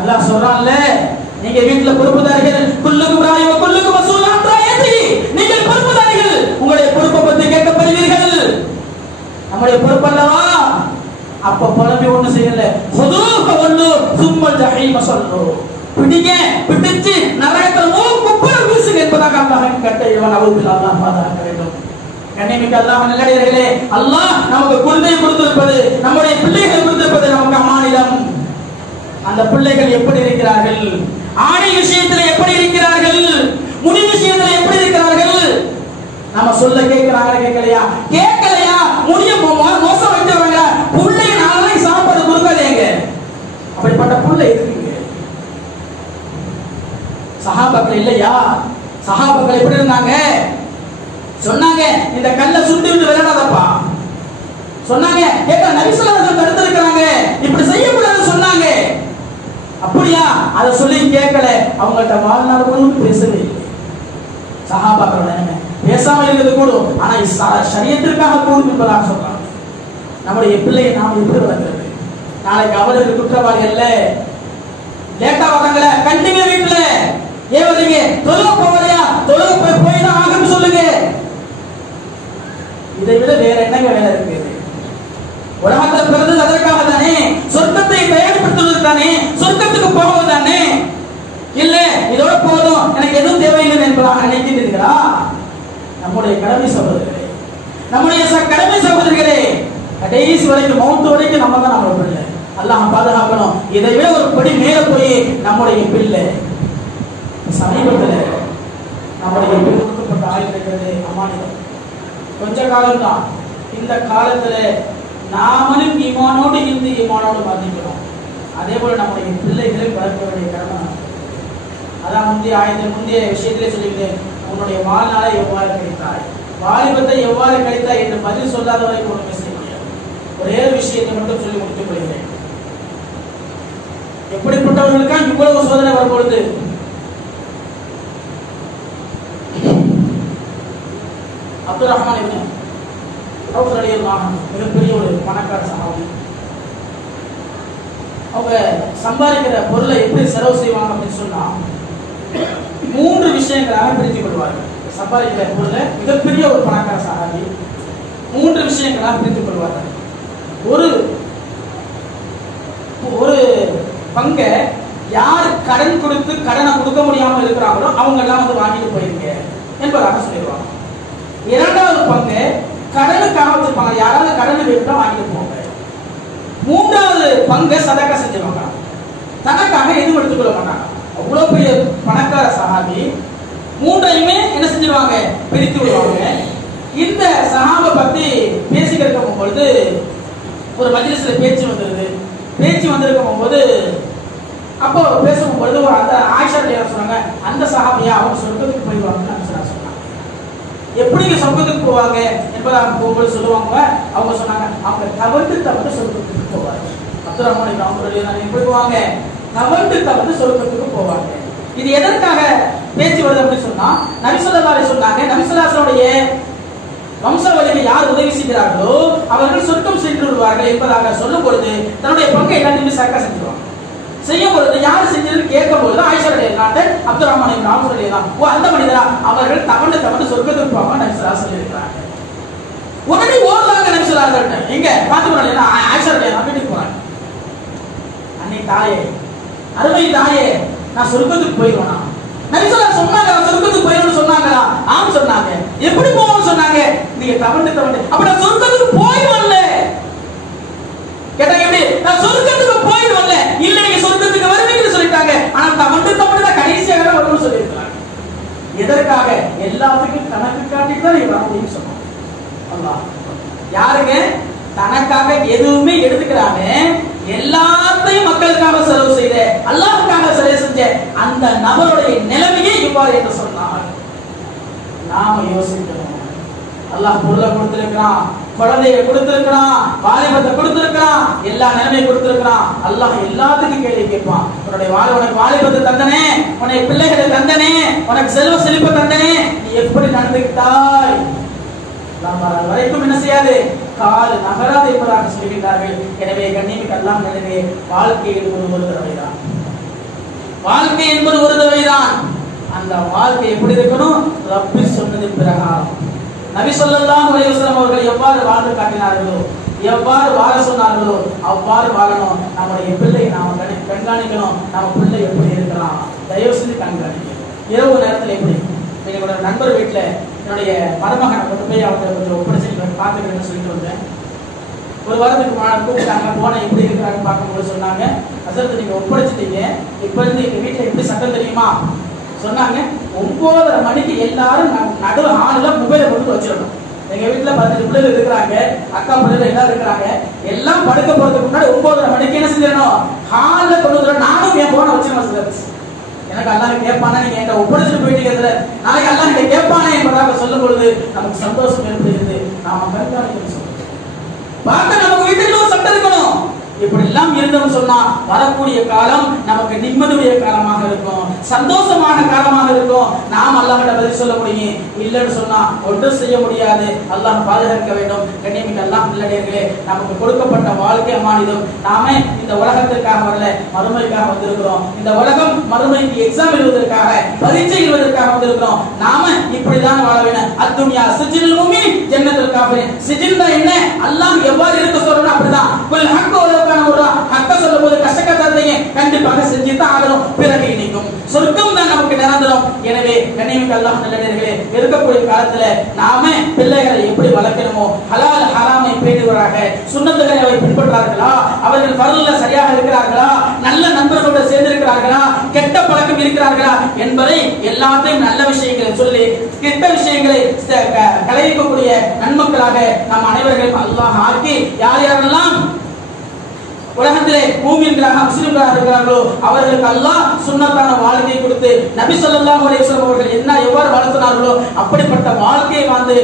அல்லாஹ் சொல்றான்ல, நீங்க வீட்டுல பொறுப்புதாரிகள், குல்லுக்கும் ராயி வ குல்லுக்கும் மஸ்ஊல் அன் ராயத்தி, நீங்கள் பொறுப்புதாரிகள், உங்களுடைய பொறுப்பை பற்றி கேட்கப்படுவீர்கள். நம்முடைய பொறுப்பு அல்லவா? அப்ப புலம்பி ஒண்ணு செய்யல, ஹுதூர் ஃபவல்லு சும்ம ஜஹீம் ஸல்லு, பிடிங்க, பிடிச்சு நரகத்துல குப்புற வீசுங்க என்பதாக அல்லாஹ் கட்டளையிடுவான். அல்லாஹ் பாதுகாக்க வேண்டும். கண்ணியமிக்க அல்லாஹ் நல்லடியார்களே, அல்லாஹ் நமக்கு குழந்தை கொடுத்திருப்பது, நம்முடைய பிள்ளைகள் கொடுத்திருப்பது நமக்கு அமானிதம். அந்த பிள்ளைகள் எப்படி இருக்கிறார்கள், ஆடை விஷயத்தில் எப்படி இருக்கிறார்கள், முடி விஷயத்தில் எப்படி இருக்கிறார்கள், நம்ம சொல்ல கேட்கிறாங்க கேட்கலையா, கேட்கலையா, முடிய மோசம் வைக்கிறவங்க புள்ளை நாளை சாப்பாடு கொடுக்காதேங்க. அப்படிப்பட்ட புள்ளை இருக்குங்க. சஹாபாக்கள் இல்லையா, சஹாபாக்கள் எப்படி இருந்தாங்க சொன்னாங்க, இந்த கல்லை சுத்தி விட்டு விளையாடாதப்பா சொன்னாங்க. கேட்டா நபி ஸல்லல்லாஹு அலைஹி வஸல்லம் தடுத்து இருக்காங்க, இப்படி செய்யக்கூடாதுன்னு சொன்னாங்க. அப்படியா, அதை சொல்லி கேட்கல, அவங்கள்ட்ட வாழ்நாள் முழுவதும் பேசவே இல்லை. சஹாபாக்களோட நிலைமை பேசாமல் இருக்கிறது கூடும், ஆனா ஷரியத்திற்காக கூடும் என்பதாக சொல்றாங்க. நம்முடைய பிள்ளையை நாம் எப்படி வளர்க்கிறது? நாளைக்கு அவருக்கு குற்றவாளி அல்ல, லேட்டா வராங்களே கண்டிப்பா வீட்டுல ஏன் வரீங்க, தொழுக போவதையா, தொழுக போய் தான் ஆகணும் சொல்லுங்க. இதை விட வேற என்னங்க வேலை இருக்கு? உலகத்துல பிறந்தது அதற்காக தானே, சொர்க்கத்தை தயார்படுத்துவது தானே, சொர்க்கத்துக்கு போவது தானே. இல்ல இதோட போதும், எனக்கு எதுவும் தேவையில்லை என்பதாக நினைக்கிறீர்களா? நம்முடைய கடமை சகோதரர்களே, நம்முடைய கடமை சகோதரர்களே, கடைசி வரைக்கும் மௌத்து வரைக்கும் நம்ம தான் நம்ம பிள்ளை. அல்லாஹ் பாதுகாக்கணும். இதை விட ஒரு படி மேல போய் நம்முடைய பிள்ளை சமீபத்தில் நம்முடைய கொடுக்கப்பட்ட ஆயுள் இருக்கிறது அமானிதம். கொஞ்ச காலம் தான். இந்த காலத்துல நாமளும் ஈமானோடு இருந்து ஈமானோடு மாத்திக்கிறோம். அதே போல நம்முடைய பிள்ளைகளை வளர்க்க வேண்டிய கடமை. அதான் முந்தைய விஷயத்திலே சொல்லியிருந்தேன், உன்னுடைய வாழ்நாளை எவ்வாறு கழித்தாய், வாலிபத்தை எவ்வாறு கழித்தாய் என்று பதில் சொல்லாத வரைக்கும் ஒன்றுமே செய்ய முடியாது. ஒரே விஷயத்தை மட்டும் சொல்லி முடித்துக் கொள்கிறேன். எப்படிப்பட்டவர்களுக்கா இவ்வளவு சோதனை வரும்பொழுது அப்துல் ரஹ்மான் இப்னு அவுஃப் ரலியல்லாஹு அன்ஹு மிகப்பெரிய ஒரு பணக்கார சஹாபி. அவங்க சம்பாதிக்கிற பொருளை எப்படி செலவு செய்வாங்க அப்படின்னு சொன்னா 3 விஷயங்களாக பிரித்துக் கொள்வார்கள். சம்பாதிக்கிற பொருளை மிகப்பெரிய ஒரு பணக்கார சஹாபி 3 விஷயங்களாக பிரித்துக் கொள்வார்கள். ஒரு பங்கை யார் கடன் கொடுத்து கடனை கொடுக்க முடியாமல் இருக்கிறாங்களோ அவங்க எல்லாம் வந்து வாங்கிட்டு போயிருங்க என்பதாக சொல்லிடுவாங்க. 2வது பங்கு கடனுக்காக வச்சிருப்பாங்க, யாராவது கடனை வேணும்னா வாங்கிட்டு போங்க. 3வது பங்கு சதக்கா செஞ்சிருவாங்க, தனக்காக எதுவும் எடுத்துக்கொள்ள மாட்டாங்க. அவ்வளவு பெரிய பணக்கார சஹாபி 3ஐயுமே என்ன செஞ்சிருவாங்க, பிரித்து விடுவாங்க. இந்த சஹாபை பத்தி பேசிக்கிட்டு போகும்பொழுது ஒரு மஜ்லிஸ்ல பேச்சு வந்திருக்கும் போது அப்போ பேசும்பொழுது அந்த ஆயிஷா ரலியல்லாஹு சொன்னாங்க, அந்த சஹாபியா அவங்க சொர்க்கத்துக்கு போயிடுவாங்கன்னு சொன்னாங்க. எப்படிங்க சொர்க்கத்துக்கு போவாங்க என்பதாக போகும்போது சொல்லுவாங்க. அவங்க சொன்னாங்க, அவங்க தவறு சொர்க்கத்துக்கு போவாங்க. அப்துல் ரஹ்மான் இப்னு அவுஃப் ரலியல்லாஹு அன்ஹு எப்படி போவாங்க, தவறு சொர்க்கத்துக்கு போவாங்க. இது எதற்காக பேச்சு வருது அப்படின்னு சொன்னா, நபி ஸல்லல்லாஹு அலைஹி சொன்னாங்க, நபி ஸல்லல்லாஹு அலைஹி வஸல்லுடைய வம்சாவளிக்கு யார் உதவி செய்கிறார்களோ அவர்கள் சொர்க்கம் சென்று விடுவார்கள் என்பதாக சொல்லும் பொழுது தன்னுடைய பங்கை எல்லாத்தையுமே சக்கா செஞ்சுருவாங்க. செய்யும் பொழுது யார் செஞ்சதுன்னு கேட்கும் பொழுது ஆயிஷா ரலியல்லாஹு அன்ஹா அப்துல் ரஹ்மான் இப்னு அவுஃப் ரலியல்லாஹு அன்ஹு அந்த மனிதரா அவர்கள் தவறு சொர்க்கத்துக்கு போவாங்க நபி ஸல்லல்லாஹு அலைஹி சொல்லியிருக்கிறாங்க. உடனே ஓடுறாங்க நபி ஸல்லல்லாஹு அலைஹி வஸல்லம், எங்க பாத்துக்கணும் ஆயிஷா ரலியல்லாஹு வீட்டுக்கு போறாங்க. அன்னை தாயே, அருமை தாயே, நான் சொர்க்கத்துக்கு போயிடுவேனா? நபி ஸல்லல்லாஹு சொன்னாங்க, நான் சொர்க்கத்துக்கு போயிடுவேன்னு சொன்னாங்களா? ஆம் சொன்னாங்க. எப்படி போவோம்னு சொன்னாங்க? நீங்க தவறு அப்ப நான் சொர்க்கத்துக்கு போயிடுவேன்ல கேட்டாங்க. எப்படி நான் சொர்க்கத்துக்கு போயிடுவேன்ல? இல்ல நீங்க சொர்க்கத்துக்கு வருவீங்கன்னு சொல்லிட்டாங்க. ஆனா தவறு தான் கடைசியாக வரும்னு சொல்லியிருக்காங்க. எதற்காக? எல்லாத்துக்கும் கணக்கு காட்டிட்டு தான் நீங்க வர முடியும்னு சொன்னாங்க. அல்லாஹ் யாருங்க தனக்காக எதுவுமே எடுத்துக்கிறாங்க, எல்லாத்தையும் மக்களுக்காக செலவு செய்த, அல்லாஹ்வுக்காக செலவு செஞ்ச அந்த நபருடைய நிலைமையே இவ்வாறு என்று சொன்னார். நாம யோசிக்கணும். அல்லாஹ் பொருளை கொடுத்திருக்கிறான், குழந்தையை கொடுத்திருக்கிறான், வாலிபத்தை கொடுத்திருக்கிறான், எல்லா நிலைமையும் கொடுத்திருக்கிறான். அல்லாஹ் எல்லாத்துக்கும் கேள்வி கேட்பான். உன்னுடைய உனக்கு வாலிபத்தை தந்தனே, உன்னுடைய பிள்ளைகளை தந்தனே, உனக்கு செல்வ செழிப்பை தந்தனே, நீ எப்படி நடந்துக்கிட்டாய்? வரைக்கும் என்ன செய்யாது, கால் நகராது என்பதாக சொல்கின்றார்கள். எனவே கண்ணியமிக்க அல்லாஹ் நிலையே வாழ்க்கை என்பது ஒரு தடவைதான். வாழ்க்கை என்பது ஒரு தடவைதான். அந்த வாழ்க்கை எப்படி இருக்கணும்? ரப்பி சொன்னது பிரகாரம் நபி ஸல்லல்லாஹு அலைஹி வஸல்லம் அவர்கள் எவ்வாறு வாழ்ந்து காட்டினார்களோ, எவ்வாறு வாழ சொன்னார்களோ அவ்வாறு வாழணும். நம்முடைய பிள்ளை நாம கண்காணிக்கணும். நம்ம பிள்ளை எப்படி இருக்கிறான் தயவு செஞ்சு கண்காணிக்கணும். இரவு நேரத்தில் எப்படி என்னோட நண்பர் வீட்டில் என்னுடைய மருமகனை கொண்டு போய் அவங்க கொஞ்சம் ஒப்படைச்சு பார்த்துக்கிறேன்னு சொல்லிட்டு வந்தேன். ஒரு வாரத்துக்கு கூப்பிட்டாங்க, போன எப்படி இருக்கிறாங்கன்னு பார்க்கும்போது சொன்னாங்க, அசரத்து நீங்க ஒப்படைச்சிட்டீங்க, இப்ப இருந்து எங்க வீட்டுல எப்படி சட்டம் தெரியுமா சொன்னாங்க, 9:30 மணிக்கு எல்லாரும் நடுவு ஹாலில் மொபைலை கொண்டு வச்சிடணும். எங்க வீட்டுல 10 பிள்ளைகள் இருக்கிறாங்க, அக்கா பிள்ளைகள் எல்லாம் இருக்கிறாங்க. எல்லாம் படுக்க போறதுக்கு முன்னாடி 9:30 மணிக்கு என்ன செஞ்சிடணும், ஹாலில் கொண்டு வந்துடும். நானும் என் போன வச்சிருவேன். எனக்கு அல்லாஹ் கேட்பானா, நீங்க என்கிட்ட ஒப்படைச்சிட்டு போயிட்டீங்க, நாளைக்கு அல்லாஹ் கிட்ட கேட்பானே என்பதாக சொல்லும் பொழுது நமக்கு சந்தோஷம் ஏற்படுகிறது. நாம கண்காணிக்கணும். பார்க்க நமக்கு வீட்டுக்கு ஒரு சட்டம் இருக்கணும். இப்படி எல்லாம் இருந்தோம் சொன்னா வரக்கூடிய காலம் நமக்கு நிம்மதியுடைய காலமாக இருக்கும், சந்தோஷமான காலமாக இருக்கும். நாம் அல்லாஹ்விட பதில் சொல்ல முடியும். இல்லைன்னு சொன்னா ஒன்றும் செய்ய முடியாது. அல்லாஹ் பாதுகாக்க வேண்டும். கண்ணியமிக்க அல்லாஹ் நல்லடியார்களே, நமக்கு கொடுக்கப்பட்ட வாழ்க்கை அமானிதம். நாம இந்த உலகத்திற்காக வரல, மறுமைக்காக வந்திருக்கிறோம். இந்த உலகம் மறுமைக்கு எக்ஸாம் எழுதுவதற்காக, பரீட்சை எழுதுவதற்காக வந்திருக்கிறோம். நாம இப்படிதான் வாழ வேண்டும். அத்துன்யா சிஜினுல் முஃமின் ஜன்னத்துல் காஃபிர். சிஜின்னா என்ன? அல்லாஹ் எவ்வாறு இருக்க சொல்றானோ அப்படிதான். குல் ஹக்க ஹக்க சொல்லும்போது கஷ்டக்கட்டாதையே கண்டிப்பாக செஞ்சுதான் ஆகணும். பிறகு இனிக்கும் சொர்க்கம் தான் நமக்கு நிரந்தரம். எனவே கண்ணியமிக்க அல்லாஹ் நல்லடியார்களே, இருக்கக்கூடிய காலத்துல நாம பிள்ளைகளை எப்படி வளர்க்கணுமோ, ஹலால் ஹராமை பேணுவராக, சுன்னத்துகளை பின்பற்றார்களா, அவர்கள் பரல்ல சரியாக இருக்கிறார்களா, நல்ல நண்பர்களோடு சேர்ந்திருக்கிறார்களா, கெட்ட பழக்கம் இருக்கிறார்களா என்பதை எல்லாத்தையும் நல்ல விஷயங்களை சொல்லி கெட்ட விஷயங்களை களைவிக்கக்கூடிய நன்மக்களாக நாம் அனைவரையும் அல்லாஹ் ஆக்கி யார் யாரெல்லாம் உலகத்திலே மூமின்களாக முஸ்லிம்களாக இருக்கிறார்களோ அவர்களுக்கு அல்லாஹ் சுன்னத்தான வாழ்க்கையை கொடுத்து நபி ஸல்லல்லாஹு அலைஹி வஸல்லம் அவர்கள் என்ன எவ்வாறு வாழ்த்தினார்களோ அப்படிப்பட்ட வாழ்க்கையை வாழ்ந்து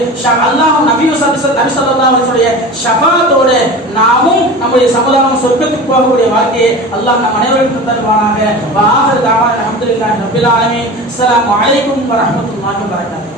அல்லாஹ் நபி ஸல்லல்லாஹு அலைஹி வஸல்லம் ஷஃபாஅத்தோடு நாமும் நம்முடைய சமுதாயம் சொர்க்கத்துக்கு போகக்கூடிய வாழ்க்கையை அல்லாஹ் நம் அனைவருக்கும் தருவானாக. வ ஆகிரு தஅவானா அல்ஹம்துலில்லாஹி ரப்பில் ஆலமீன். அஸ்ஸலாமு அலைக்கும் வ ரஹ்மத்துல்லாஹி வ பரகாத்துஹு.